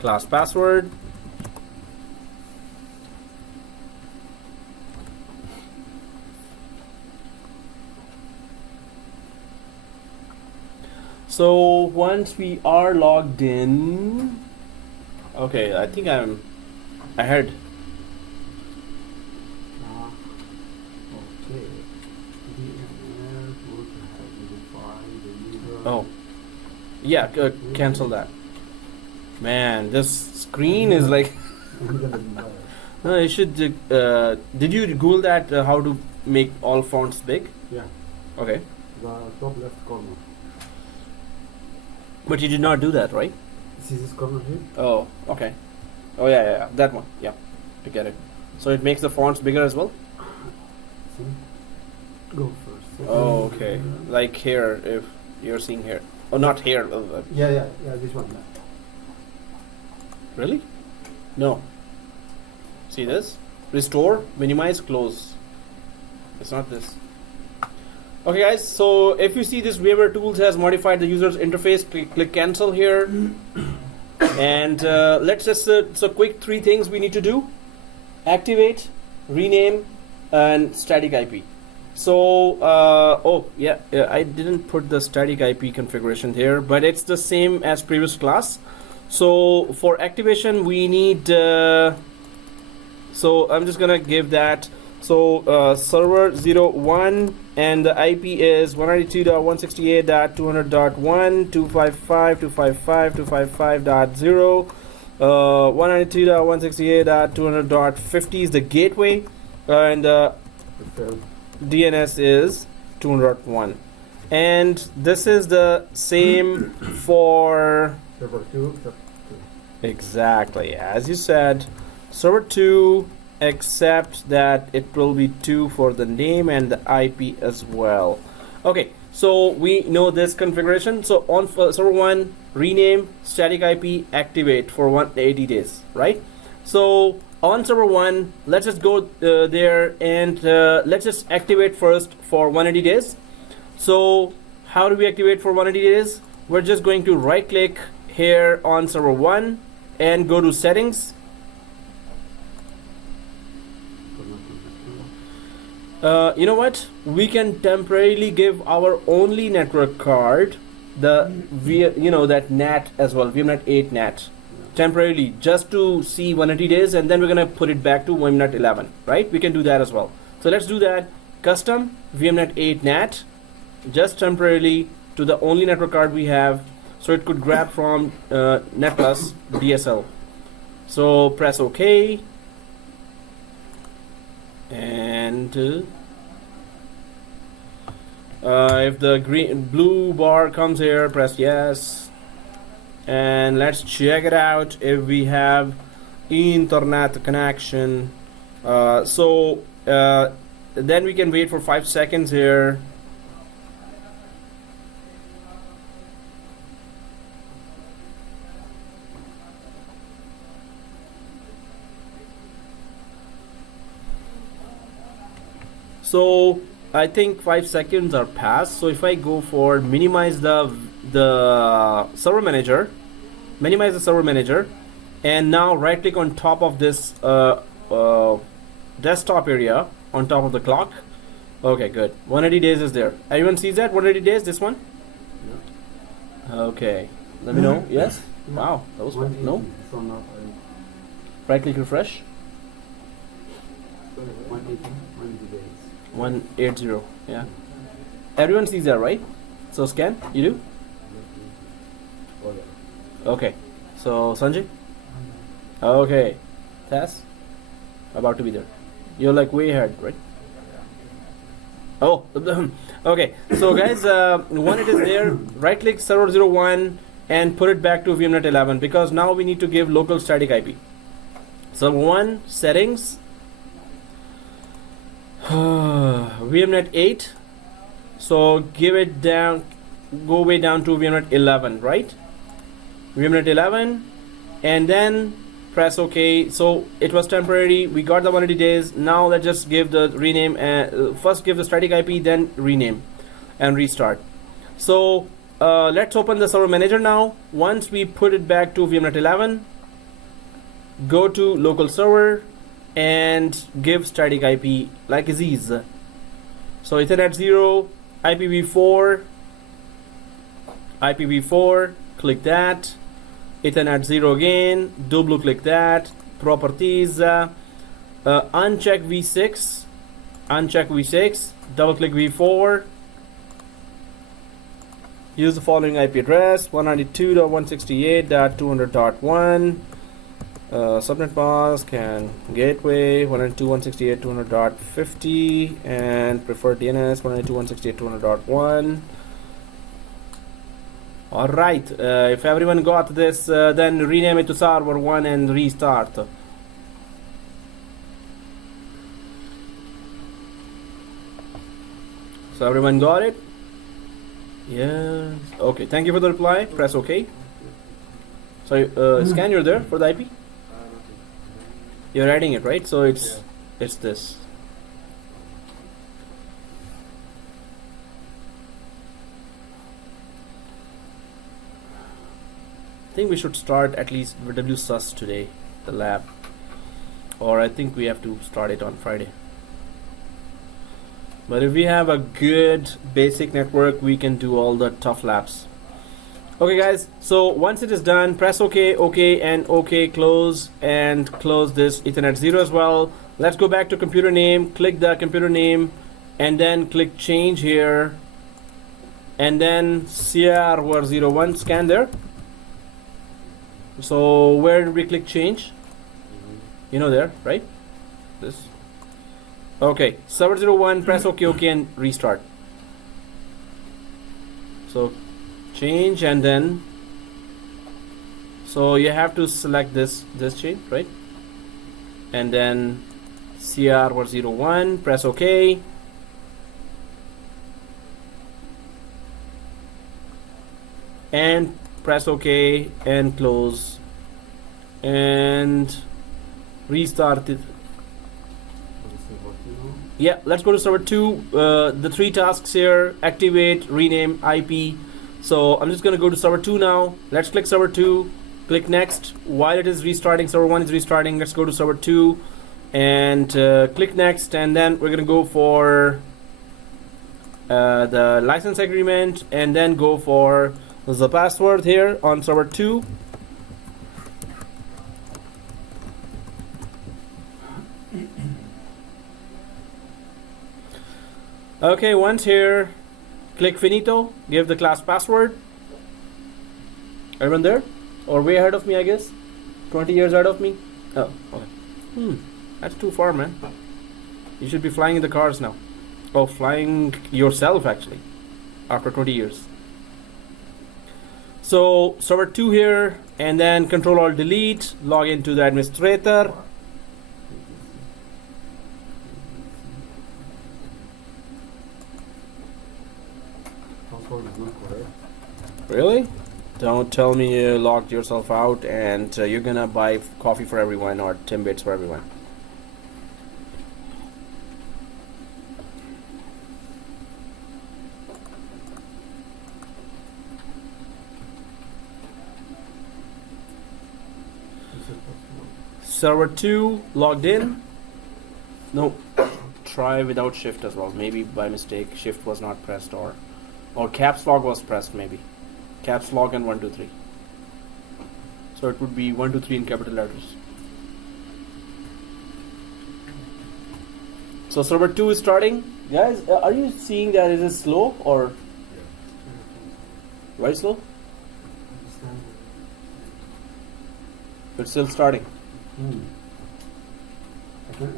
Class password. So once we are logged in, okay, I think I'm ahead. Okay. DNF, what have you defined the user? Oh, yeah, cancel that. Man, this screen is like. I'm gonna be there. No, you should. Did you Google that how to make all fonts big? Yeah, Okay, the top left corner. but you did not do that, right? See this corner here? Oh, okay. Oh yeah, that one. Yeah, I get it. So it makes the fonts bigger as well. See? Go first. Oh, okay. Like here, if you're seeing here. Oh, not here. Yeah, this one. Yeah. Really? No. See this? Restore, minimize, close. It's not this. Okay guys, so if you see this waiver tools has modified the user's interface, click cancel here. And let's just, so quick 3 things we need to do. Activate, rename, and static IP. So, I didn't put the static IP configuration here, but it's the same as previous class. So for activation, we need, so I'm just gonna give that. So server 01 and the IP is 192.168.200.1, 255.255.255.0, 192.168.200.50 is the gateway, and DNS is 200.1. And this is the same for Server 2, server 2. exactly as you said. Server 2, except that it will be 2 for the name and the IP as well. Okay, so we know this configuration. So on server 1, rename, static IP, activate for 180 days, right? So on server 1, let's just go there and let's just activate first for 180 days. So how do we activate for 180 days? We're just going to right click here on server 1 and go to settings. You know what? We can temporarily give our only network card that NAT as well, VMNet 8 NAT, temporarily, just to see 180 days, and then we're gonna put it back to VMNet 11, right? We can do that as well. So let's do that. Custom VMNet 8 NAT, just temporarily to the only network card we have, so it could grab from NetPlus DSL. So press OK. And if the blue bar comes here, press yes. And let's check it out if we have internet connection. Then we can wait for 5 seconds here. So I think 5 seconds are passed. So if I go for minimize the server manager, and now right click on top of this desktop area on top of the clock, Okay, good. 180 days is there. Everyone sees that? 180 days, this one? Yeah. Okay. Let me know. Yes? Wow, that was fun. 180. No? This one not Right click refresh. 180. 180 days. 180. Yeah. Everyone sees that, right? So scan. You do? Okay. Okay. So Sanjay? Okay. Tess? About to be there. You're like way ahead, right? Oh, okay. So guys, when it is there, right click server 01 and put it back to VMNet 11 because now we need to give local static IP. Server 1 settings, VMNet 8. So give it down, go way down to VMNet 11, right? VMNet 11, and then press OK. So it was temporary. We got the 180 days. Now let's just give the rename. First give the static IP, then rename and restart. So let's open the server manager now. Once we put it back to VMNet 11, go to local server and give static IP like Aziz. So Ethernet 0, IPv4, IPv4, click that. Ethernet 0 again, double click that, properties, uncheck v6, double click v4, use the following IP address, 192.168.200.1, subnet mask and gateway, 192.168.200.50, and preferred DNS, 192.168.200.1. Alright, if everyone got this, then rename it to server 1 and restart. So everyone got it? Yes. Okay, thank you for the reply. Press OK. So scan, you're there for the IP? You're adding it, right? So it's this. I think we should start at least with WSUS today, the lab. Or I think we have to start it on Friday. But if we have a good basic network, we can do all the tough labs. Okay guys, so once it is done, press OK, OK, and OK, close, and close this Ethernet 0 as well. Let's go back to computer name, click the computer name, and then click change here. And then CR01 scan there. So where did we click change? You know there, right? This. Okay, server 01, press OK, OK, and restart. So change, and then so you have to select this chain, right? And then CR01, press OK. And press OK and close and restart it. Yeah, let's go to server 2. The 3 tasks here: activate, rename, IP. So I'm just going to go to server 2 now. Let's click server 2, click next. While it is restarting, server 1 is restarting. Let's go to server 2 and click next, and then we're going to go for the license agreement, and then go for the password here on server 2. Okay, once here, click finito, give the class password. Everyone there? Or way ahead of me, I guess? 20 years ahead of me? Oh, okay. That's too far, man. You should be flying in the cars now. Oh, flying yourself, actually, after 20 years. So server 2 here, and then Control-Alt-Delete, log into the administrator. Password is not correct. Really? Don't tell me you logged yourself out and you're gonna buy coffee for everyone or Timbits for everyone. Server 2 logged in. No, try without shift as well. Maybe by mistake shift was not pressed, or caps lock was pressed. Maybe caps lock and 1 2 3. So it would be 1 2 3 in capital letters. So server 2 is starting. Guys, are you seeing that it is slow or very slow? It's still starting. I think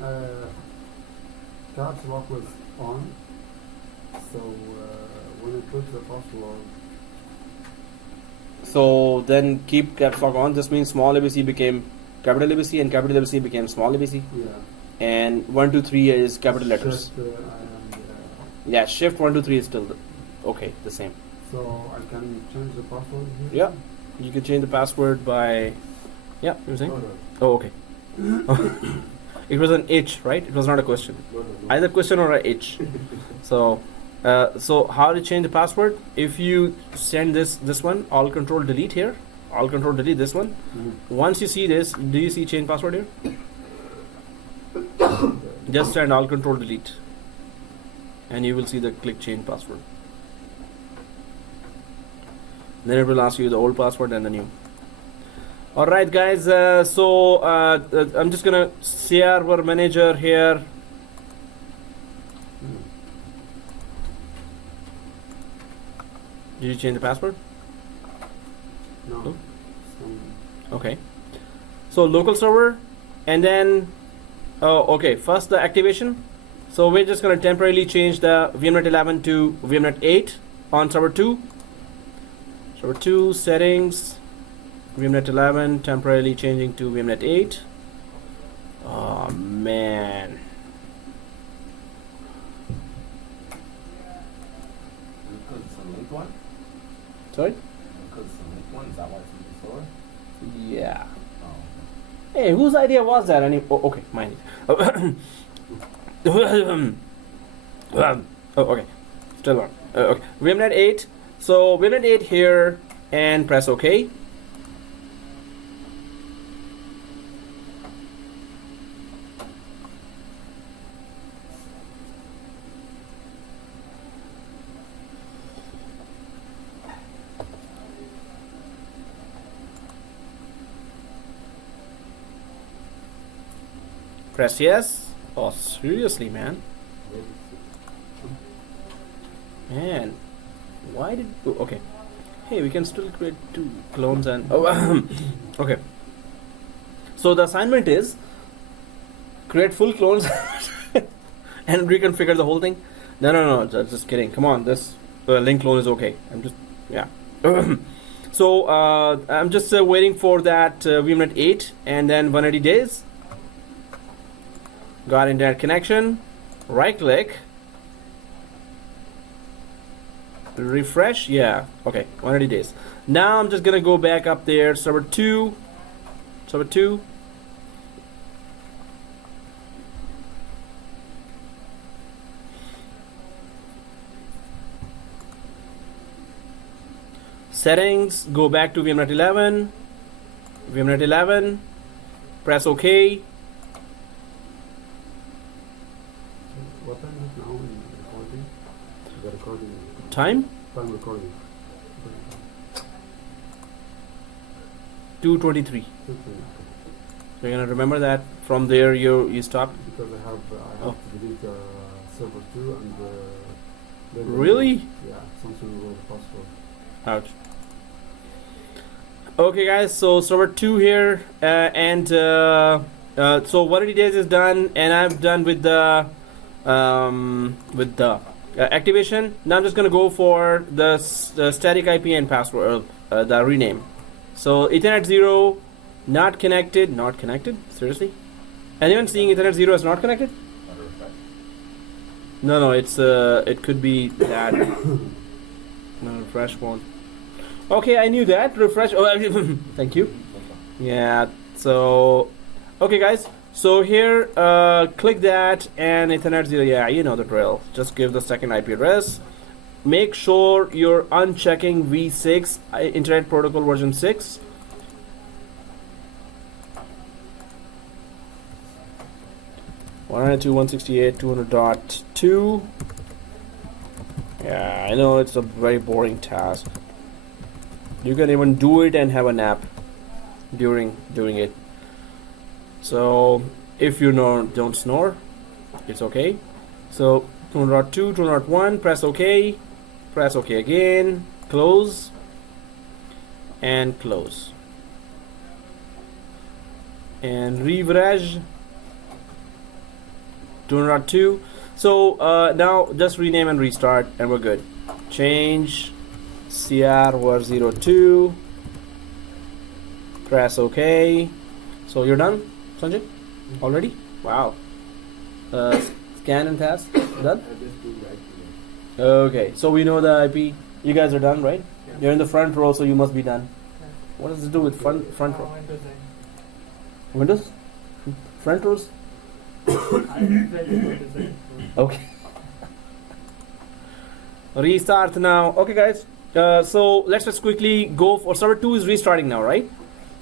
caps lock was on, so when I put the password, So then keep caps lock on. This means small ABC became capital ABC and capital ABC became small ABC. yeah. And 1 2 3 is capital letters. Shift, and, Yeah, shift 1 2 3 is still the same. so I can change the password here. Yeah, you can change the password by. Yeah, you were saying? No, no, Oh, okay. It was an H, right? It was not a question. no, no. Either question or a H. So, so how to change the password? If you send this one, all control delete here, all control delete this one. Once you see this, do you see change password here? Just send all control delete, and you will see the click change password. Then it will ask you the old password and the new. All right, guys. So I'm just gonna server manager here. Did you change the password? No. Oh. Some, Okay. So local server, and then okay. First the activation. So we're just gonna temporarily change the VMnet 11 to VMnet 8 on server 2. Server 2 settings. VMnet 11 temporarily changing to VMnet 8. Oh man. Because it's a linked one? Sorry? Because it's a linked one? Is that why it's moving slower? Yeah. Oh. Hey, whose idea was that? Okay, mine. Oh, okay. Still on. Okay. VMnet 8. So VMnet 8 here, and press OK. Press yes. Oh, seriously, man. Man, why did... Oh, okay. Hey, we can still create 2 clones and... Oh, okay. So the assignment is create full clones and reconfigure the whole thing. No, just kidding. Come on, this link clone is okay. I'm just... Yeah. So I'm just waiting for that VMnet 8 and then 180 days. Got internet connection. Right click. Refresh. Yeah. Okay. 180 days. Now I'm just gonna go back up there. Server 2. Server 2. Settings. Go back to VMnet 11. VMnet 11. Press OK. what time is it now in recording? The recording. Time Time recording. 2:23. So you're gonna remember that from there you stop. Because I have Oh. to delete server 2 and then- Really? Yeah, something with password. Ouch. Okay, guys. So server 2 here, and so 180 days is done, and I'm done with the activation. Now I'm just gonna go for the static IP and password, the rename. So Ethernet 0, not connected. Not connected. Seriously? Anyone seeing Ethernet 0 as not connected? Auto refresh. No. It's it could be that. No, refresh won't. Okay, I knew that. Refresh. Oh, thank you. Yeah. So, okay, guys. So here, click that and Ethernet 0. Yeah, you know the drill. Just give the second IP address. Make sure you're unchecking V6 Internet Protocol version 6. 192.168, 200.2. Yeah, I know it's a very boring task. You can even do it and have a nap during doing it. So if you don't snore, it's okay. So 200.2, 200.1, press OK, press OK again, close, and close. And refresh 200.2. So now just rename and restart, and we're good. Change CR02. Press OK. So you're done, Sanjay? Already? Wow. Scan and pass. Done? Okay. So we know the IP. You guys are done, right? Yeah. You're in the front row, so you must be done. What does it do with front row? Windows? Front rows? Okay. Restart now. Okay, guys. So let's just quickly go for server 2 is restarting now, right?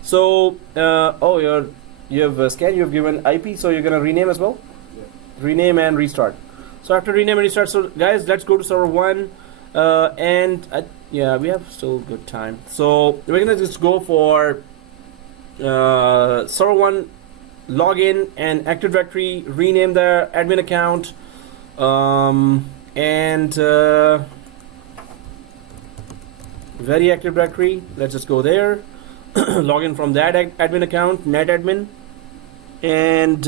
So you have scanned, you have given IP, so you're gonna rename as well. Yeah. Rename and restart. So after rename and restart, so guys, let's go to server 1, yeah, we have still good time. So we're gonna just go for server 1 login and Active Directory, rename the admin account, and very Active Directory. Let's just go there. Log in from that admin account, netadmin, and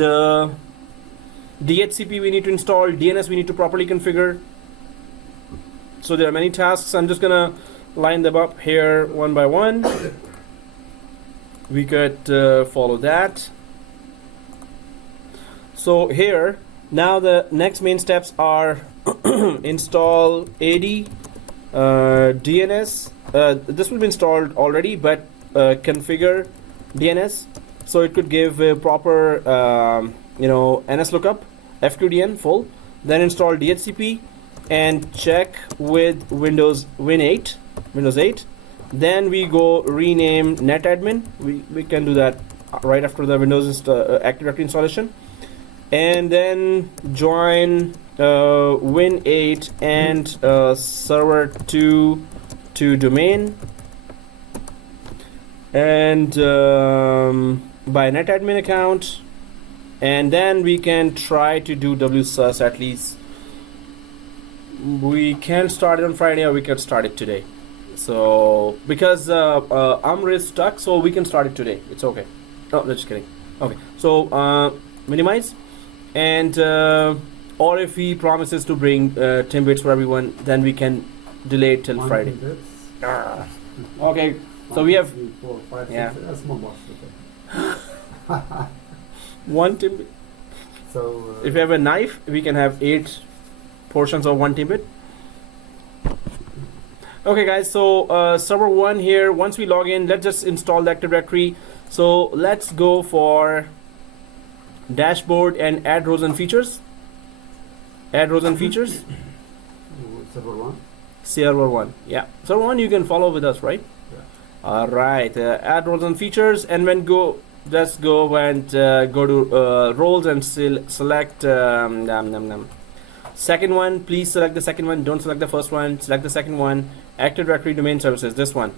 DHCP we need to install, DNS we need to properly configure. So there are many tasks. I'm just gonna line them up here one by one. We could follow that. So here, now the next main steps are install AD, DNS. This will be installed already, but configure DNS. So it could give a proper, NS lookup, FQDN full. Then install DHCP and check with Windows 8. Then we go rename netadmin. We can do that right after the Windows Active Directory installation. And then join Win8 and server 2 to domain. And by netadmin account. And then we can try to do WSUS at least. We can start it on Friday or we can start it today. So because Amr is stuck, so we can start it today. It's okay. Oh, no, just kidding. Okay, so minimize, and or if he promises to bring Timbits for everyone, then we can delay it till Friday. Okay, so we have 3, 4, 5, 6, yeah. a small box. Okay. one Timbit. So If you have a knife, we can have 8 portions of 1 Timbit. Okay guys, so server 1 here, once we log in, let's just install the Active Directory. So let's go for dashboard and add rows and features. Add rows and features. server 1. Server 1, yeah. Server 1 you can follow with us, right? Yeah. Alright, add roles and features, and when just go and go to roles and select second one. Please select the second one, don't select the first one, select the second one. Active Directory domain services, this one.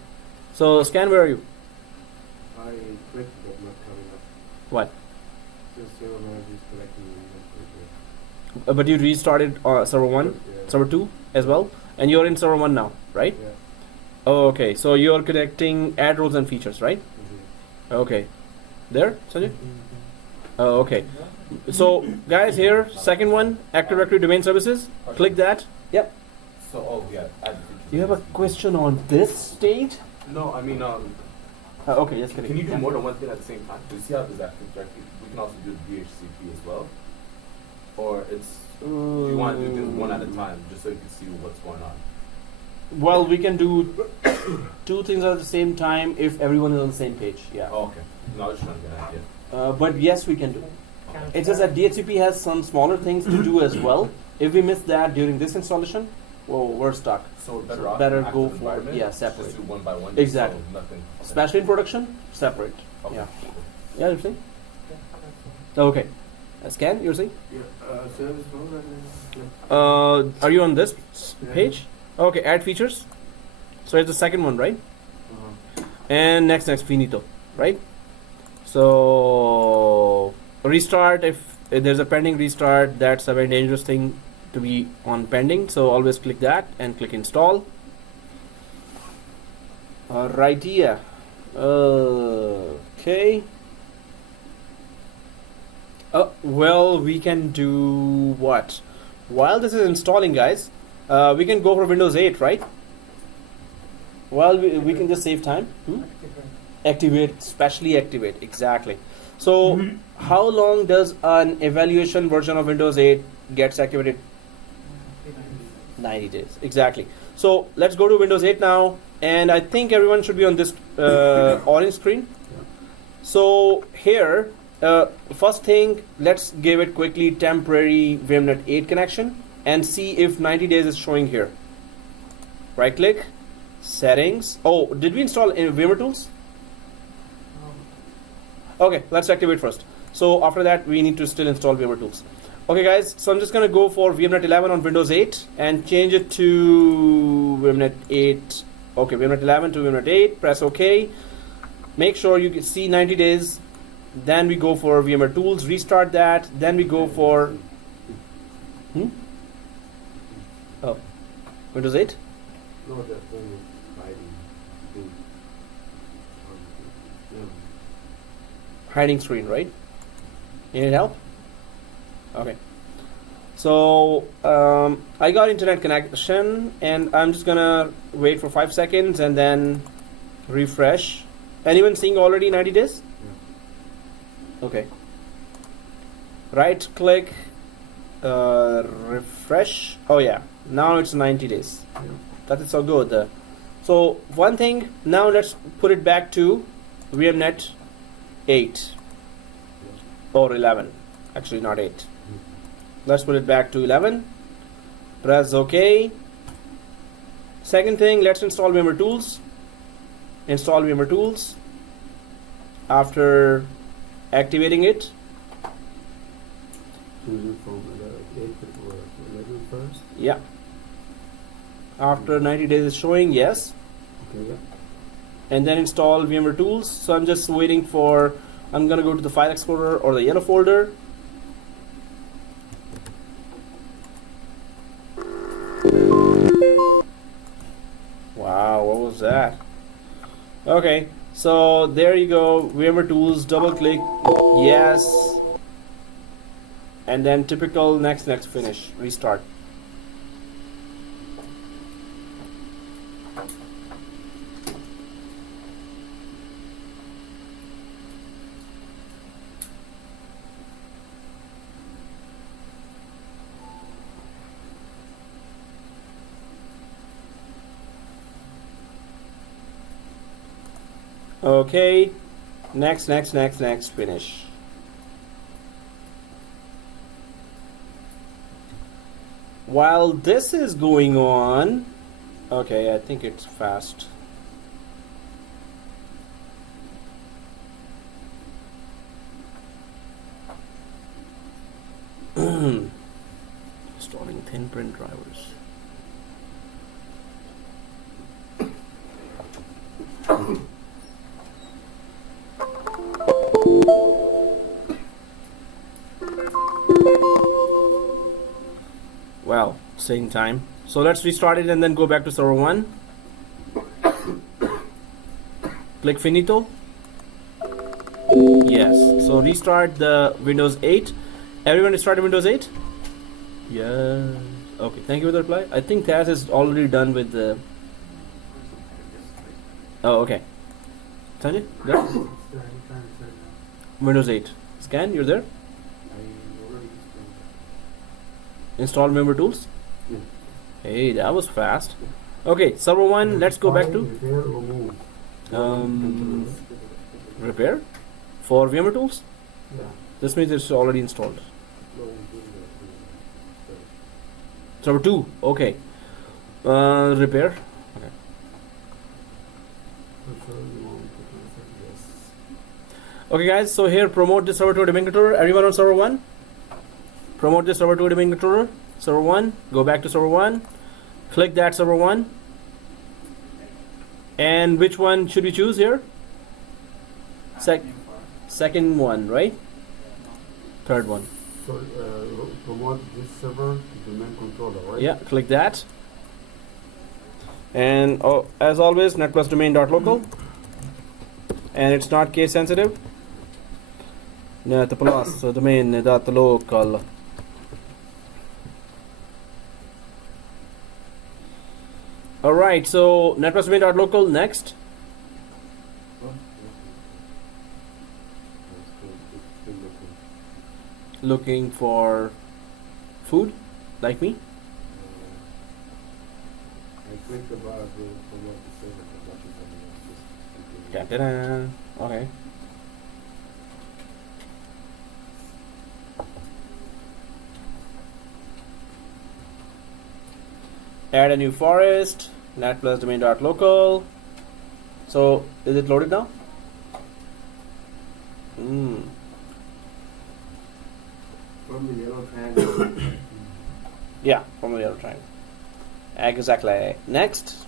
So scan, where are you? I clicked but not coming up. What? Just server is collecting. But you restarted server 1, Yeah. server 2 as well, and you're in server 1 now, right? Yeah. Oh, okay, so you're connecting add roles and features, right? Mm-hmm. Okay. There, Sanjay? Oh, okay. So, guys, here, second one, Active Directory domain services. Click that. Yep. So, yeah. You have a question on this stage? No, I mean, Okay, just kidding. can you do more than one thing at the same time? Do you see how there's Active Directory? We can also do DHCP as well. Or it's, do you want to do one at a time, just so you can see what's going on? Well, we can do 2 things at the same time if everyone is on the same page. Yeah. Oh, okay. No, I was just trying to get an idea. But yes, we can do. It's just that DHCP has some smaller things to do as well. If we miss that during this installation, well, we're stuck. So we're better So off better in active go for environment, separate. Just do one by one. Exactly. So nothing. Okay. Especially in production, separate. Okay. Yeah. Yeah, you see? Okay. Scan, you're saying? Service mode and Are you on this Yeah. page? Okay, add features. So it's the second one, right? uh, And next finito, right? So restart, if there's a pending restart, that's a very dangerous thing to be on pending. So always click that and click install. Right here. Okay. Well, we can do what? While this is installing, guys, we can go for Windows 8, right? Well, we can just save time. Activate, specially activate, exactly. So, how long does an evaluation version of Windows 8 gets activated? 90 days, exactly. So, let's go to Windows 8 now, and I think everyone should be on this orange screen. So, here, first thing, let's give it quickly temporary VMnet 8 connection and see if 90 days is showing here. Right click, settings. Oh, did we install VMware tools? Okay, let's activate first. So after that, we need to still install VMware tools. Okay, guys, so I'm just going to go for VMnet 11 on Windows 8 and change it to VMnet 8. Okay, VMnet 11 to VMnet 8. Press OK. Make sure you see 90 days. Then we go for VMware tools, restart that. Then we go for oh, Windows 8. no, the phone is hiding. Hiding screen, right? You need help? Okay. So I got internet connection, and I'm just gonna wait for 5 seconds and then refresh. Anyone seeing already 90 days? Okay. Right click, refresh. Oh yeah, now it's 90 days. That is so good. So one thing, now let's put it back to VMnet 8 or 11. Actually not 8. Let's put it back to 11. Press OK. Second thing, let's install VMware tools. Install VMware tools. After activating it, Changing from 8 to 11 first. yeah. After 90 days is showing, yes. Okay, yeah. And then install VMware tools. So I'm just waiting for, I'm gonna go to the file explorer or the yellow folder. Wow, what was that? Okay, so there you go, VMware tools, double click, yes. And then typical next finish, restart. Okay, next, finish. While this is going on, okay, I think it's fast. Installing thin print drivers. Well, same time. So let's restart it and then go back to server 1. Click finito. Yes. So restart the Windows 8. Everyone started Windows 8? Yes. Okay, thank you for the reply. I think Taz is already done with the... Oh, okay. Sanjay, go. Windows 8. Scan, you're there? Install member tools. Hey, that was fast. Okay, server 1, let's go back to Repair or move. repair for VMware tools. Yeah. This means it's already installed. Server 2, okay. Repair. Okay. Prefer you want to configure, yes. Okay, guys. So here, promote this server to a domain controller. Everyone on server 1. promote this server to a domain controller. Server 1, go back to server 1, click that server 1. And which one should we choose here? Second one, right? Third one. So promote this server to domain controller, right? Yeah, click that. And as always, net+domain.local. And it's not case sensitive. Net plus domain.local. Alright, so net+domain.local next. Looking for food, like me. I clicked the bar to promote the server, but nothing coming up. Da-da-da. Okay. Add a new forest, net+domain.local. So, is it loaded now? From the yellow triangle. Yeah, from the yellow triangle. Exactly. Next.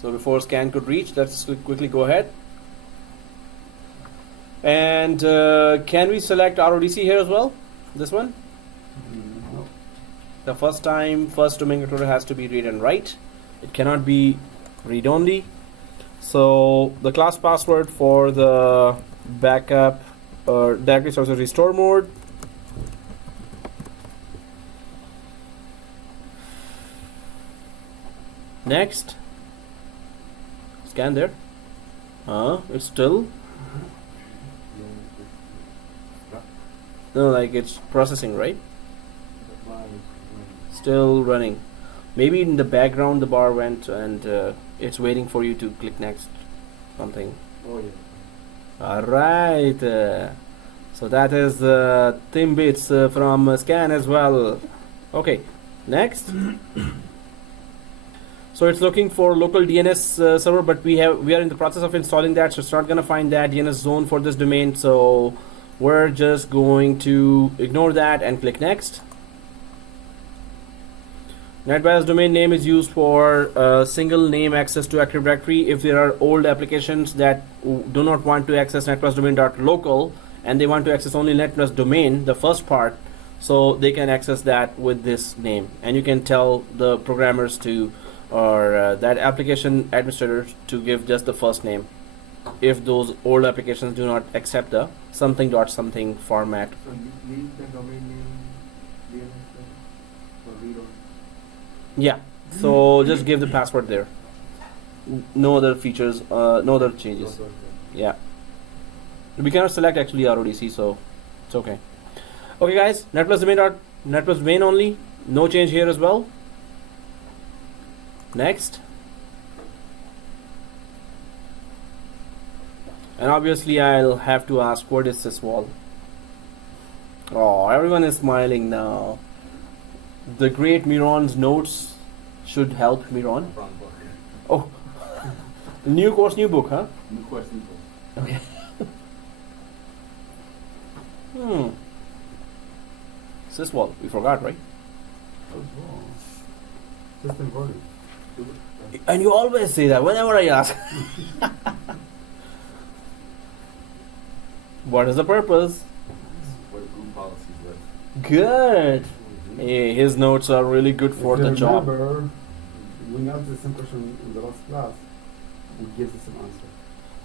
So before scan could reach, let's quickly go ahead. And can we select RODC here as well? This one? No. The first domain controller has to be read and write. It cannot be read only. So the class password for the backup or directory source restore mode. Next. Scan there. It's still no, like it's processing, right? The bar is running. Still running. Maybe in the background the bar went and it's waiting for you to click next something. Oh yeah. Alright. So that is Tim Bits from Scan as well. Okay. Next. So it's looking for local DNS server, but we are in the process of installing that, so it's not gonna find that DNS zone for this domain. So we're just going to ignore that and click next. NetBIOS domain name is used for single name access to Active Directory. If there are old applications that do not want to access net+domain.local and they want to access only net+domain, the first part, so they can access that with this name. And you can tell the programmers to or that application administrator to give just the first name if those old applications do not accept the something.something format. So leave the domain name DNS or read on. Yeah, so just give the password there. No other features, no other changes. Yeah, we cannot select actually RODC, so it's okay. Okay guys, net+domain only, no change here as well. Next. And obviously I'll have to ask, what is this wall? Oh, everyone is smiling now. The great Miron's notes should help Miron. Wrong book. Oh, new course, new book, huh? New course, new book. Okay. Syswall, we forgot, right? System volume. And you always say that whenever I ask. What is the purpose? What group policies were. Good. Hey, his notes are really good for If the you job. remember, we asked the same question in the last class. We gave the same answer.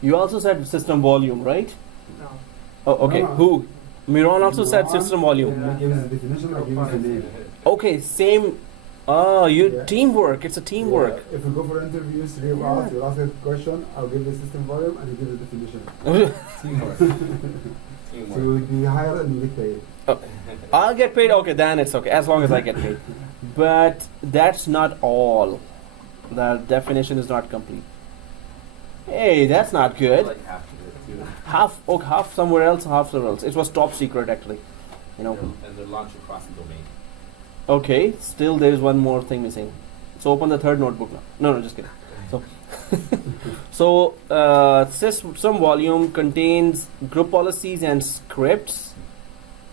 You also said system volume, right? No. Oh, okay. No. Who? Miron also said Miron. system volume. We gave us the definition. I gave you the name. Okay, same. Oh, Yeah. teamwork. It's a teamwork. Yeah, if we go for interviews, 3 hours, you ask a question, I'll give the system volume and you give the definition. Teamwork. So Teamwork. we'll be hired and we get paid. I'll get paid. Okay, then it's okay as long as I get paid. But that's not all. The definition is not complete. Hey, that's not good. Like half of it too. Half somewhere else, half somewhere else. It was top secret actually. You know. And they're launched across the domain. Okay, still there is one more thing missing. So open the third notebook now. No, just kidding. So, system volume contains group policies and scripts,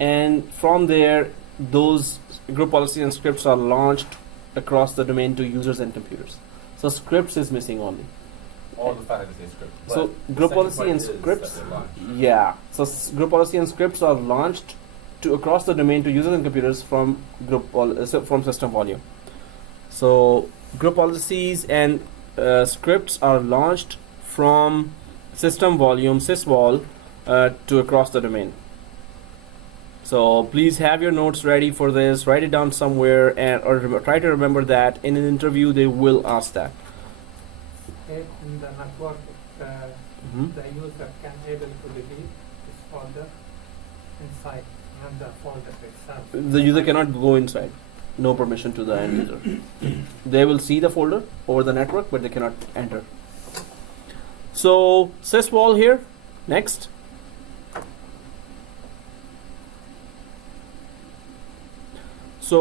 and from there, those group policies and scripts are launched across the domain to users and computers. So scripts is missing only. All the fact that they say script. So But group the second policy part and is that scripts, they're launched. yeah. So group policy and scripts are launched to across the domain to users and computers from from system volume. So group policies and scripts are launched from system volume sysvol to across the domain. So please have your notes ready for this. Write it down somewhere, and or try to remember that in an interview they will ask that. In the network, Mhm. the user can able to delete this folder inside and the folder itself. The user cannot go inside. No permission to the end user. They will see the folder over the network, but they cannot enter. So sysvol here. Next. So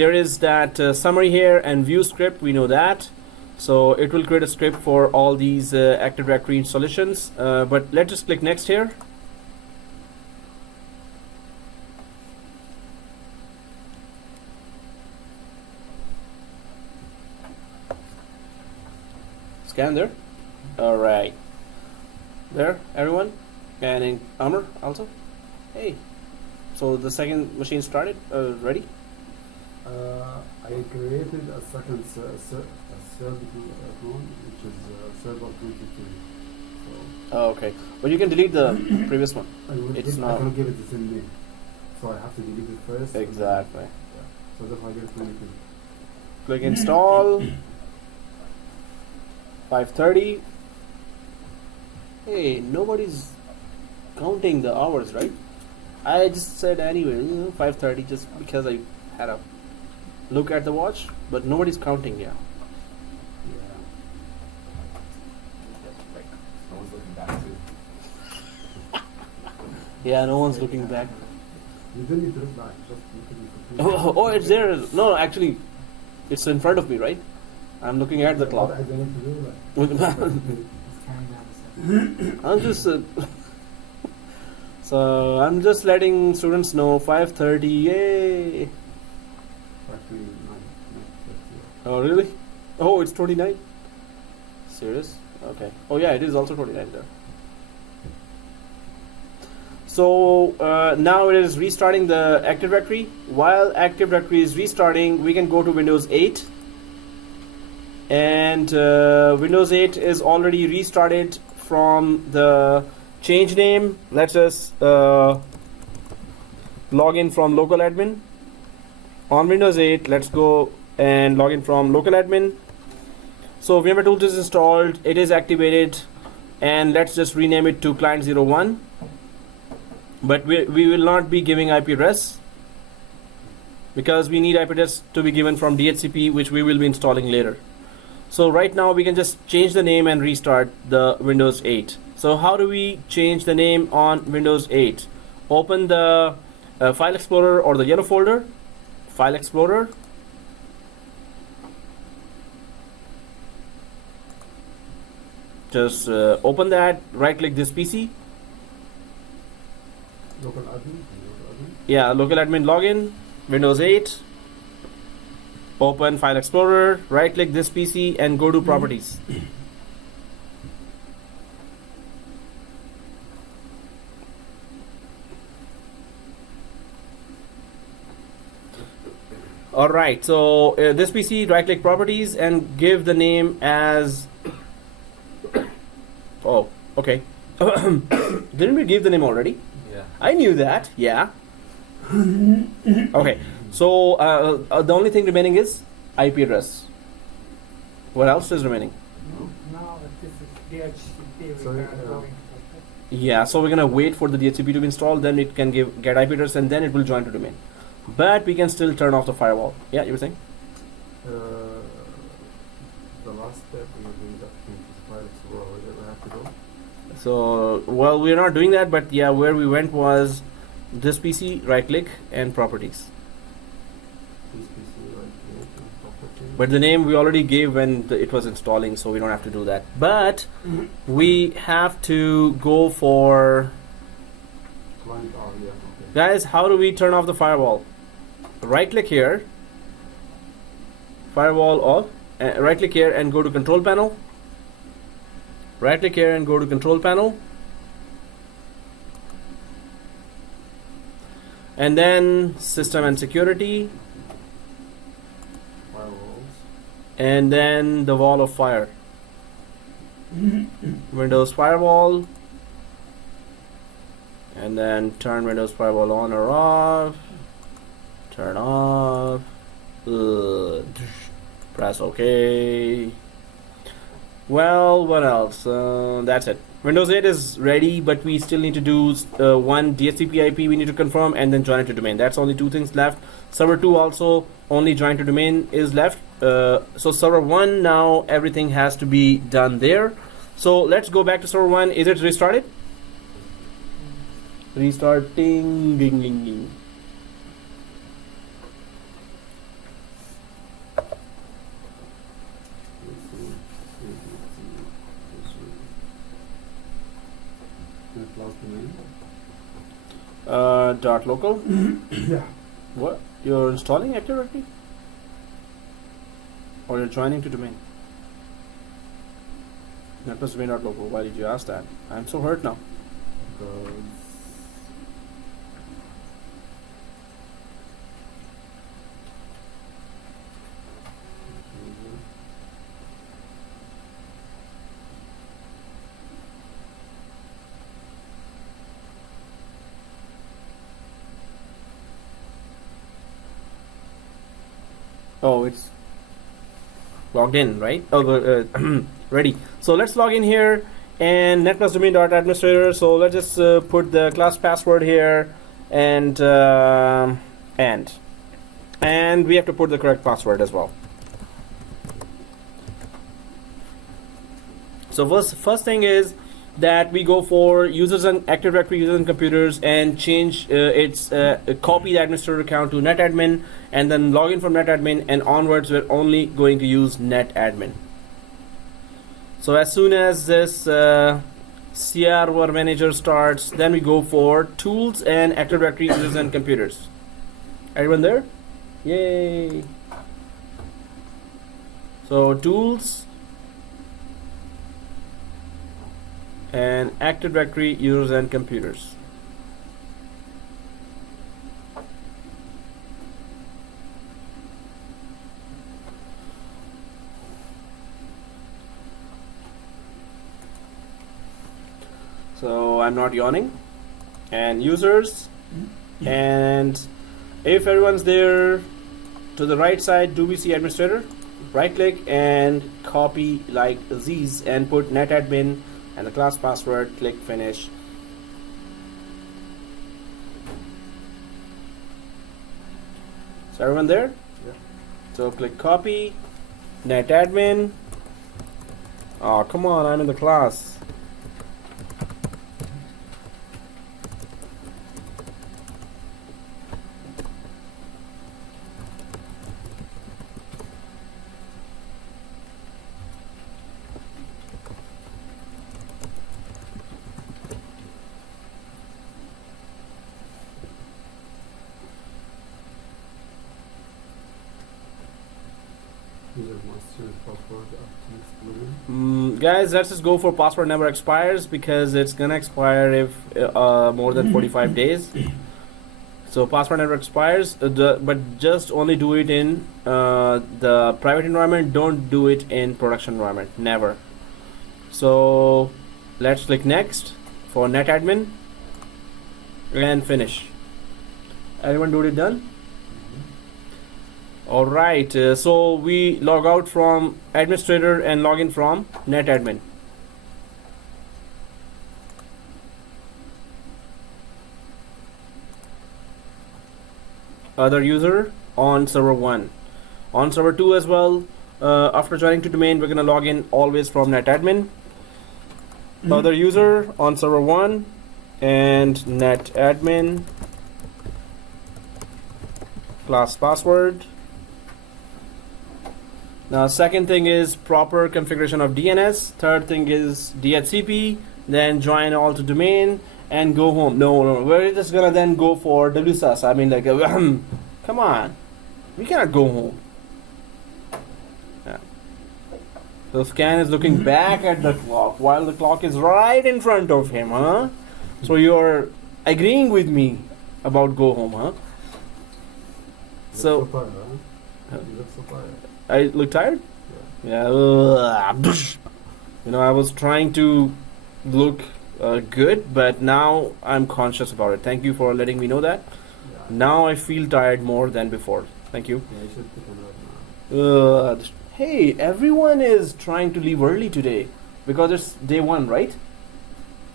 there is that summary here and view script. We know that. So it will create a script for all these Active Directory installations. But let's just click next here. Scan there. All right. There, everyone, and in Amr also. Hey. So the second machine started. Ready? I created a second third clone, which is server 22. So Oh, okay. But you can delete the previous one. It's I not- cannot give it the same name, so I have to delete it first. and then- Exactly. Yeah. So that's why I give it 22. Click install. 5:30. Hey, nobody's counting the hours, right? I just said anyway, 5:30, just because I had a look at the watch, but nobody's counting. Yeah. Yeah. No one's looking back too. Yeah, no one's looking back. You don't need to look back. Just look at it. Oh, it's there. No, actually, it's in front of me, right? I'm looking at the clock. I don't need to do that. It's counting down the second. I'm just so I'm just letting students know 5:30. Yay! Actually, 9:30. Oh really? Oh, it's 29. Serious? Okay. Oh yeah, it is also 29 there. So now it is restarting the Active Directory. While Active Directory is restarting, we can go to Windows 8. And Windows 8 is already restarted from the change name. Let's just log in from local admin. On Windows 8, let's go and log in from local admin. So VMware Tools is installed, it is activated, and let's just rename it to client 01. But we will not be giving IP address because we need IP address to be given from DHCP, which we will be installing later. So right now we can just change the name and restart the Windows 8. So how do we change the name on Windows 8? Open the File Explorer or the yellow folder, File Explorer. Just open that, right click this PC. Local admin. Local admin. Yeah, local admin login, Windows 8. Open File Explorer, right click this PC and go to Properties. Alright, so this PC, right click Properties and give the name as. Oh, okay. Didn't we give the name already? Yeah. I knew that, yeah. Okay, so the only thing remaining is IP address. What else is remaining? Now this is DHCP. So, We are going to Yeah, so we're gonna wait for the DHCP to be installed, then it can get IP address, and then it will join to domain. But we can still turn off the firewall. Yeah, you were saying? The last step in doing that thing is File Explorer. Where do I have to go? So, well, we're not doing that, but yeah, where we went was this PC, right click, and properties. This PC, right click, and properties. But the name we already gave when it was installing, so we don't have to do that. But we have to go for Client client are here. Okay. Guys, how do we turn off the firewall? Right click here, firewall off, right click here and go to control panel. Right click here and go to control panel. And then system and security. Firewalls. And then the wall of fire. Windows firewall. And then turn Windows firewall on or off. Turn off. Press OK. Well, what else? That's it. Windows 8 is ready, but we still need to do one DHCP IP we need to confirm and then join it to domain. That's only two things left. Server 2 also only join to domain is left. So server 1 now everything has to be done there. So let's go back to server 1. Is it restarted? Restarting. Ding, ding, ding. Dot local. Yeah. What? You're installing Active Directory? Or you're joining to domain? Network domain dot local. Why did you ask that? I'm so hurt now. Because Oh, it's logged in, right? Oh, ready. So let's log in here and networkdomain.administrator. So let's just put the class password here and we have to put the correct password as well. So first thing is that we go for users and Active Directory users and computers and change copy the administrator account to netadmin and then log in from netadmin, and onwards we're only going to use netadmin. So as soon as this CR manager starts, then we go for tools and Active Directory users and computers. Everyone there? Yay! So tools and Active Directory users and computers. So I'm not yawning. And users, and if everyone's there, to the right side, do we see administrator? Right click and copy like these and put netadmin and the class password, click finish. So everyone there? yeah. So click copy, netadmin. Oh, come on, I'm in the class. User must change password after next Guys, let's just go for password never expires because it's gonna expire if more than 45 days. So password never expires, but just only do it in the private environment. Don't do it in production environment, never. So let's click next for netadmin and finish. Everyone do it done? All right, so we log out from administrator and log in from netadmin. Other user on server 1. On server 2 as well, after joining to domain, we're going to log in always from netadmin. Other user on server 1 and netadmin, class password. Now second thing is proper configuration of DNS. Third thing is DHCP. Then join all to domain and go home. No, we're just gonna then go for WSUS. I mean, like, come on, we cannot go home. Yeah. So Scan is looking back at the clock while the clock is right in front of him, huh? So you're agreeing with me about go home, huh? So tired, huh? You look so tired. I look tired. Yeah. Yeah. You know, I was trying to look good, but now I'm conscious about it. Thank you for letting me know that. Yeah. Now I feel tired more than before. Thank you. Yeah, you should take a nap now. Hey, everyone is trying to leave early today because it's day 1, right?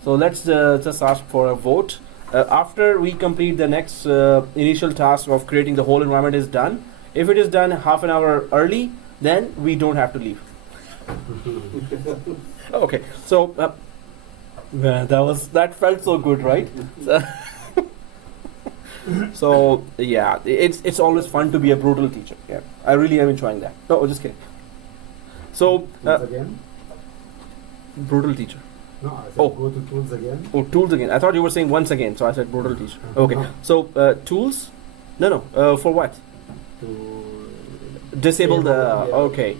So let's just ask for a vote. After we complete the next initial task of creating the whole environment is done. If it is done half an hour early, then we don't have to leave. Okay, so man, that felt so good, right? So yeah, it's always fun to be a brutal teacher. Yeah, I really am enjoying that. No, just kidding. So Tools again? brutal teacher. No, I said Oh. go to tools again. Oh, tools again. I thought you were saying once again, so I said brutal teacher. Okay, so tools? No. For what? To Disable the. yeah. Okay.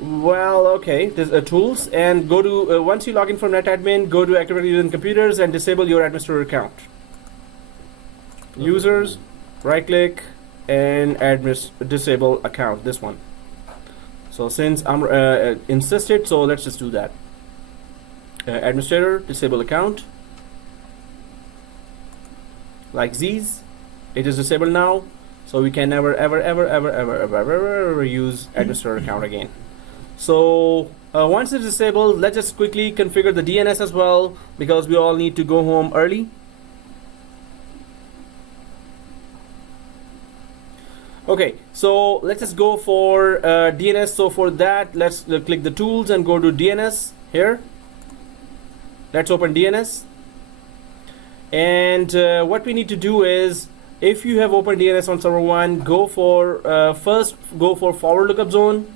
Well, okay. There's tools and go to once you log in from NetAdmin, go to activate using computers and disable your administrator account. Users, right click and disable account. This one. So since I'm insisted, so let's just do that. Administrator, disable account. Like these, it is disabled now, so we can never ever use administrator account again. So once it's disabled, let's just quickly configure the DNS as well because we all need to go home early. Okay, so let's just go for DNS. So for that, let's click the tools and go to DNS here. Let's open DNS. And what we need to do is, if you have opened DNS on server 1, go for first go for forward lookup zone,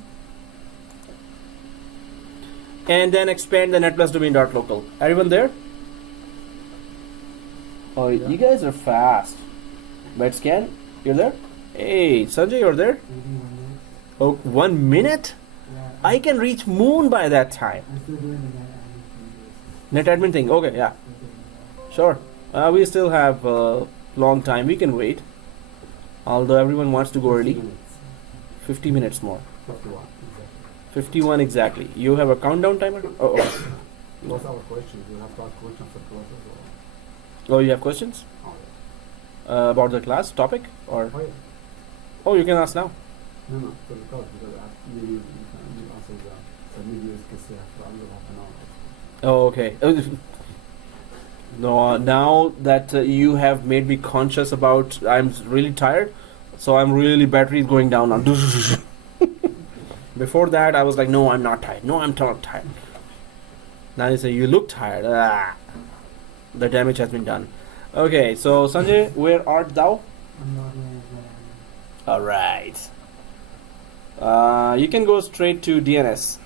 and then expand the netplusdomain.local. Everyone there? Oh, Yeah. you guys are fast. BasicScan, you're there? Hey, Sanjay, you're there? Maybe 1 minute. Oh, 1 minute? Yeah. I can reach moon by that time. I'm still doing the NetAdmin thing. Okay, yeah, sure. We still have a long time. We can wait. Although everyone wants to go early. 50 minutes more. 51, exactly. 51 exactly. You have a countdown timer? Oh, What's our questions? You have to ask questions for class as well. oh, you have questions Oh, yeah. about the class topic, or Oh, yeah. oh, you can ask now. No, for the class, because maybe you answer that. So maybe you can say after under half an hour. Oh, okay. No, now that you have made me conscious about, I'm really tired, so I'm really battery is going down now. Before that, I was like, no, I'm not tired. No, I'm not tired. Now you say you look tired. Ah, the damage has been done. Okay, so Sanjay, where art thou? I'm not doing it. All right. You can go straight to DNS.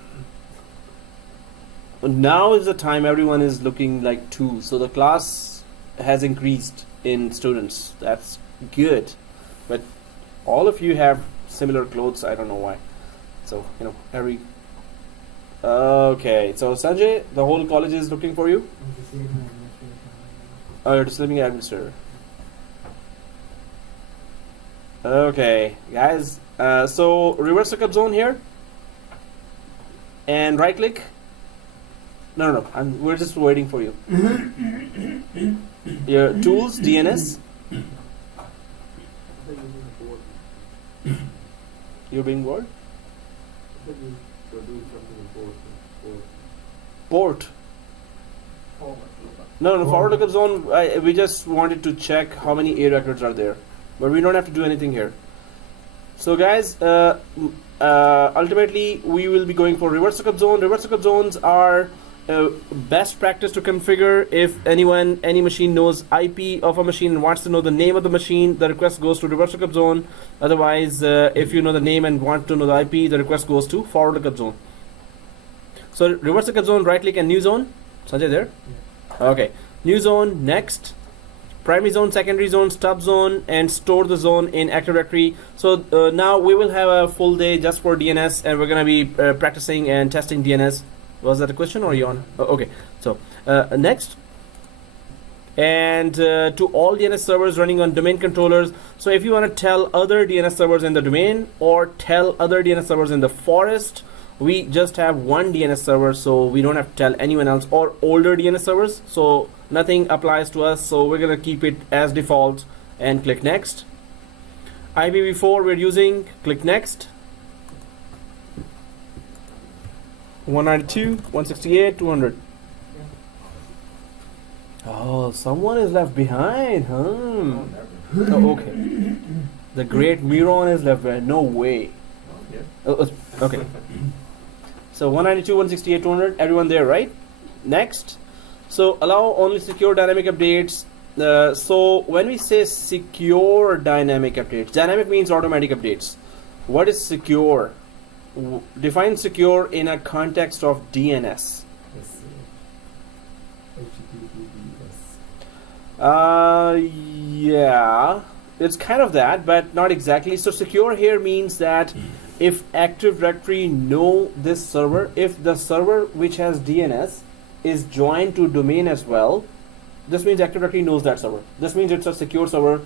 Now is the time everyone is looking like 2, so the class has increased in students. That's good, but all of you have similar clothes. I don't know why. So okay. So Sanjay, the whole college is looking for you. I'm disabling administration. Oh, you're just living administrator. Okay, guys. So reverse lookup zone here, and right click. No. We're just waiting for you. Your tools, DNS. You're being bored? Port. No, forward lookup zone. We just wanted to check how many A records are there, but we don't have to do anything here. So, guys, ultimately we will be going for reverse lookup zone. Reverse lookup zones are best practice to configure. If any machine knows IP of a machine and wants to know the name of the machine, the request goes to reverse lookup zone. Otherwise, if you know the name and want to know the IP, the request goes to forward lookup zone. So reverse lookup zone, right click and new zone. Sanjay there? Okay. New zone, next. Primary zone, secondary zone, stub zone, and store the zone in Active Directory. So now we will have a full day just for DNS, and we're going to be practicing and testing DNS. Was that a question or you on? Oh, okay. So next. And to all DNS servers running on domain controllers. So if you want to tell other DNS servers in the domain or tell other DNS servers in the forest, we just have one DNS server, so we don't have to tell anyone else, or older DNS servers, so nothing applies to us. So we're gonna keep it as default and click next. IPv4 we're using, click next. 192, 168, 200. Oh, someone is left behind, huh? No, never. Oh, okay. The great Miron is left behind. No way. Yeah. Okay. So 192, 168, 200. Everyone there, right? Next. So allow only secure dynamic updates. So when we say secure dynamic updates, dynamic means automatic updates. What is secure? Define secure in a context of DNS. Yes, HTTPS. Yeah, it's kind of that, but not exactly. So secure here means that if Active Directory know this server, if the server which has DNS is joined to domain as well, this means Active Directory knows that server. This means it's a secure server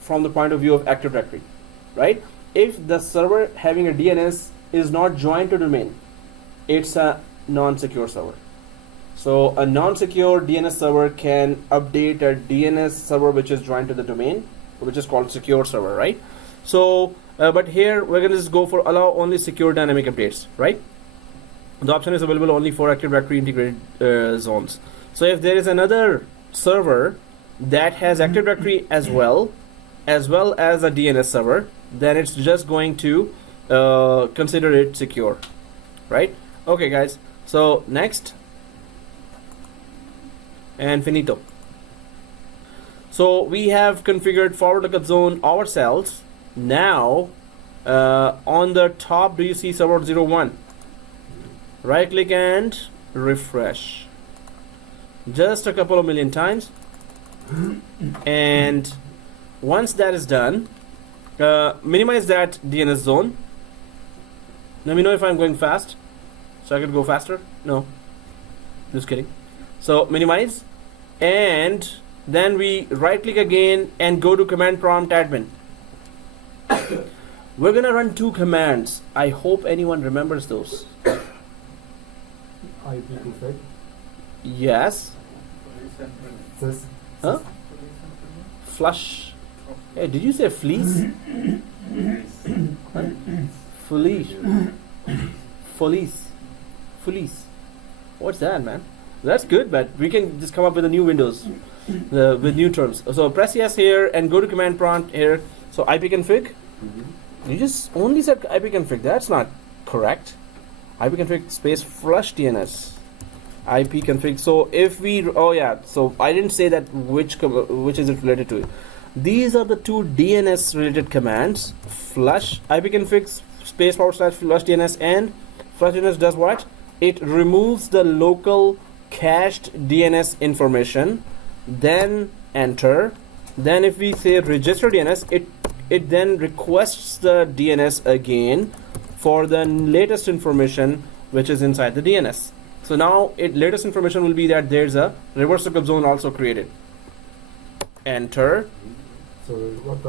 from the point of view of Active Directory, right? If the server having a DNS is not joined to domain, it's a non-secure server. So a non-secure DNS server can update a DNS server which is joined to the domain, which is called secure server, right? So, but here we're going to just go for allow only secure dynamic updates, right? The option is available only for Active Directory integrated zones. So if there is another server that has Active Directory as well as a DNS server, then it's just going to consider it secure, right? Okay, guys. So next. And finito. So we have configured forward lookup zone ourselves. Now on the top, do you see server 01? Right click and refresh. Just a couple of million times. And once that is done, minimize that DNS zone. Let me know if I'm going fast, so I could go faster. No, just kidding. So minimize, and then we right click again and go to command prompt admin. We're gonna run two commands. I hope anyone remembers those. IPconfig. Yes. Sys. Huh? Flush. Hey, did you say fleece? Fleece. Fleece. What's that, man? That's good, but we can just come up with a new Windows with new terms. So press yes here and go to command prompt here. So ipconfig. You just only said ipconfig. That's not correct. ipconfig space flush DNS. ipconfig. So if we, oh yeah, so I didn't say that which is it related to. These are the two DNS related commands. Flush ipconfig space / flush DNS, and flush DNS does what? It removes the local cached DNS information, then enter. Then if we say register DNS, it then requests the DNS again for the latest information which is inside the DNS. So now latest information will be that there's a reverse lookup zone also created. Enter. So what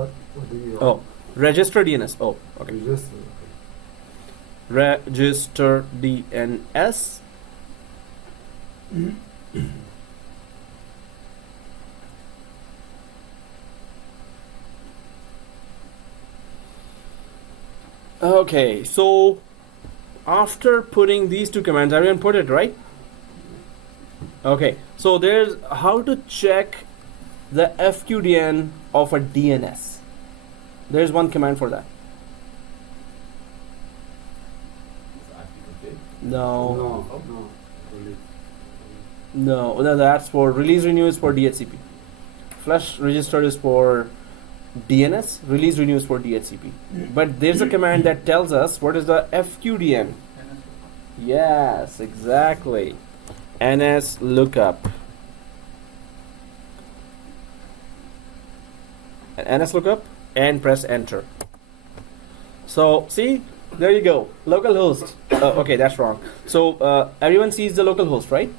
do you? Oh, register DNS. Oh, okay. Register. Register DNS. Okay, so after putting these two commands, everyone put it right? Okay, so there's how to check the FQDN of a DNS. There's one command for that. No, that's for release renew is for DHCP. Flush register is for DNS, release renew is for DHCP. But there's a command that tells us what is the FQDN. Yes, exactly. NS lookup. NS lookup and press enter. So see, there you go, localhost. Okay, that's wrong. So everyone sees the localhost, right?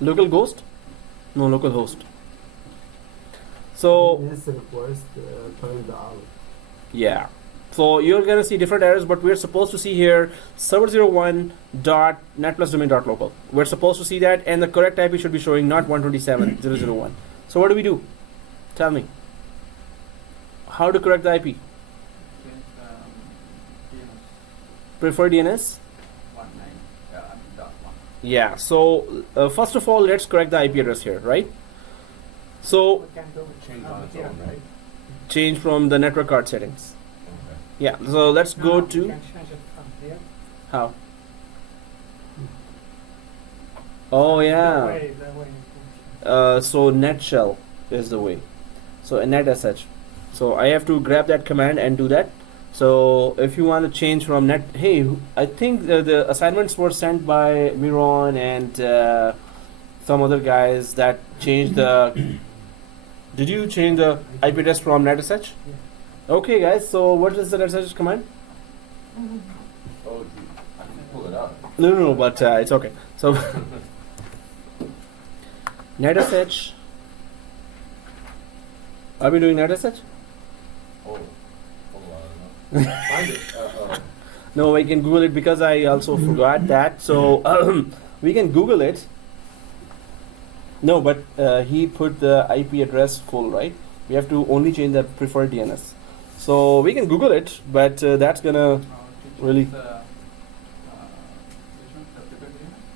Localhost? No, localhost. So This request turned out. yeah. So you're gonna see different errors, but we're supposed to see here server01 dot net plus domain dot local. We're supposed to see that, and the correct IP should be showing not 127.0.0.1. So what do we do? Tell me. How to correct the IP? Preferred DNS? 19.1. Yeah. So first of all, let's correct the IP address here, right? So We can do it. Change on its Yeah. own, right? change from the network card settings. Okay. Yeah. So let's No, go no, to we can change it from here. how? Oh yeah. The way you can change. So net shell is the way. So net sh. So I have to grab that command and do that. So if you want to change from net, hey, I think the assignments were sent by Miron and some other guys that changed the. Did you change the IP address from net sh? Okay, guys. So what is the net sh command? Oh, gee. I can pull it up. No, but it's okay. So net sh. Are we doing net sh? Oh, hold on. Find it. No, we can Google it because I also forgot that. So we can Google it. No, but he put the IP address full, right? We have to only change the preferred DNS. So we can Google it, but that's gonna really,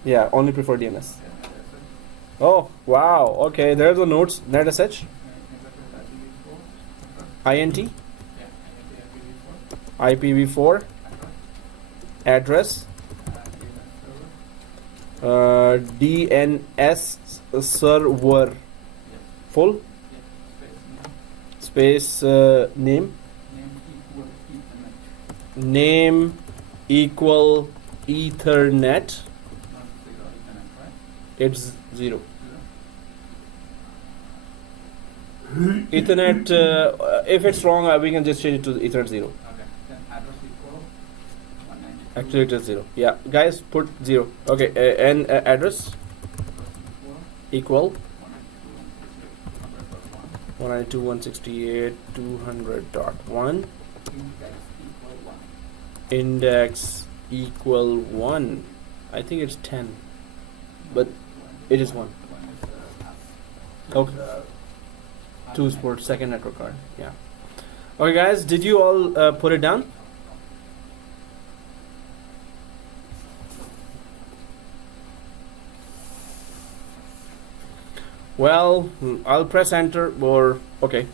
yeah, only preferred DNS. Oh, wow. Okay, there's the notes. NetSH, INT, IPv4, address, DNS server, full, space name, name equal Ethernet. It's 0. Ethernet, if it's wrong, we can just change it to Ethernet 0. Actually, it is 0. Yeah, guys, put 0. Okay, and address equal 192.168.200.1. Index equal 1. I think it's 10, but it is 1. Okay. Tues for second network card. Yeah. Okay, guys, did you all put it down? Well, I'll press enter or okay.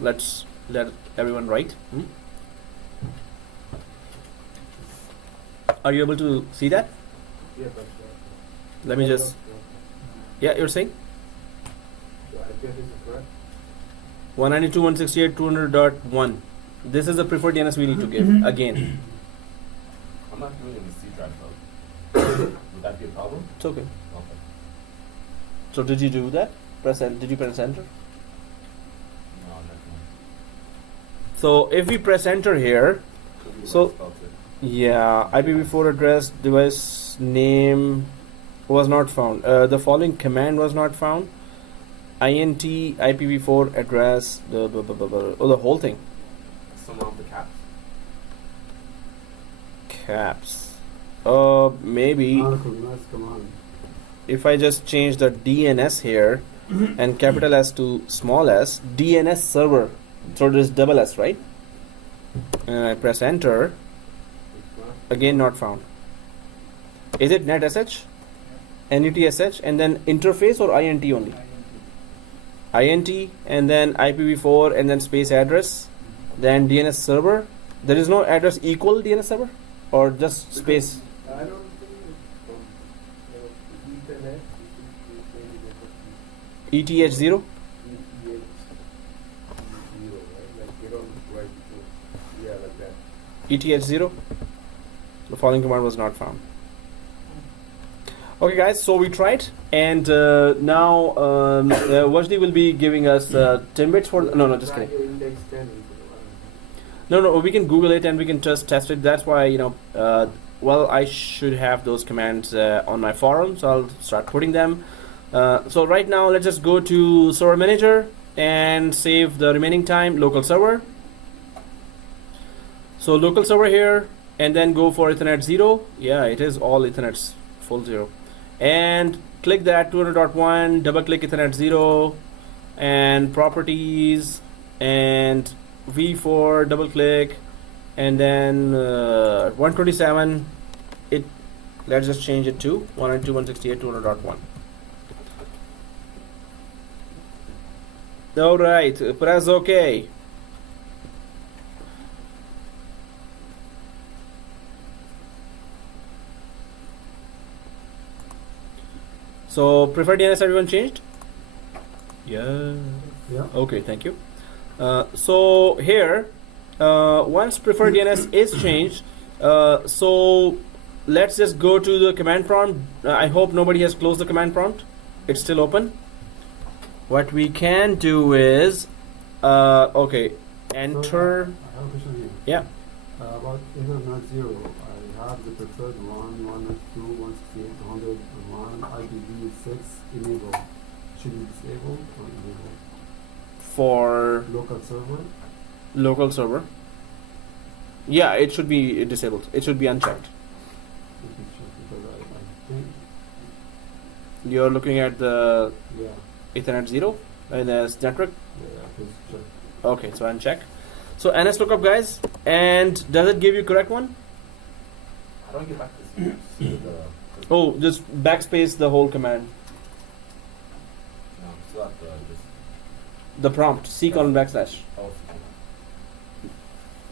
Let's let everyone write. Are you able to see that? Yeah, but Let me just. Yeah, you're saying? the IP address is correct. 192.168.200.1. This is the preferred DNS we need to give again. I'm not doing it in the C drive though. Would that be a problem? It's okay. Okay. So did you do that? Did you press enter? No, nothing. So if we press enter here, So- yeah, IPv4 address, device name was not found. The following command was not found. INT IPv4 address, the whole thing. Somewhere with the caps. Caps. Maybe Unrecognized command. if I just change the DNS here and capital S to small s, DNS server. So there's double S, right? And I press enter. Again, not found. Is it NetSH, NUTSH, and then interface or INT only? INT and then IPv4 and then space address, then DNS server. There is no address equal DNS server or just space. I don't think it's from Ethernet. ETH 0. ETH 0, right? Like they don't write it. Yeah, like that. ETH 0. The following command was not found. Okay, guys. So we tried, and now Wajdi will be giving us 10 bits for. No, just Try kidding. your index 10 into No, we can Google it and we can just test it. That's why, well, I should have those commands on my forum, so I'll start putting them. So right now, let's just go to Server Manager and save the remaining time, local server. So local server here, and then go for Ethernet 0. Yeah, it is all Ethernet's full 0. And click that 200.1, double click Ethernet 0, and properties, and V4, double click, and then 127. Let's just change it to 192.168.200.1. All right, press OK. So preferred DNS, everyone changed? Yeah. Yeah. Okay, thank you. So here, once preferred DNS is changed, so let's just go to the command prompt. I hope nobody has closed the command prompt. It's still open. What we can do is, okay, enter. So, I have a question here. Yeah. About Ethernet 0, I have the preferred 192, 168, 201, IPv6 enabled. Should be disabled or enabled? For Local server? local server. Yeah, it should be disabled. It should be unchecked. Let me check because I think, You're looking at the yeah, Ethernet 0 in the network. yeah, please check. Okay, so uncheck. So NS lookup, guys, and does it give you correct one? How do I get back to this? Oh, just backspace the whole command. No, still have to just. The prompt, C colon backslash. Oh,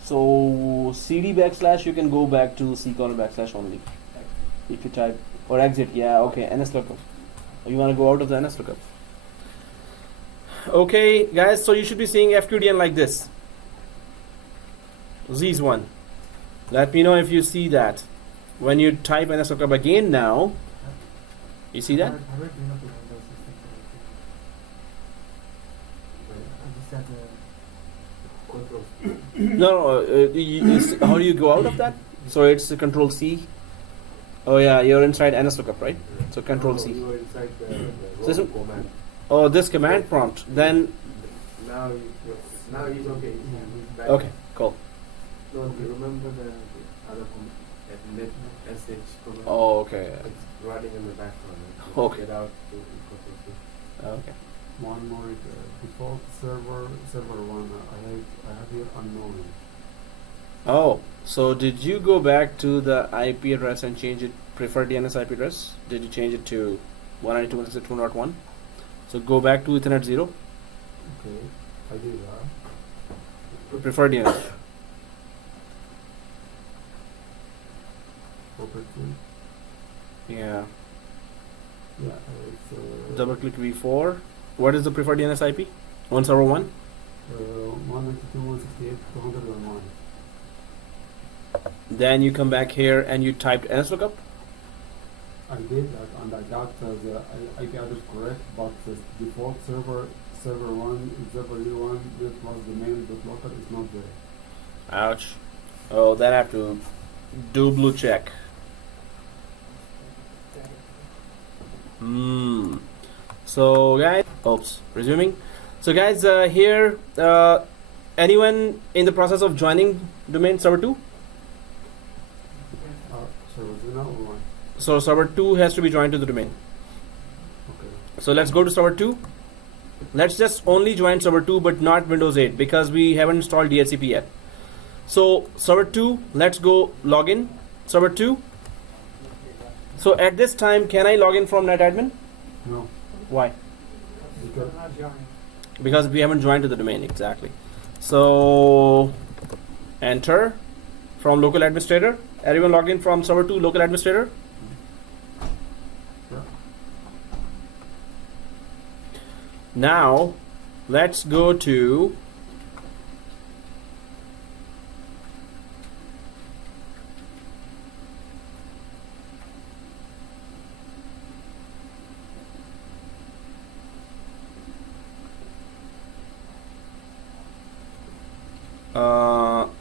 So CD backslash, you can go back to C colon backslash only. If you type, or exit, yeah, okay, NS lookup. You want to go out of the NS lookup. Okay, guys, so you should be seeing FQDN like this. Z's one. Let me know if you see that. When you type NS lookup again now, you see that? How do I bring up the Windows system? I just had to. No, how do you go out of that? So it's Control C. Oh yeah, you're inside NS lookup, right? So Control C. You were inside the So this- command. Oh, this command prompt. Then Now he's okay. He's back. okay, cool. No, you remember the other command, that net sh command? Oh, okay, It's running in the background. Right? Okay. Get out to equal okay. One more default server one. I have here unknown. Oh, so did you go back to the IP address and change it? Preferred DNS IP address? Did you change it to 192.168.2.1? So go back to Ethernet 0. Okay, I did that. Preferred DNS. Property. Yeah. Yeah, it's Double click V4. What is the preferred DNS IP? 1 server 1. 192.168.201. Then you come back here and you typed NS lookup. I did that and I got the IP address correct, but the default server 1 001 that was the main local is not there. Ouch. Oh, then I have to do blue check. So guys, oops, resuming. So guys, here, anyone in the process of joining domain server 2? Server 0 or 1? So server 2 has to be joined to the domain. Okay. So let's go to server 2. Let's just only join server 2 but not Windows 8 because we haven't installed DHCP yet. So server 2, let's go login. Server 2. So at this time, can I log in from NetAdmin? No, Why? because Not joined. Because we haven't joined to the domain, exactly. So enter from local administrator. Everyone log in from server 2 local administrator. yeah. Now let's go to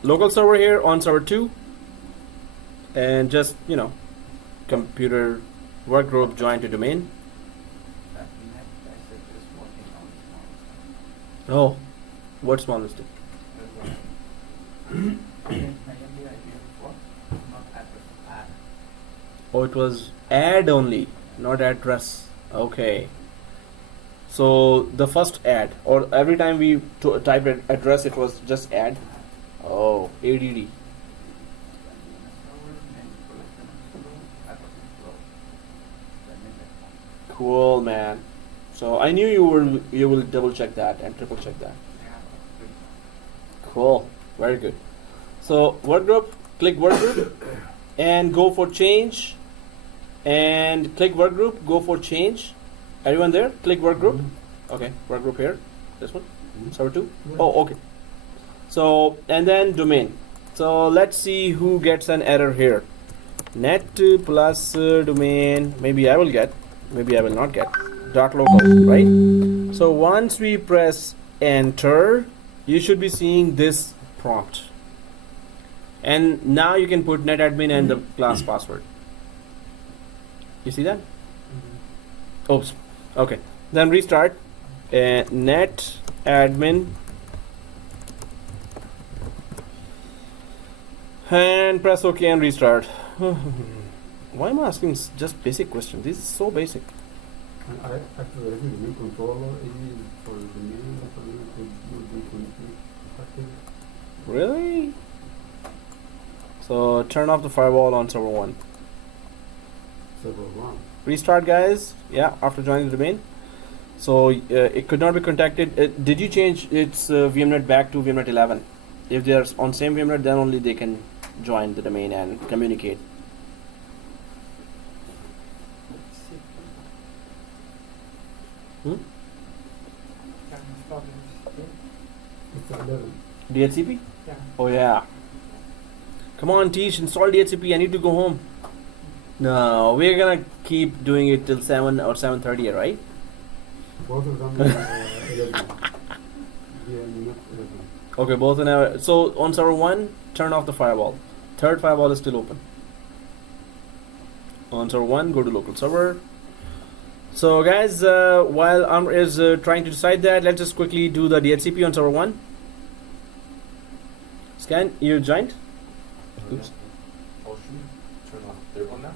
local server here on server 2, and just, you know, computer work group join to domain. Oh, what small mistake? Oh, it was add only, not address. Okay. So the first add, or every time we typed address, it was just add. Oh, ADD. Cool, man. So I knew you will double check that and triple check that. Cool, very good. So work group, click work group, and go for change. And click work group, go for change. Everyone there? Click work group. Okay, work group here. This one, server 2. Oh, okay. So and then domain. So let's see who gets an error here. Net plus domain. Maybe I will get. Maybe I will not get. Dot local, right? So once we press enter, you should be seeing this prompt. And now you can put netadmin and the class password. You see that? Oops. Okay. Then restart. Net admin and press OK and restart. Why am I asking just basic questions? This is so basic. I actually think the main controller is for the main would be effective. Really? So turn off the firewall on server 1. Server 1. Restart, guys. Yeah, after joining the domain. So it could not be contacted. Did you change its VMnet back to VMnet 11? If they are on same VMnet, then only they can join the domain and communicate. Can install it. It's 11. DHCP? Yeah. Oh yeah. Come on, Tish, install DHCP. I need to go home. No, we're gonna keep doing it till 7 or 7:30, right? Both of them 11. Yeah, not 11. Okay, both in our. So on server 1, turn off the firewall. Third firewall is still open. On server 1, go to local server. So guys, while Amr is trying to decide that, let's just quickly do the DHCP on server 1. Scan, you joined? Oops. Oh shoot, turn off. Third one now?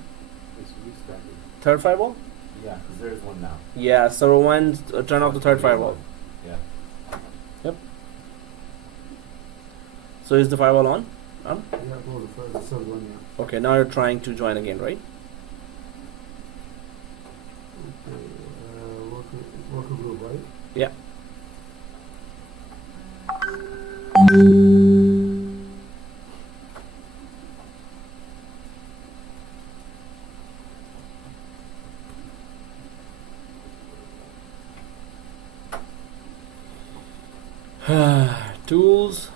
It's restarted. Third firewall? Yeah, because there's one now. Yeah, server 1, turn off the third firewall. Yeah. Yep. So is the firewall on? Yeah, no, the third one, yeah. Okay, now you're trying to join again, right? Okay, worker group, right? Yeah. Tools,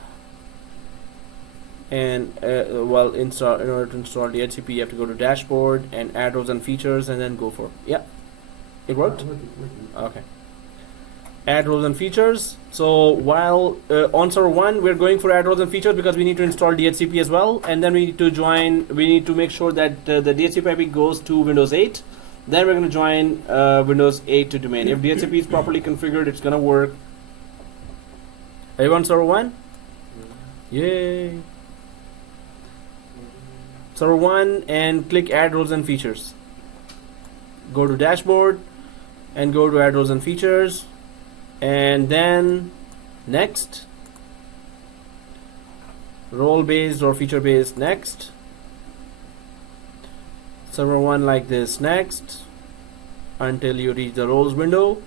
and well, in order to install DHCP, you have to go to dashboard and add rows and features, and then go for it worked. Okay, add rows and features. So while on server 1, we're going for add rows and features because we need to install DHCP as well, and then we need to join. We need to make sure that the DHCP IP goes to Windows 8. Then we're going to join Windows 8 to domain. If DHCP is properly configured, it's going to work. Everyone server 1? Yay! Server 1 and click add roles and features. Go to dashboard and go to add roles and features, and then next, role based or feature based next, server 1 like this next, until you reach the roles window.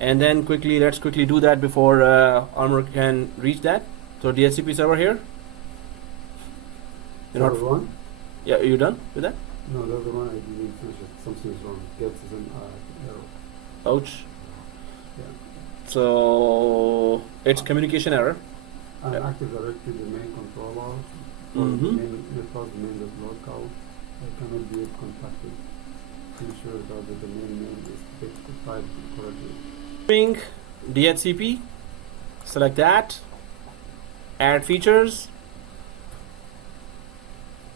And then let's quickly do that before Armor can reach that. So DHCP server here. You're Server 1? Yeah, you done with that? No, the other one I didn't finish it. Something is wrong. Gets is an error. Ouch. Yeah. So it's communication error. And Yeah. Active Directory, the main controller, or Mhm. the main network, the main local, cannot be contacted. To ensure that the domain name is typed correctly. DHCP, select that, add features.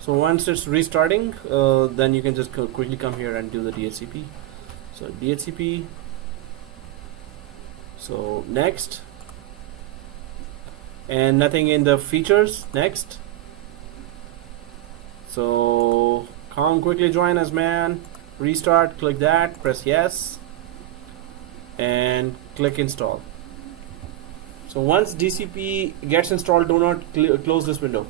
So once it's restarting, then you can just quickly come here and do the DHCP. So DHCP. So next. And nothing in the features. Next. So come quickly join us, man. Restart, click that, press yes, and click install. So once DCP gets installed, do not close this window.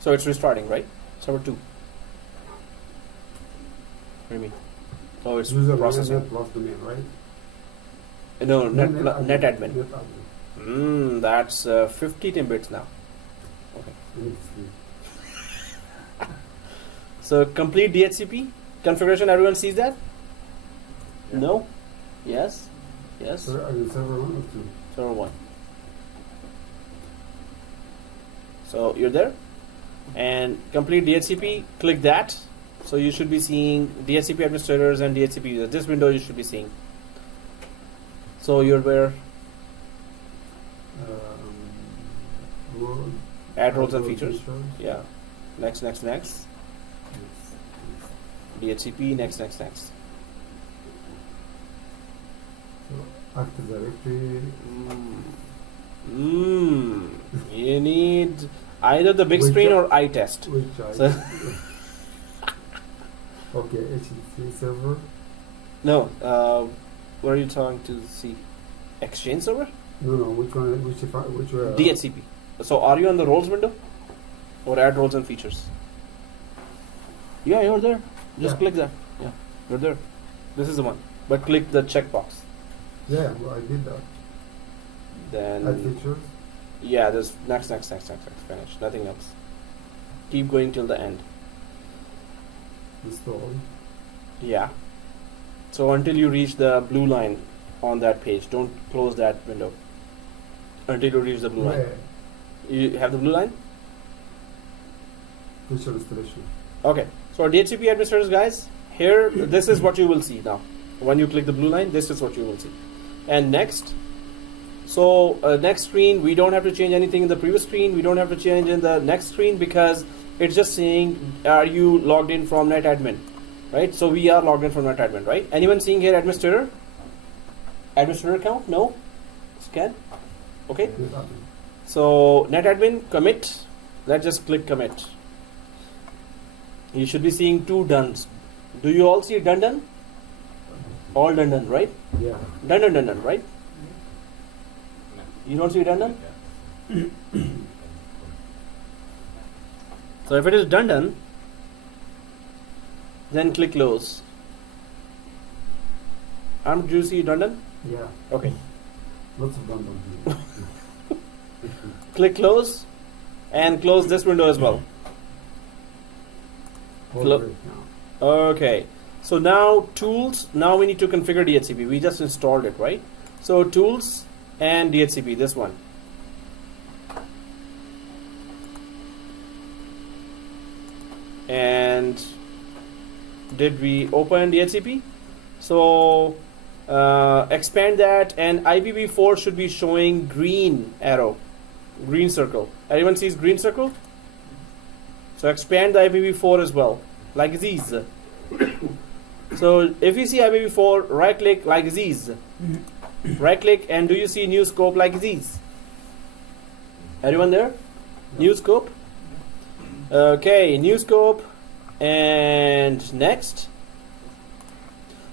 So it's restarting, right? Server 2. What do you mean? Oh, it's User processing. net plus domain, right? No, net admin. Net admin. That's 50 timbits now. Okay. So complete DHCP configuration. Everyone sees that? Yeah. No? Yes? Yes? So are you server 1 or 2? Server 1. So you're there? And complete DHCP, click that. So you should be seeing DHCP administrators and DHCP users. This window you should be seeing. So you're where? Add roles and features. Yeah. Next. DHCP, next. So Active Directory. You need either the big screen or eye test. Which So okay, HTTP server. no, what are you talking to see? Exchange server? No, which one? Which DHCP. So are you on the roles window? Or add roles and features? Yeah, you're there. Just Yeah. click that. Yeah, you're there. This is the one. But click the checkbox. Yeah, well, I did that. Add Then features. yeah, there's next. Finish. Nothing else. Keep going till the end. Install. Yeah. So until you reach the blue line on that page, don't close that window. Until you reach the blue line. Where? You have the blue line? Feature installation. Okay. So DHCP administrators, guys, here, this is what you will see now. When you click the blue line, this is what you will see. And next. So next screen, we don't have to change anything in the previous screen. We don't have to change in the next screen because it's just saying, are you logged in from NetAdmin, right? So we are logged in from NetAdmin, right? Anyone seeing here administrator? Administrator account? No? Scan? Okay. Net admin. So NetAdmin commit. Let's just click commit. You should be seeing 2 dones. Do you all see done? All done, right? Yeah. Done, right? You don't see done? So if it is done, then click close. Do you see done? Yeah. Okay. Lots of done here. Click close and close this window as well. All great now. Okay. So now tools, now we need to configure DHCP. We just installed it, right? So tools and DHCP, this one. And did we open DHCP? So expand that, and IPv4 should be showing green arrow, green circle. Everyone sees green circle? So expand the IPv4 as well, like these. So if you see IPv4, right click like these. Right click, and do you see new scope like these? Everyone there? New scope? Okay, new scope, and next.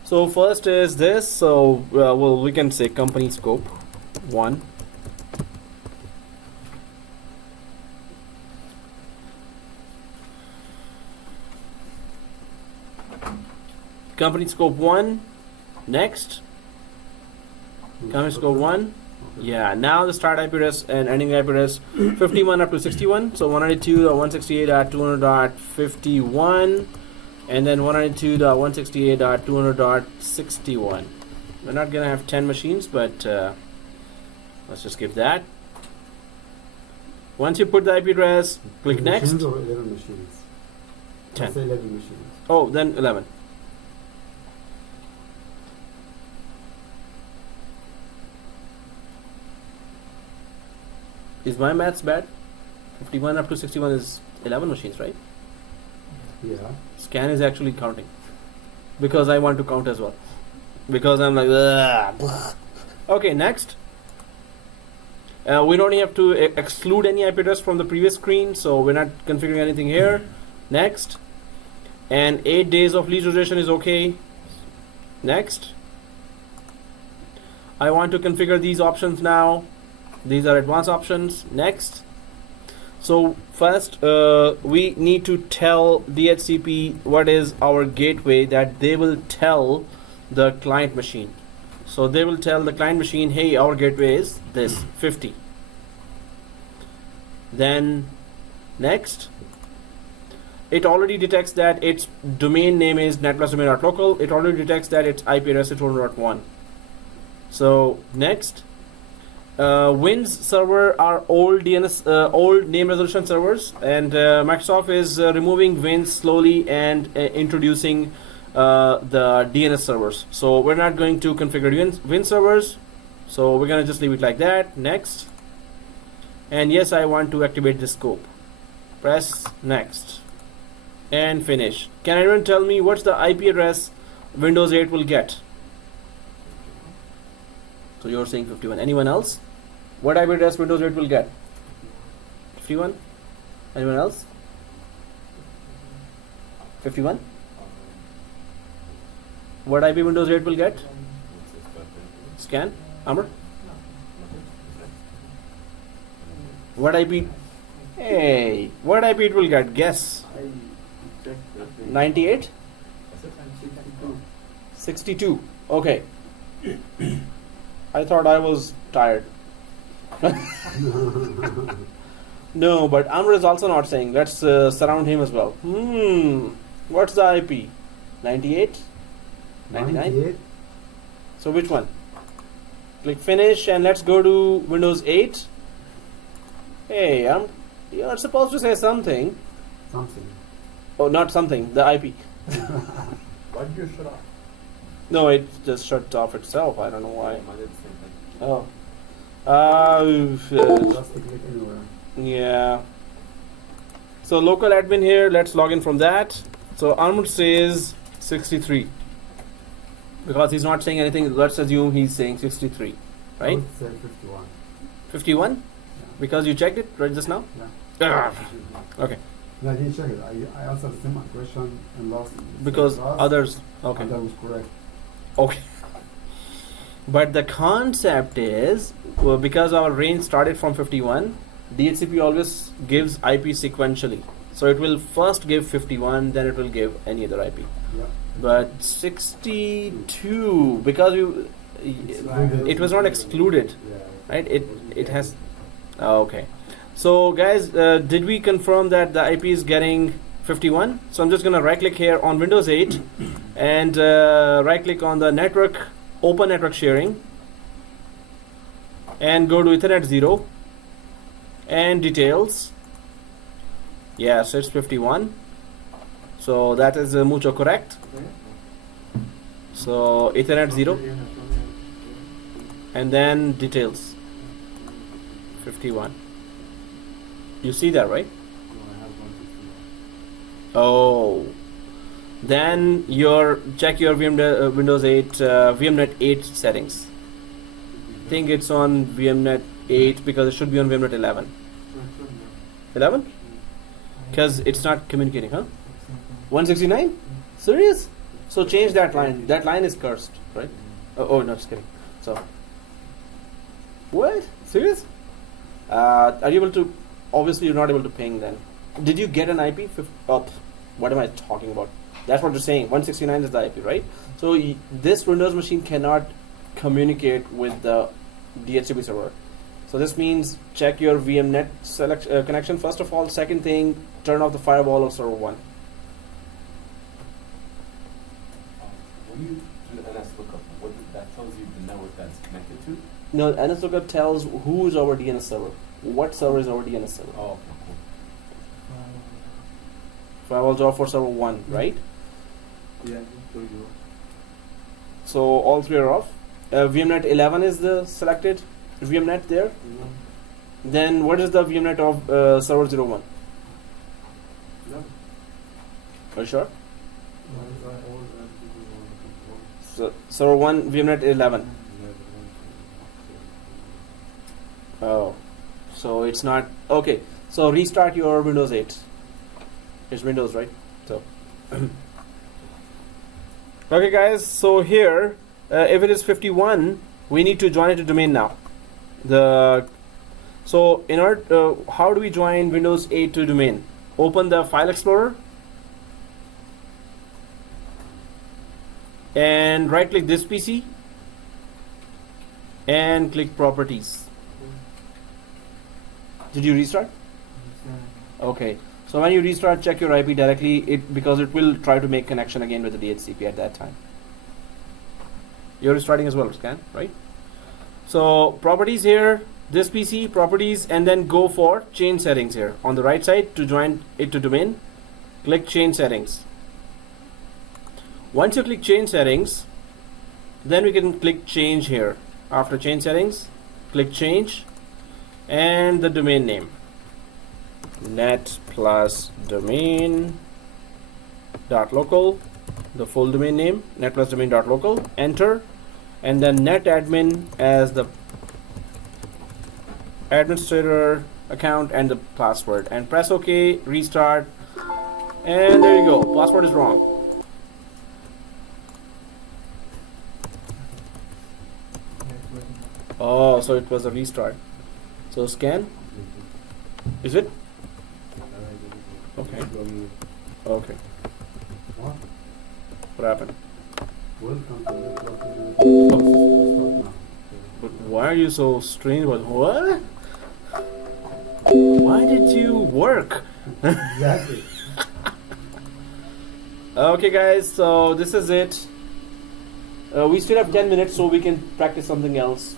So first is this. So well, we can say company scope 1. Company scope 1. Next. Company scope 1. Okay. Yeah, now the start IP address and ending IP address 51 up to 61. So 192.168.200.51. and then 192.168.200.61. We're not gonna have 10 machines, but let's just give that. Once you put the IP address, click 10 next. machines or 11 machines? 10. Let's say 11 machines. Oh, then 11. Is my maths bad? 51 up to 61 is 11 machines, right? Yeah. Scan is actually counting. Because I want to count as well. Because I'm like, ugh. Okay, next. We don't have to exclude any IP address from the previous screen, so we're not configuring anything here. Next. And 8 days of lease duration is okay. Next. I want to configure these options now. These are advanced options. Next. So first, we need to tell DHCP what is our gateway that they will tell the client machine. So they will tell the client machine, hey, our gateway is this, 50. Then next, it already detects that its domain name is netplusdomain.local. It already detects that its IP address is 200.1. So next, Win's server are old DNS, old name resolution servers, and Microsoft is removing Win slowly and introducing the DNS servers. So we're not going to configure Win servers. So we're gonna just leave it like that. Next, and yes, I want to activate the scope. Press next, and finish. Can anyone tell me what's the IP address Windows 8 will get? So you're saying 51. Anyone else? What IP address Windows 8 will get? 51? Anyone else? 51? What IP Windows 8 will get? Scan? Amr? What IP? Hey, what IP it will get? Guess. 98? 62. Okay. I thought I was tired. No, but Amr is also not saying. Let's surround him as well. What's the IP? 98? 99? So which one? Click finish and let's go to Windows 8. Hey, you're supposed to say something. Something. Oh, not something. The IP. Why did you shut off? No, it just shut off itself. I don't know why. I did the same thing. Oh. Just click anywhere. Yeah. So local admin here. Let's log in from that. So Armut says 63. Because he's not saying anything, let's assume he's saying 63. I Right? would say 51. 51? Yeah. Because you checked it right just now? Yeah. Okay. No, I didn't check it. I answered the same question and lost. Because others. Okay. And that was correct. Okay. But the concept is, well, because our range started from 51, DHCP always gives IP sequentially. So it will first give 51, then it will give any other IP. Yeah. But 62, because it was not excluded, right? It has. Okay. So guys, did we confirm that the IP is getting 51? So I'm just gonna right click here on Windows 8 and right click on the network, open network sharing, and go to Ethernet 0 and details. Yes, it's 51. So that is mucho correct. So Ethernet 0 and then details 51. You see that, right? Oh, then check your Windows 8 VMnet 8 settings. I think it's on VMnet 8 because it should be on VMnet 11. 11? Because it's not communicating, huh? 169? Serious? So change that line. That line is cursed, right? Oh no, just kidding. So, what? Serious? Are you able to? Obviously, you're not able to ping then. Did you get an IP? Oh, what am I talking about? That's what you're saying. 169 is the IP, right? So this Windows machine cannot communicate with the DHCP server. So this means check your VMnet connection first of all. Second thing, turn off the firewall of server 1. When you do the NS lookup, that tells you the network that's connected to? No, NS lookup tells who is our DNS server. What server is our DNS server? Oh, okay, cool. Firewall job for server 1, right? Yeah, so you. So all three are off. VMnet 11 is the selected VMnet there. Then what is the VMnet of server 01? No. Are you sure? So server 1 VMnet 11. Oh, so it's not okay. So restart your Windows 8. It's Windows, right? So okay, guys. So here, if it is 51, we need to join it to domain now. So in our how do we join Windows 8 to domain? Open the File Explorer and right-click this PC and click Properties. Did you restart? Okay. So when you restart, check your IP directly, because it will try to make connection again with the DHCP at that time. You're restarting as well, Scan, right? So Properties here, this PC, Properties, and then go for Change Settings here. On the right side, to join it to domain, click Change Settings. Once you click Change Settings, then we can click Change here. After Change Settings, click Change, and the domain name. Net plus domain dot local, the full domain name, net plus domain dot local, enter, and then net admin as the administrator account and the password, and press OK, restart, and there you go. Password is wrong. Oh, so it was a restart. So scan. Is it? Okay. Okay. What? What happened? Welcome to network. But why are you so strange about what? Why did you work? Exactly. Okay, guys, so this is it. We still have 10 minutes, so we can practice something else.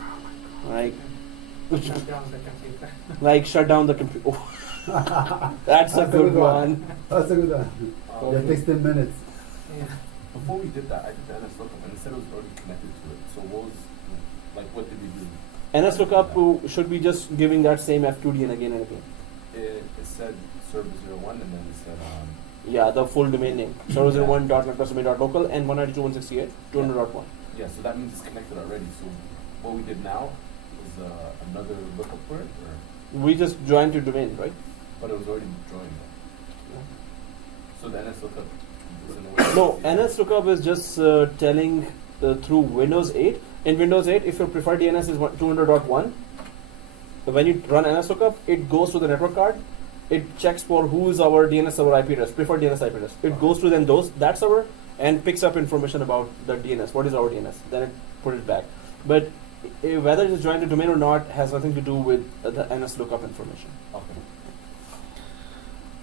Like, Shut down the computer. like shut down the computer. That's a good one. That's a good one. Yeah, it takes 10 minutes. Yeah. Before we did that, I did the NS lookup and it said it was already connected to it. So what did we do? NS lookup should be just giving that same FQDN again and again. It said server 01 and then it said Yeah, the full domain name. Server 01.netdomain.local and 192.168.200.1. yeah, so that means it's connected already. So what we did now is another lookup for it, or We just joined to domain, right? but it was already joined. Yeah. So the NS lookup is in a way. No, NS lookup is just telling through Windows 8. In Windows 8, if your preferred DNS is 200.1, when you run NS lookup, it goes to the network card. It checks for who is our DNS server IP address, preferred DNS IP address. It goes to then that server and picks up information about the DNS. What is our DNS? Then it put it back. But whether it is joined to domain or not has nothing to do with the NS lookup information. Okay.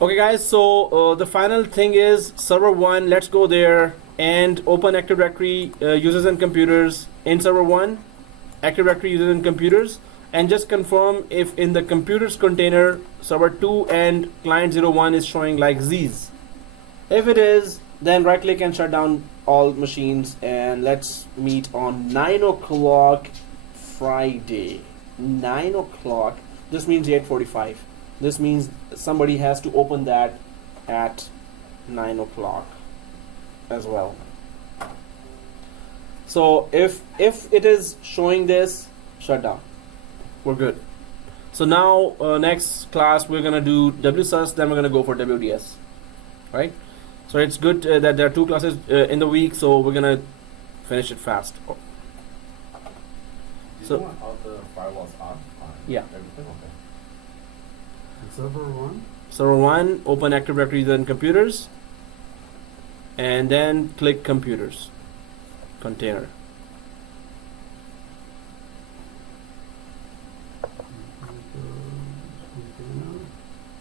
Okay, guys. So the final thing is server 1. Let's go there and open Active Directory users and computers in server 1. Active Directory users and computers. And just confirm if in the computers container server 2 and client 01 is showing like Z's. If it is, then right click and shut down all machines, and let's meet on 9 o'clock Friday. 9 o'clock. This means 8:45. This means somebody has to open that at 9 o'clock as well. So if it is showing this, shut down. We're good. So now next class we're gonna do WSUS, then we're gonna go for WDS, right? So it's good that there are 2 classes in the week, so we're gonna finish it fast. Did So- you want all the firewalls off on Yeah. everything? Okay. Server 1. Server 1, open Active Directory then computers, and then click computers, container.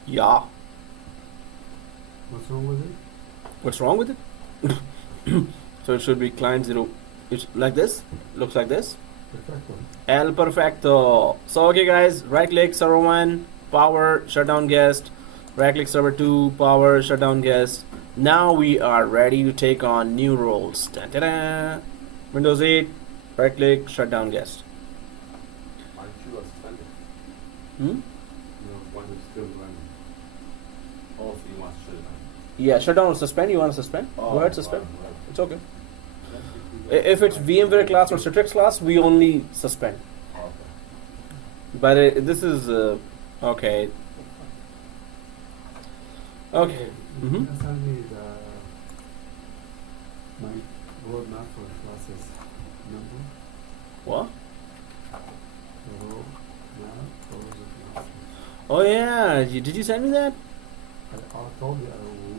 Yeah. What's wrong with it? What's wrong with it? So it should be client 0. It's like this. Looks like this. Perfecto. El perfecto. So okay guys, right click server 1, power, shutdown guest. Right click server 2, power, shutdown guest. Now we are ready to take on new roles. Da-da-da. Windows 8, right click, shutdown guest. Aren't you suspended? Hmm? No, one is still running. Oh, so you want to shut it down? Yeah, shutdown or suspend. You want to suspend? Go ahead, suspend. It's okay. If it's VMware class or Citrix class, we only suspend. Okay. But this is okay. Okay. You Mhm. can send me my roadmap for the classes. Remember? What? The roadmap for the classes. Oh yeah. Did you send me that? I told you I will